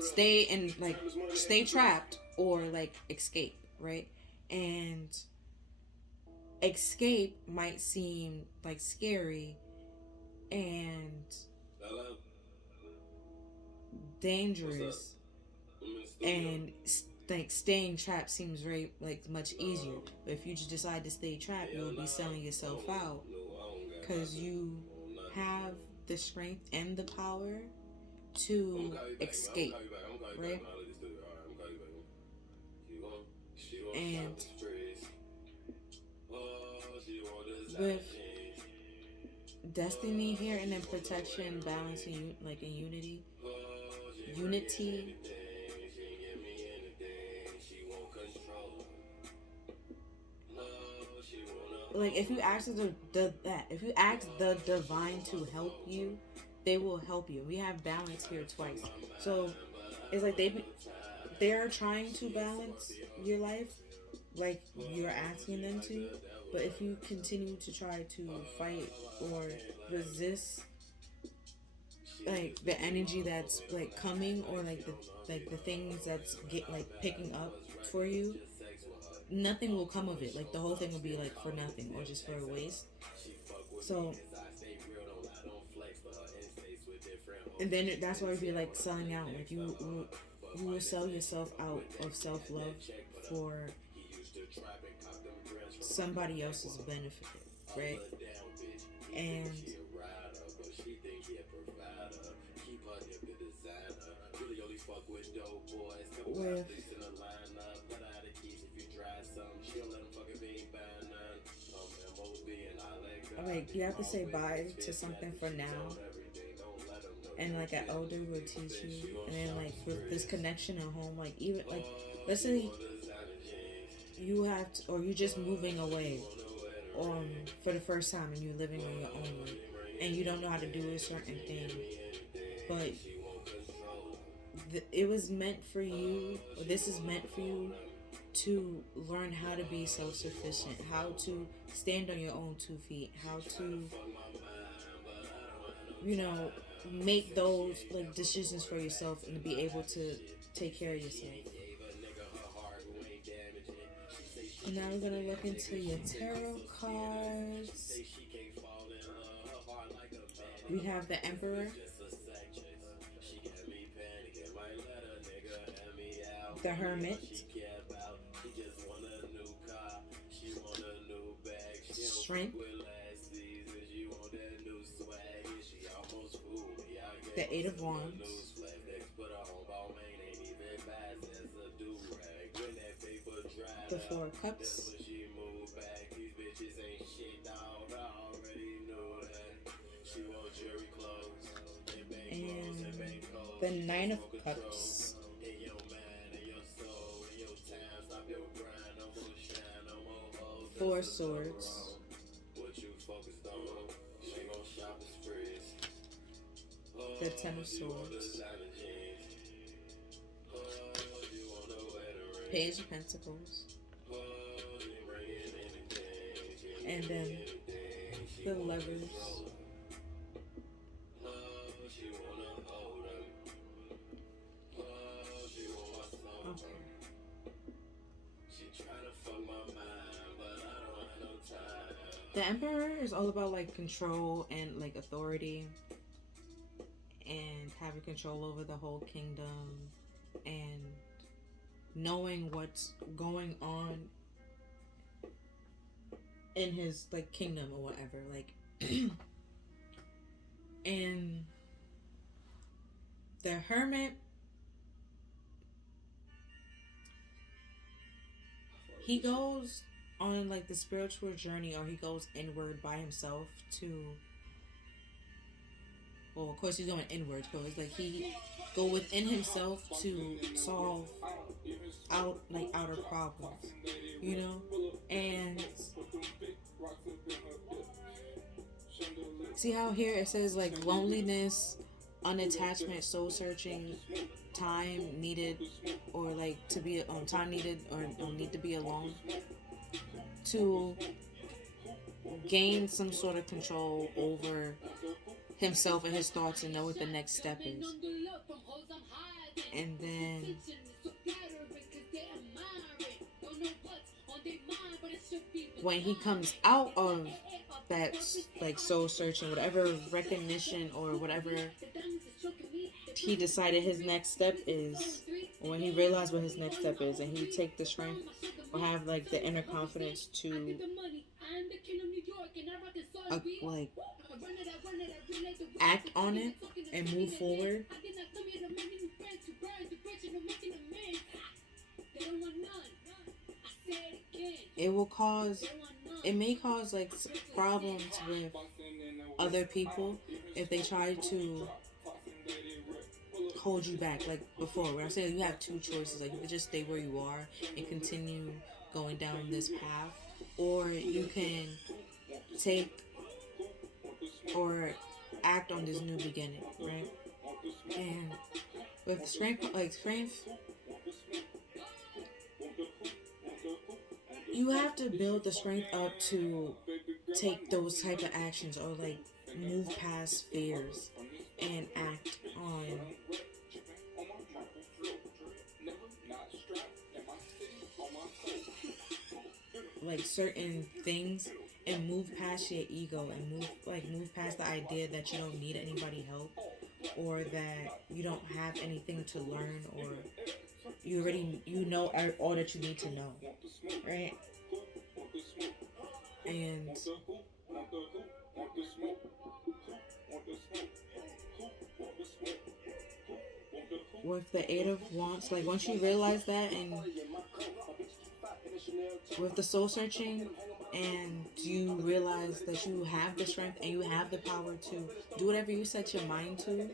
stay trapped, or like escape, right? And escape might seem like scary and dangerous, and like staying trapped seems very like much easier. But if you just decide to stay trapped, you'll be selling yourself out because you have the strength and the power to escape, right? And with destiny here, and then protection, balance, and like in unity, like if you ask the divine to help you, they will help you. We have balance here twice, so it's like they're trying to balance your life, like you're asking them to. But if you continue to try to fight or resist, like the energy that's like coming, or like the things that's picking up for you, nothing will come of it. Like the whole thing will be like for nothing or just for a waste. So, and then that's why we'd be like selling out. Like you will sell yourself out of self-love for somebody else's benefit, right? And with like you have to say bye to something for now, and like an elder will teach you, and then like with this connection at home, like even like let's say you have to, or you're just moving away for the first time and you're living on your own, and you don't know how to do a certain thing, but it was meant for you, or this is meant for you to learn how to be self-sufficient, how to stand on your own 2 feet, how to, you know, make those like decisions for yourself and to be able to take care of yourself. And now we're gonna look into your tarot cards. We have the Emperor, the Hermit, Strength, the Eight of Wands, the Four of Cups, and the Nine of Cups. Four Swords, the Ten of Swords, Page of Pentacles, and then the Lovers. Okay. The Emperor is all about like control and like authority and having control over the whole kingdom and knowing what's going on in his like kingdom or whatever, like and the Hermit, he goes on like the spiritual journey, or he goes inward by himself to, well, of course he's going inward, so it's like he go within himself to solve outer problems, you know. And see how here it says like loneliness, unattachment, soul searching, time needed, or like to be time needed, or need to be alone to gain some sort of control over himself and his thoughts and know what the next step is. And then when he comes out of that like soul searching, whatever recognition or whatever he decided his next step is, or when he realized what his next step is, and he take the strength or have like the inner confidence to like act on it and move forward, it may cause like problems with other people if they try to hold you back. Like before, where I said you have two choices, like you can just stay where you are and continue going down this path, or you can take or act on this new beginning, right? And with strength, you have to build the strength up to take those type of actions, or like move past fears and act on like certain things, and move past your ego, and move past the idea that you don't need anybody help, or that you don't have anything to learn, or you already know all that you need to know, right? And with the Eight of Wands, like once you realize that, and with the soul searching, and you realize that you have the strength and you have the power to do whatever you set your mind to,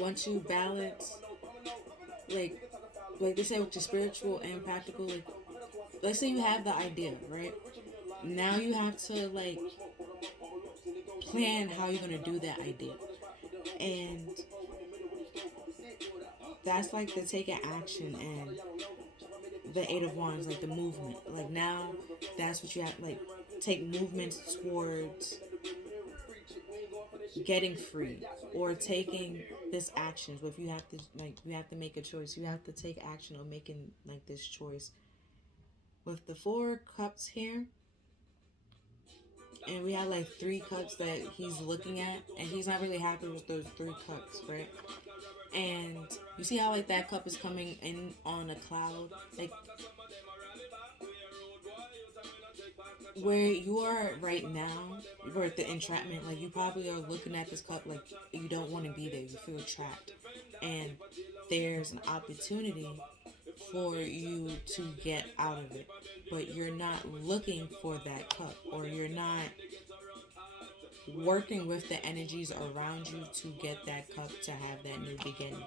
once you balance, like like they say with your spiritual and practical, like let's say you have the idea, right? Now you have to like plan how you're gonna do that idea. And that's like the taking action and the Eight of Wands, like the movement. Like now that's what you have like take movements towards getting free or taking this action. So if you have to like you have to make a choice, you have to take action on making like this choice. With the Four Cups here, and we have like three cups that he's looking at, and he's not really happy with those three cups, right? And you see how like that cup is coming in on a cloud, like where you are right now, where the entrapment, like you probably are looking at this cup like you don't want to be there, you feel trapped, and there's an opportunity for you to get out of it, but you're not looking for that cup, or you're not working with the energies around you to get that cup to have that new beginning.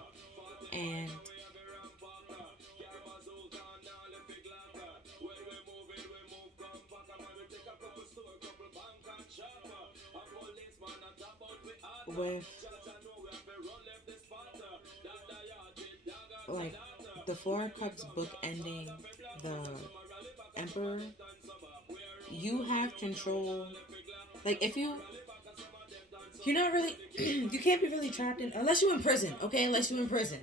And with like the Four of Cups book ending the Emperor, you have control. Like if you're not really you can't be really trapped in unless you're in prison, okay? Unless you're in prison.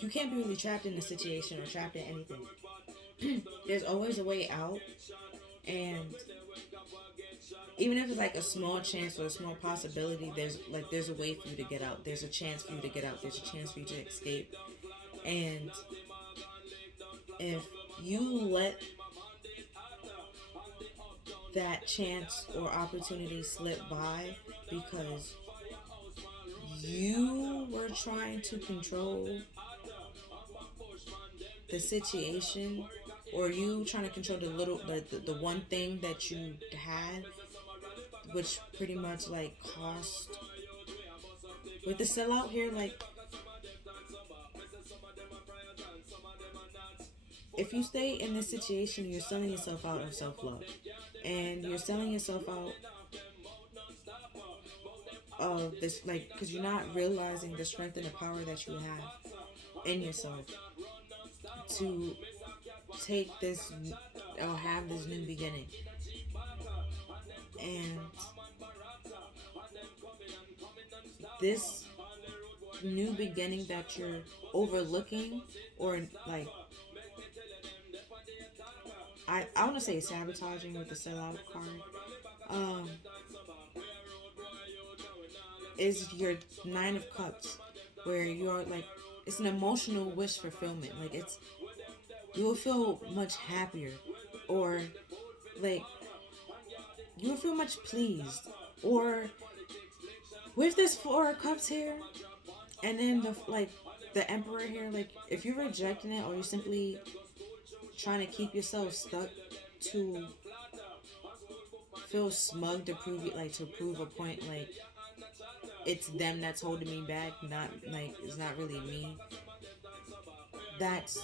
You can't be really trapped in a situation or trapped in anything. There's always a way out, and even if it's like a small chance or a small possibility, there's a way for you to get out. There's a chance for you to get out. There's a chance for you to escape. And if you let that chance or opportunity slip by because you were trying to control the situation, or you trying to control the one thing that you had, which pretty much like cost with the sellout here, like if you stay in this situation, you're selling yourself out of self-love, and you're selling yourself out of this, like, because you're not realizing the strength and the power that you have in yourself to take this or have this new beginning. And this new beginning that you're overlooking, or like I want to say sabotaging with the sellout card, um, is your Nine of Cups, where you're like it's an emotional wish fulfillment. Like it's you will feel much happier, or like you will feel much pleased, or with this Four of Cups here, and then the Emperor here. Like if you're rejecting it, or you're simply trying to keep yourself stuck to feel smug to prove it, like to prove a point, like it's them that's holding me back, not like it's not really me. That's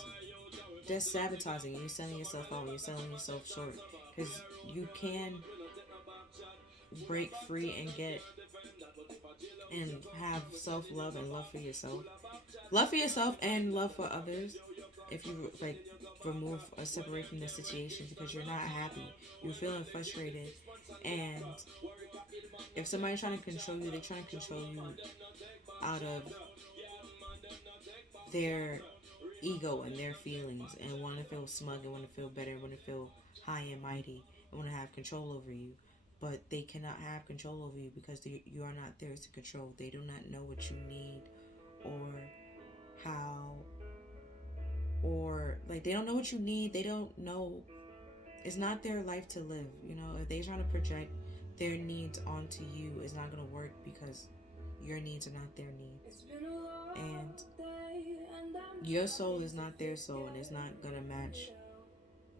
just sabotaging. You're selling yourself out. You're selling yourself short, because you can break free and get and have self-love and love for yourself and love for others. If you like remove or separate from the situation because you're not happy, you're feeling frustrated, and if somebody's trying to control you, they're trying to control you out of their ego and their feelings, and want to feel smug and want to feel better, want to feel high and mighty, and want to have control over you. But they cannot have control over you because you are not theirs to control. They do not know what you need, or how, or like they don't know what you need. They don't know. It's not their life to live. You know, if they're trying to project their needs onto you, it's not going to work because your needs are not their needs. And your soul is not their soul, and it's not going to match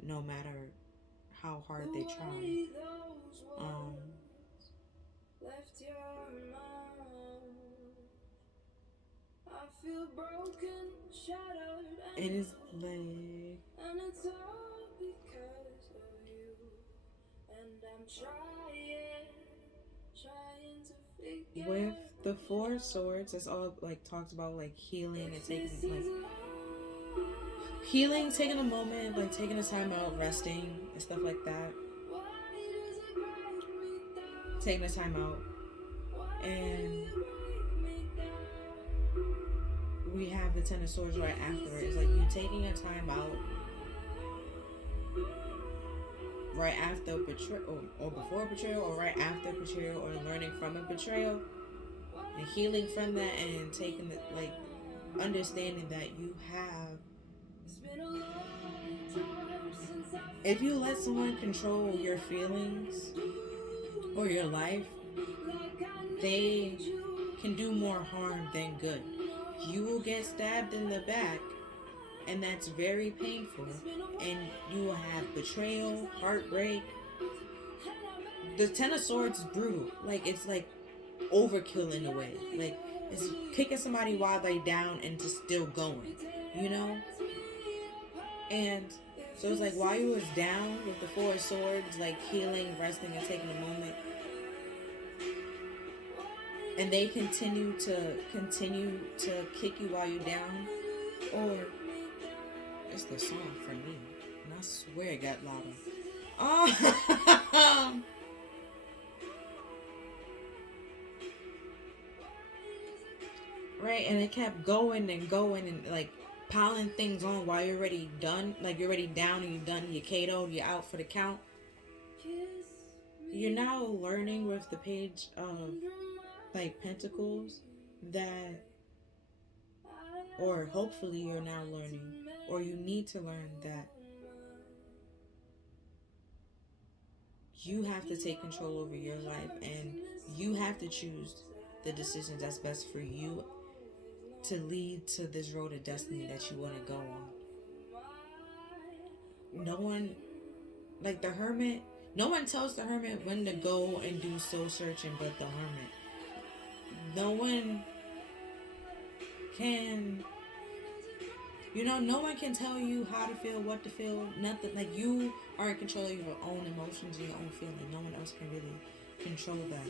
no matter how hard they try. It is like and it's all because of you. And I'm trying to figure with the Four Swords, it's all like talks about like healing and taking a moment, like taking a time out, resting and stuff like that. Taking a time out, and we have the Ten of Swords right after it. It's like you taking a time out right after betrayal, or before betrayal, or right after betrayal, or learning from a betrayal and healing from that, and taking the like understanding that you have. If you let someone control your feelings or your life, they can do more harm than good. You will get stabbed in the back, and that's very painful, and you will have betrayal, heartbreak. The Ten of Swords is brutal. Like, it's like overkill in a way. Like, it's kicking somebody while they down and just still going, you know? And so it's like while you was down with the Four Swords, like healing, resting, and taking a moment, and they continue to kick you while you're down, or it's the song for me, and I swear it got louder. Oh, right, and it kept going and going and like piling things on while you're already done, like you're already down and you're done, you're KO'd, you're out for the count. You're now learning with the Page of like Pentacles that, or hopefully you're now learning, or you need to learn that you have to take control over your life, and you have to choose the decisions that's best for you to lead to this road of destiny that you want to go on. No one, like the Hermit, no one tells the Hermit when to go and do soul searching but the Hermit. No one can, no one can tell you how to feel, what to feel, nothing. Like, you are in control of your own emotions and your own feelings. No one else can really control that.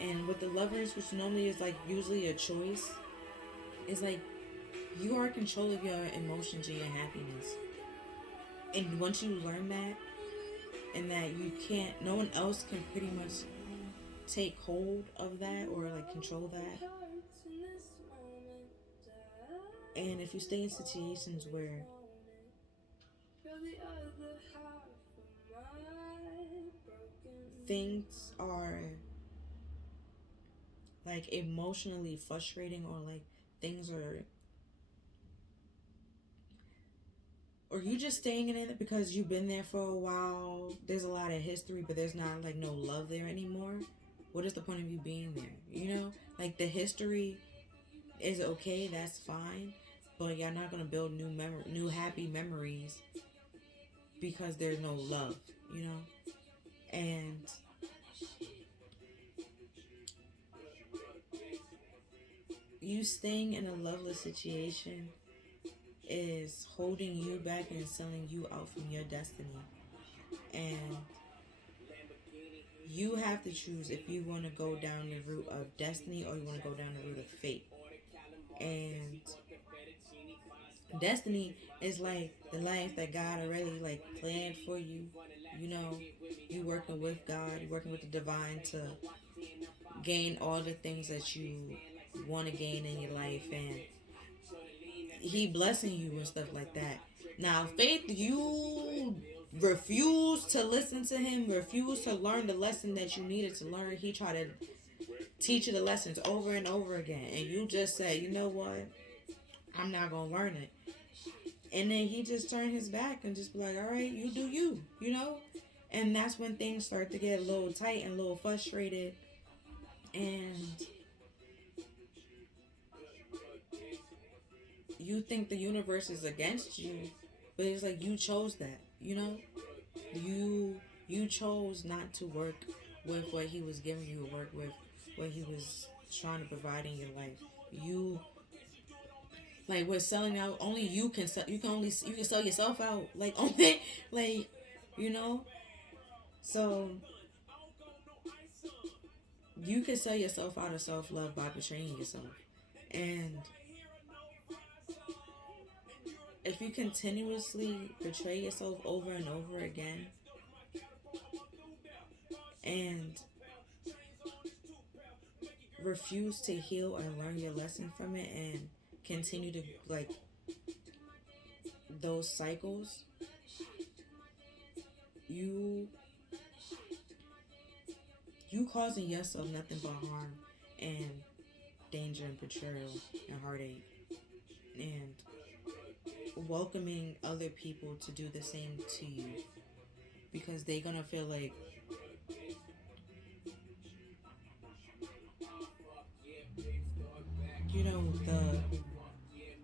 And with the Lovers, which normally is like usually a choice, it's like you are in control of your emotions and your happiness. And once you learn that, and that you can't, no one else can pretty much take hold of that or like control that. And if you stay in situations where things are like emotionally frustrating, or like things are, or you just staying in it because you've been there for a while, there's a lot of history but there's not like no love there anymore, what is the point of you being there? Like, the history is okay, that's fine, but you're not gonna build new happy memories because there's no love. And you staying in a loveless situation is holding you back and selling you out from your destiny. And you have to choose if you want to go down the route of destiny or you want to go down the route of fate. And destiny is like the life that God already like planned for you. You working with God, you working with the divine to gain all the things that you want to gain in your life, and he blessing you and stuff like that. Now, faith, you refuse to listen to him, refuse to learn the lesson that you needed to learn. He tried to teach you the lessons over and over again, and you just said, you know what, I'm not gonna learn it. And then he just turned his back and just be like, all right, you do you. And that's when things start to get a little tight and a little frustrated, and you think the universe is against you, but it's like you chose that. You chose not to work with what he was giving you, to work with what he was trying to provide in your life. You Like we're selling out. Only you can sell. You can sell yourself out. Like only like you know. So you can sell yourself out of self love by betraying yourself. And if you continuously betray yourself over and over again, and refuse to heal or learn your lesson from it, and continue to like those cycles, you causing yourself nothing but harm and danger and betrayal and heartache, and welcoming other people to do the same to you, because they're gonna feel like the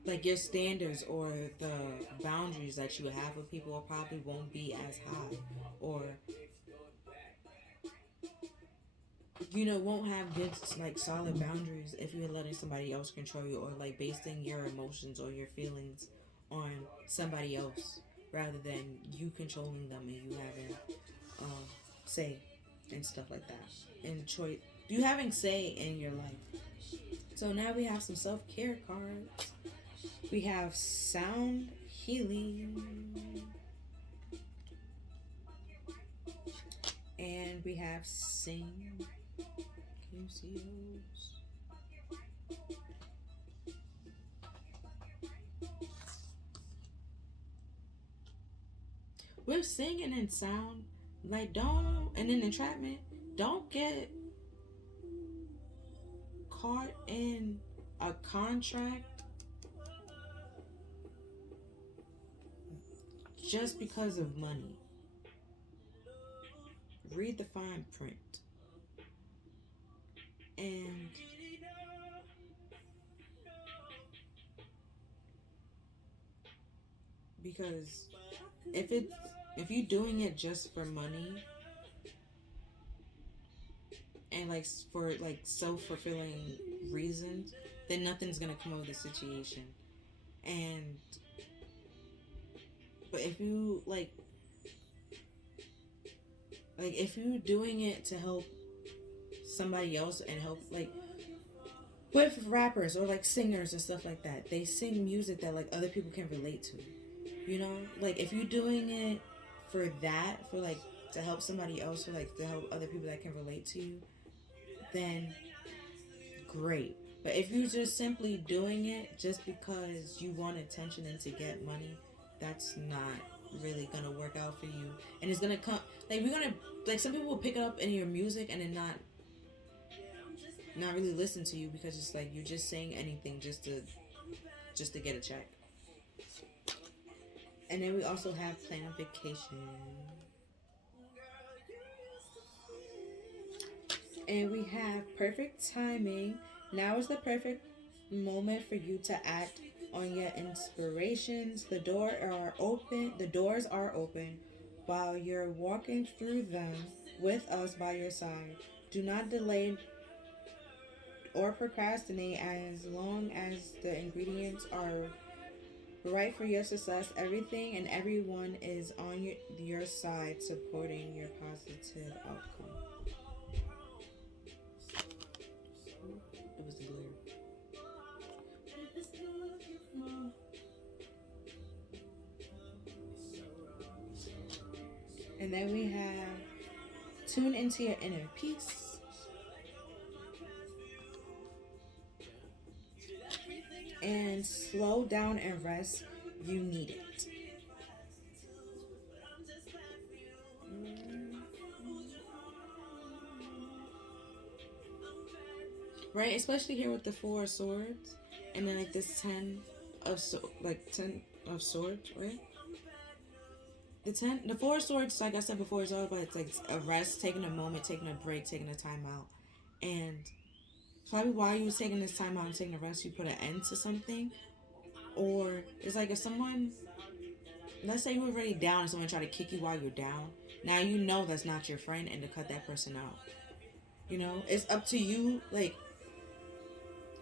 like your standards or the boundaries that you have with people probably won't be as high, or won't have good like solid boundaries if you're letting somebody else control you, or like basing your emotions or your feelings on somebody else rather than you controlling them and you having say and stuff like that, and choice, you having say in your life. So now we have some self-care cards. We have sound healing, and we have sing. Can you see those? With singing and sound, like and then entrapment, don't get caught in a contract just because of money. Read the fine print. And because if you're doing it just for money and like for like self-fulfilling reasons, then nothing's gonna come of the situation. And but if you like if you're doing it to help somebody else and help like with rappers or like singers and stuff like that, they sing music that like other people can relate to, like if you're doing it for that, for like to help somebody else, or like to help other people that can relate to you, then great. But if you're just simply doing it just because you want attention and to get money, that's not really gonna work out for you. And it's gonna come like we're gonna like some people will pick it up in your music and then not really listen to you, because it's like you're just saying anything just to get a check. And then we also have plan a vacation. And we have perfect timing. Now is the perfect moment for you to act on your inspirations. The doors are open while you're walking through them with us by your side. Do not delay or procrastinate. As long as the ingredients are right for your success, everything and everyone is on your side, supporting your positive outcome. It was the glare. And then we have tune into your inner peace. And slow down and rest. You need it. Right, especially here with the 4 of Swords, and then like this 10 of Swords, right? The 4 of Swords, like I said before, is all about it's like a rest, taking a moment, taking a break, taking a time out, and probably while you was taking this time out and taking a rest, you put an end to something, or it's like if someone, let's say you were already down and someone tried to kick you while you're down, now you know that's not your friend, and to cut that person out. It's up to you, like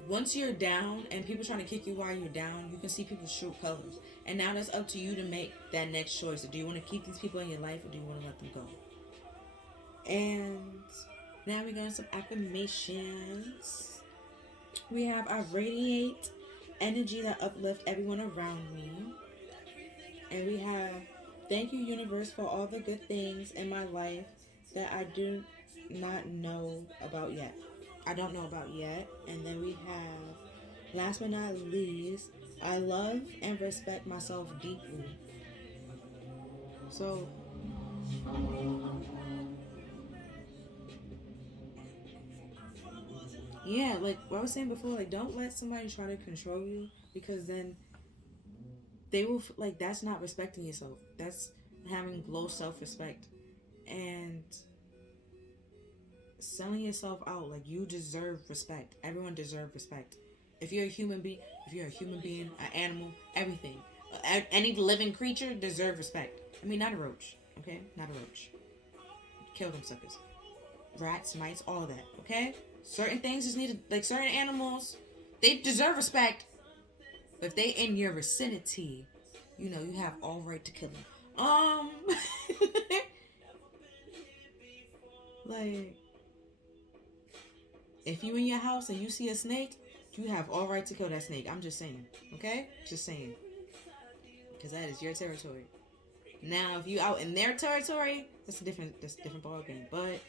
once you're down and people trying to kick you while you're down, you can see people's true colors. And now it's up to you to make that next choice. Do you want to keep these people in your life or do you want to let them go? And now we got some affirmations. We have I radiate energy that uplift everyone around me. And we have thank you, universe, for all the good things in my life that I do not know about yet. I don't know about yet. And then we have, last but not least, I love and respect myself deeply. So, yeah, like what I was saying before, like don't let somebody try to control you because then they will, like, that's not respecting yourself. That's having low self respect. And selling yourself out, like you deserve respect. Everyone deserves respect. If you're a human being, an animal, everything, any living creature deserve respect. I mean, not a roach, okay? Not a roach. Kill them suckers. Rats, mice, all that, okay? Certain things just need to, like certain animals, they deserve respect. But if they in your vicinity, you know, you have all right to kill them. Like, if you in your house and you see a snake, you have all right to kill that snake. I'm just saying, okay? Just saying, because that is your territory. Now, if you out in their territory, that's a different ball game. But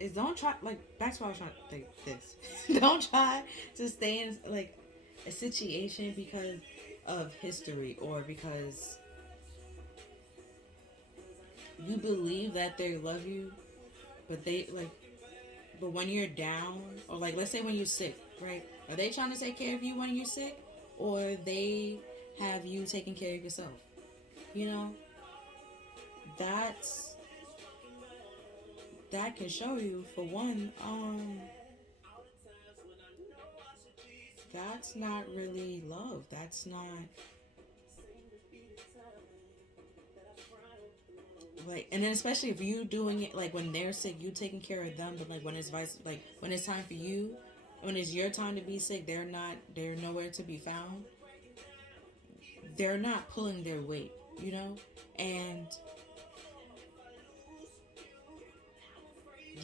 is don't try, like, back to what I was trying to think this. Don't try to stay in like a situation because of history or because you believe that they love you, but they like, but when you're down, or like let's say when you're sick, right? Are they trying to take care of you when you're sick, or they have you taking care of yourself? You know, that's that can show you, for one, that's not really love. That's not like, and then especially if you doing it like when they're sick, you taking care of them, but like when it's vice, like when it's time for you, when it's your time to be sick, they're nowhere to be found. They're not pulling their weight, you know, and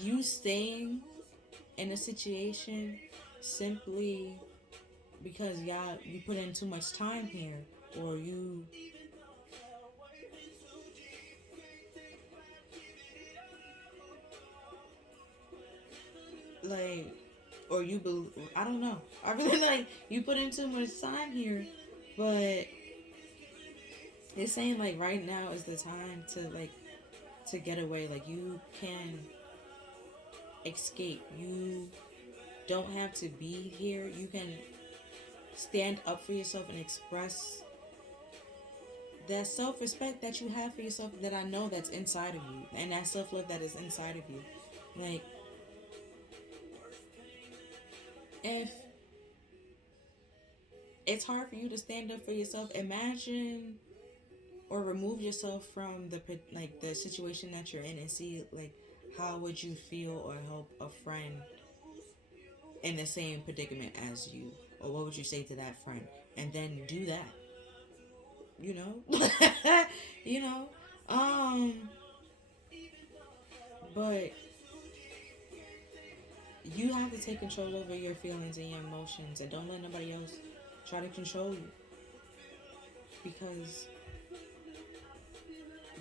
you staying in a situation simply because y'all you put in too much time here, or you like, or you I don't know. I really like you put in too much time here, but it's saying like right now is the time to like to get away. Like you can escape. You don't have to be here. You can stand up for yourself and express that self-respect that you have for yourself, that I know that's inside of you, and that self-love that is inside of you. Like, if it's hard for you to stand up for yourself, imagine or remove yourself from the situation that you're in and see like how would you feel or help a friend in the same predicament as you, or what would you say to that friend, and then do that, you know. You know, but you have to take control over your feelings and your emotions, and don't let nobody else try to control you, because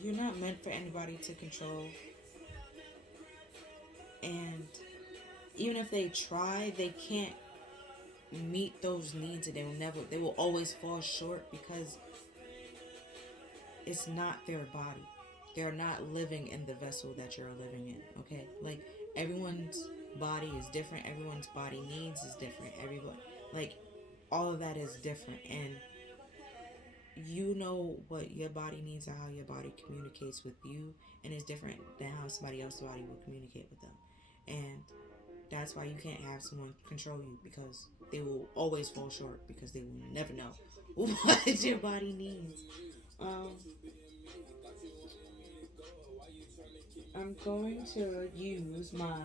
you're not meant for anybody to control. And even if they try, they can't meet those needs, and they will always fall short because it's not their body. They're not living in the vessel that you're living in, okay? Like, everyone's body is different. Everyone's body needs is different. Everyone, like, all of that is different. And you know what your body needs and how your body communicates with you. And it's different than how somebody else's body will communicate with them. And that's why you can't have someone control you, because they will always fall short, because they will never know what your body needs. I'm going to use my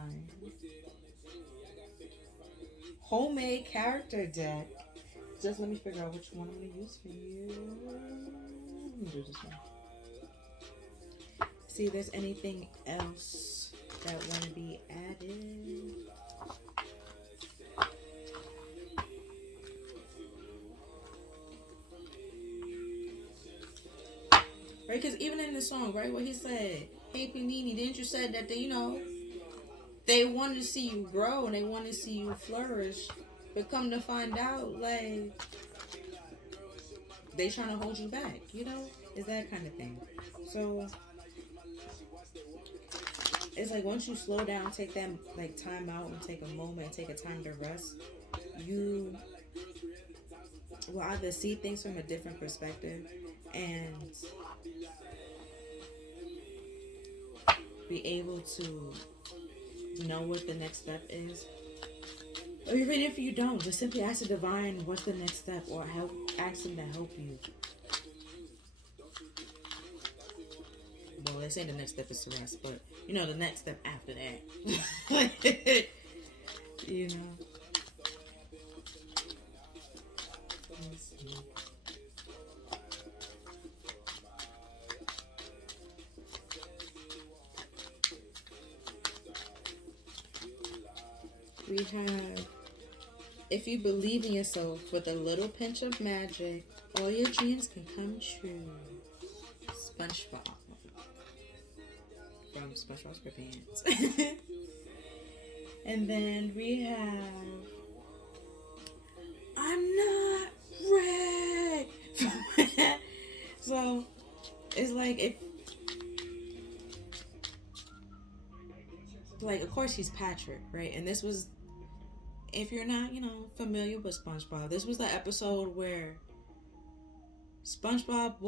homemade character deck. Just let me figure out which one I'm going to use for you. I'm going to do this one. See if there's anything else that want to be added. Right, because even in the song, right, what he said, hey Panini, didn't you say that they want to see you grow and they want to see you flourish, but come to find out, like, they trying to hold you back, it's that kind of thing. So it's like once you slow down, take that like time out and take a moment and take a time to rest, you will either see things from a different perspective and be able to know what the next step is. Or even if you don't, just simply ask the divine what's the next step, or ask them to help you. Well, they say the next step is to rest, but the next step after that. We have, if you believe in yourself with a little pinch of magic, all your dreams can come true. SpongeBob. From SpongeBob SquarePants. And then we have, I'm not red. So it's like of course he's Patrick, right? And this was, if you're not, familiar with SpongeBob, this was the episode where SpongeBob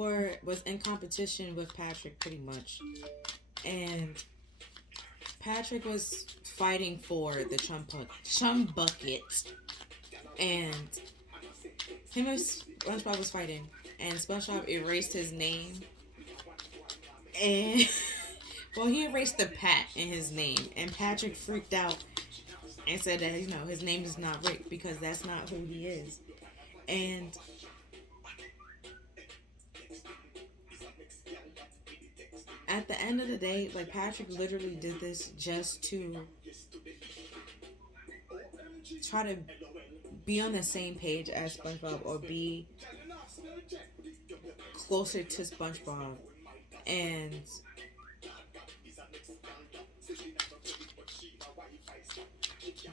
was in competition with Patrick pretty much. And Patrick was fighting for the chum bucket. And him and SpongeBob was fighting. And SpongeBob erased his name. And well, he erased the Pat in his name. And Patrick freaked out and said that, his name is not Rick because that's not who he is. And at the end of the day, like, Patrick literally did this just to try to be on the same page as SpongeBob, or be closer to SpongeBob. And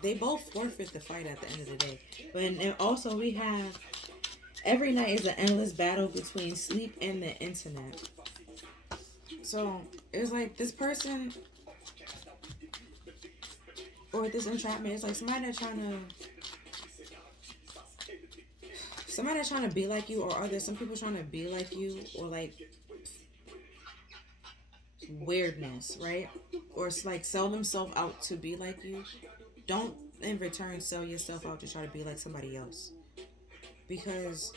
they both forfeit the fight at the end of the day. And also we have, every night is an endless battle between sleep and the internet. So it's like this person, or this entrapment, is like somebody that's trying to be like you, or are there some people trying to be like you, or like weirdness, right? Or it's like sell themselves out to be like you. Don't in return sell yourself out to try to be like somebody else. Because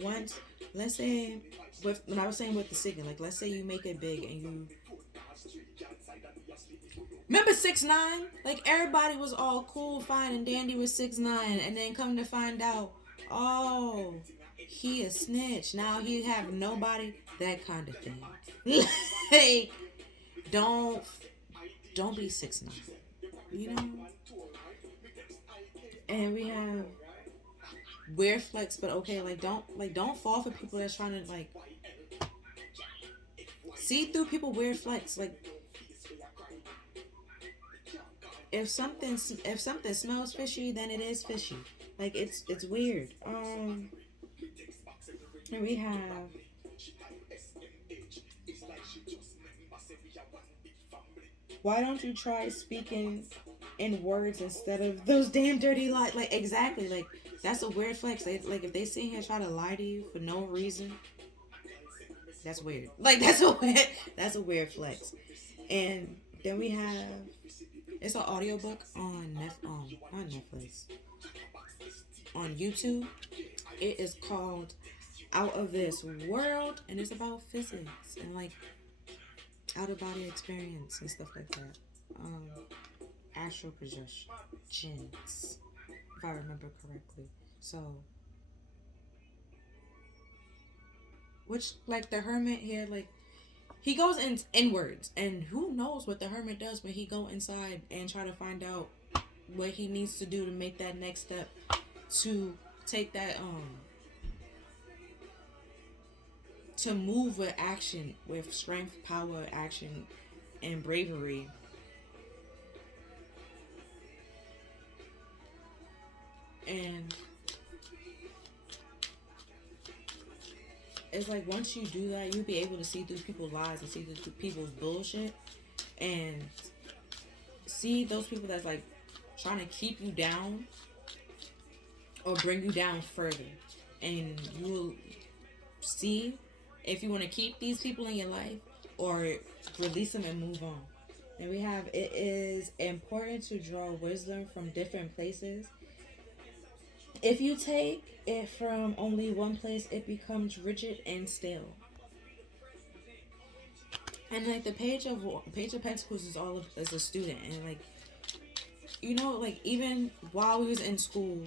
once, let's say, when I was saying with the singing, like, let's say you make it big and you remember 6ix9ine? Like, everybody was all cool, fine, and dandy with 6ix9ine, and then come to find out, oh, he a snitch. Now he have nobody. That kind of thing. Like, don't be 6ix9ine. And we have weird flex, but okay, don't fall for people that's trying to like see through people weird flex. Like, if something smells fishy, then it is fishy. Like, it's weird. And we have, why don't you try speaking in words instead of those damn dirty lies? Like, exactly. Like, that's a weird flex. Like, if they sit here and try to lie to you for no reason, that's weird. Like, that's a weird flex. And then we have, it's an audiobook on not Netflix, on YouTube. It is called out of this world, and it's about physics and like out of body experience and stuff like that. Astral projections, if I remember correctly. So, which like the hermit here, like he goes inwards, and who knows what the hermit does when he go inside and try to find out what he needs to do to make that next step to take that to move with action, with strength, power, action, and bravery. And it's like once you do that, you'll be able to see through people's lies and see through people's bullshit and see those people that's like trying to keep you down or bring you down further. And you will see if you want to keep these people in your life or release them and move on. And we have, it is important to draw wisdom from different places. If you take it from only one place, it becomes rigid and stale. And like the Page of Pentacles is all of as a student, and like, you know, like even while we was in school,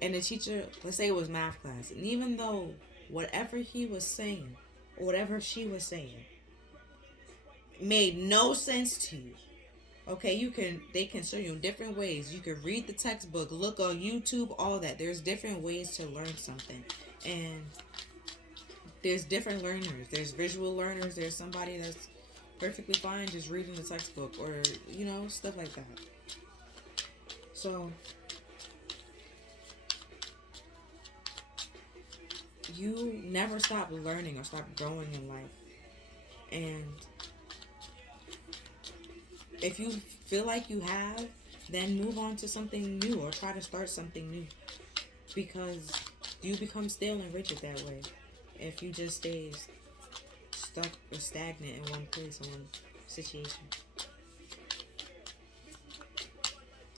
and the teacher, let's say it was math class, and even though whatever he was saying or whatever she was saying made no sense to you, okay, they can show you in different ways. You can read the textbook, look on YouTube, all that. There's different ways to learn something. And there's different learners. There's visual learners. There's somebody that's perfectly fine just reading the textbook or, you know, stuff like that. So, you never stop learning or stop growing in life. And if you feel like you have, then move on to something new or try to start something new. Because you become stale and rigid that way. If you just stay stuck or stagnant in one place or one situation.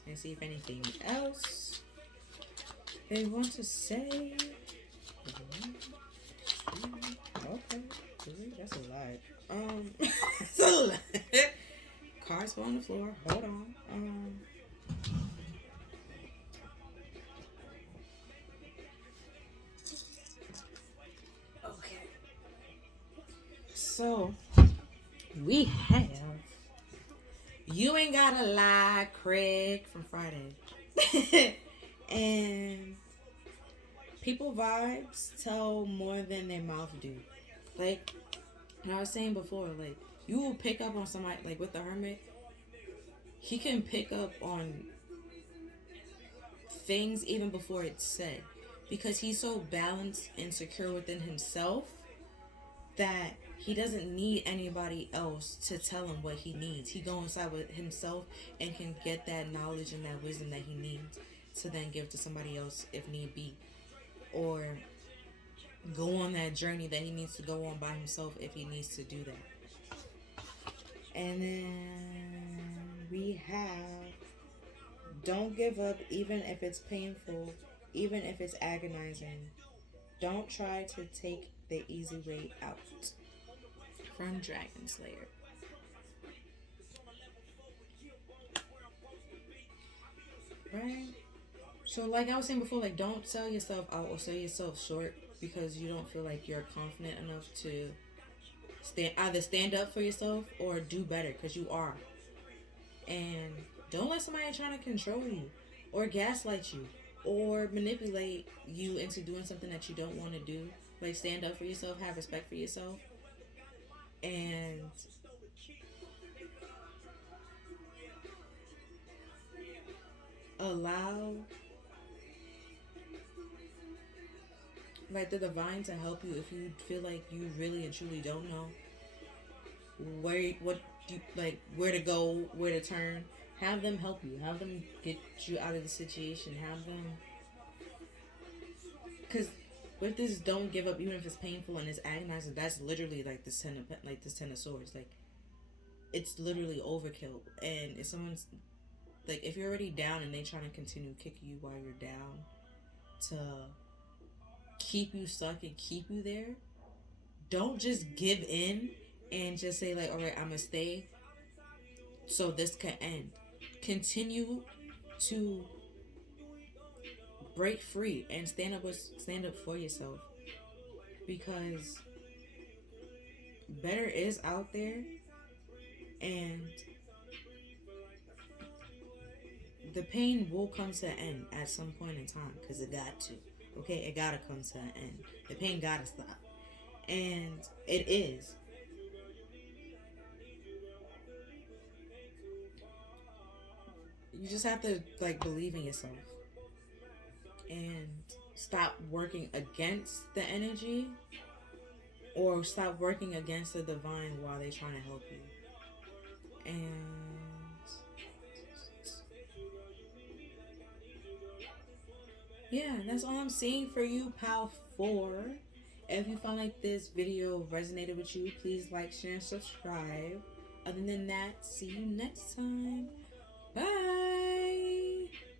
And see if anything else they want to say. Okay. That's a lot. That's a lot. Cards fall on the floor. Hold on. Okay. So we have You Ain't Gotta Lie, Craig from Friday. And people vibes tell more than their mouth do. Like I was saying before, like you will pick up on somebody, like with the hermit, he can pick up on things even before it's said. Because he's so balanced and secure within himself that he doesn't need anybody else to tell him what he needs. He goes inside with himself and can get that knowledge and that wisdom that he needs to then give to somebody else if need be. Or go on that journey that he needs to go on by himself if he needs to do that. And then we have don't give up even if it's painful, even if it's agonizing. Don't try to take the easy way out. From Dragon Slayer. Right? So like I was saying before, like don't sell yourself out or sell yourself short because you don't feel like you're confident enough to either stand up for yourself or do better, because you are. And don't let somebody try to control you or gaslight you or manipulate you into doing something that you don't want to do. Like stand up for yourself, have respect for yourself, and allow like the divine to help you if you feel like you really and truly don't know where to go, where to turn. Have them help you. Have them get you out of the situation. Have them, because with this, don't give up, even if it's painful and it's agonizing. That's literally like this ten of swords. Like it's literally overkill. And if someone's like, if you're already down and they trying to continue kicking you while you're down to keep you stuck and keep you there, don't just give in and just say like, all right, I'm gonna stay so this can end. Continue to break free and stand up for yourself, because better is out there, and the pain will come to an end at some point in time, because it got to. Okay, it gotta come to an end. The pain gotta stop, and it is. You just have to like believe in yourself and stop working against the energy, or stop working against the divine while they're trying to help you. And yeah, that's all I'm seeing for you, Pal 4. If you found like this video resonated with you, please like, share, and subscribe. Other than that, see you next time. Bye.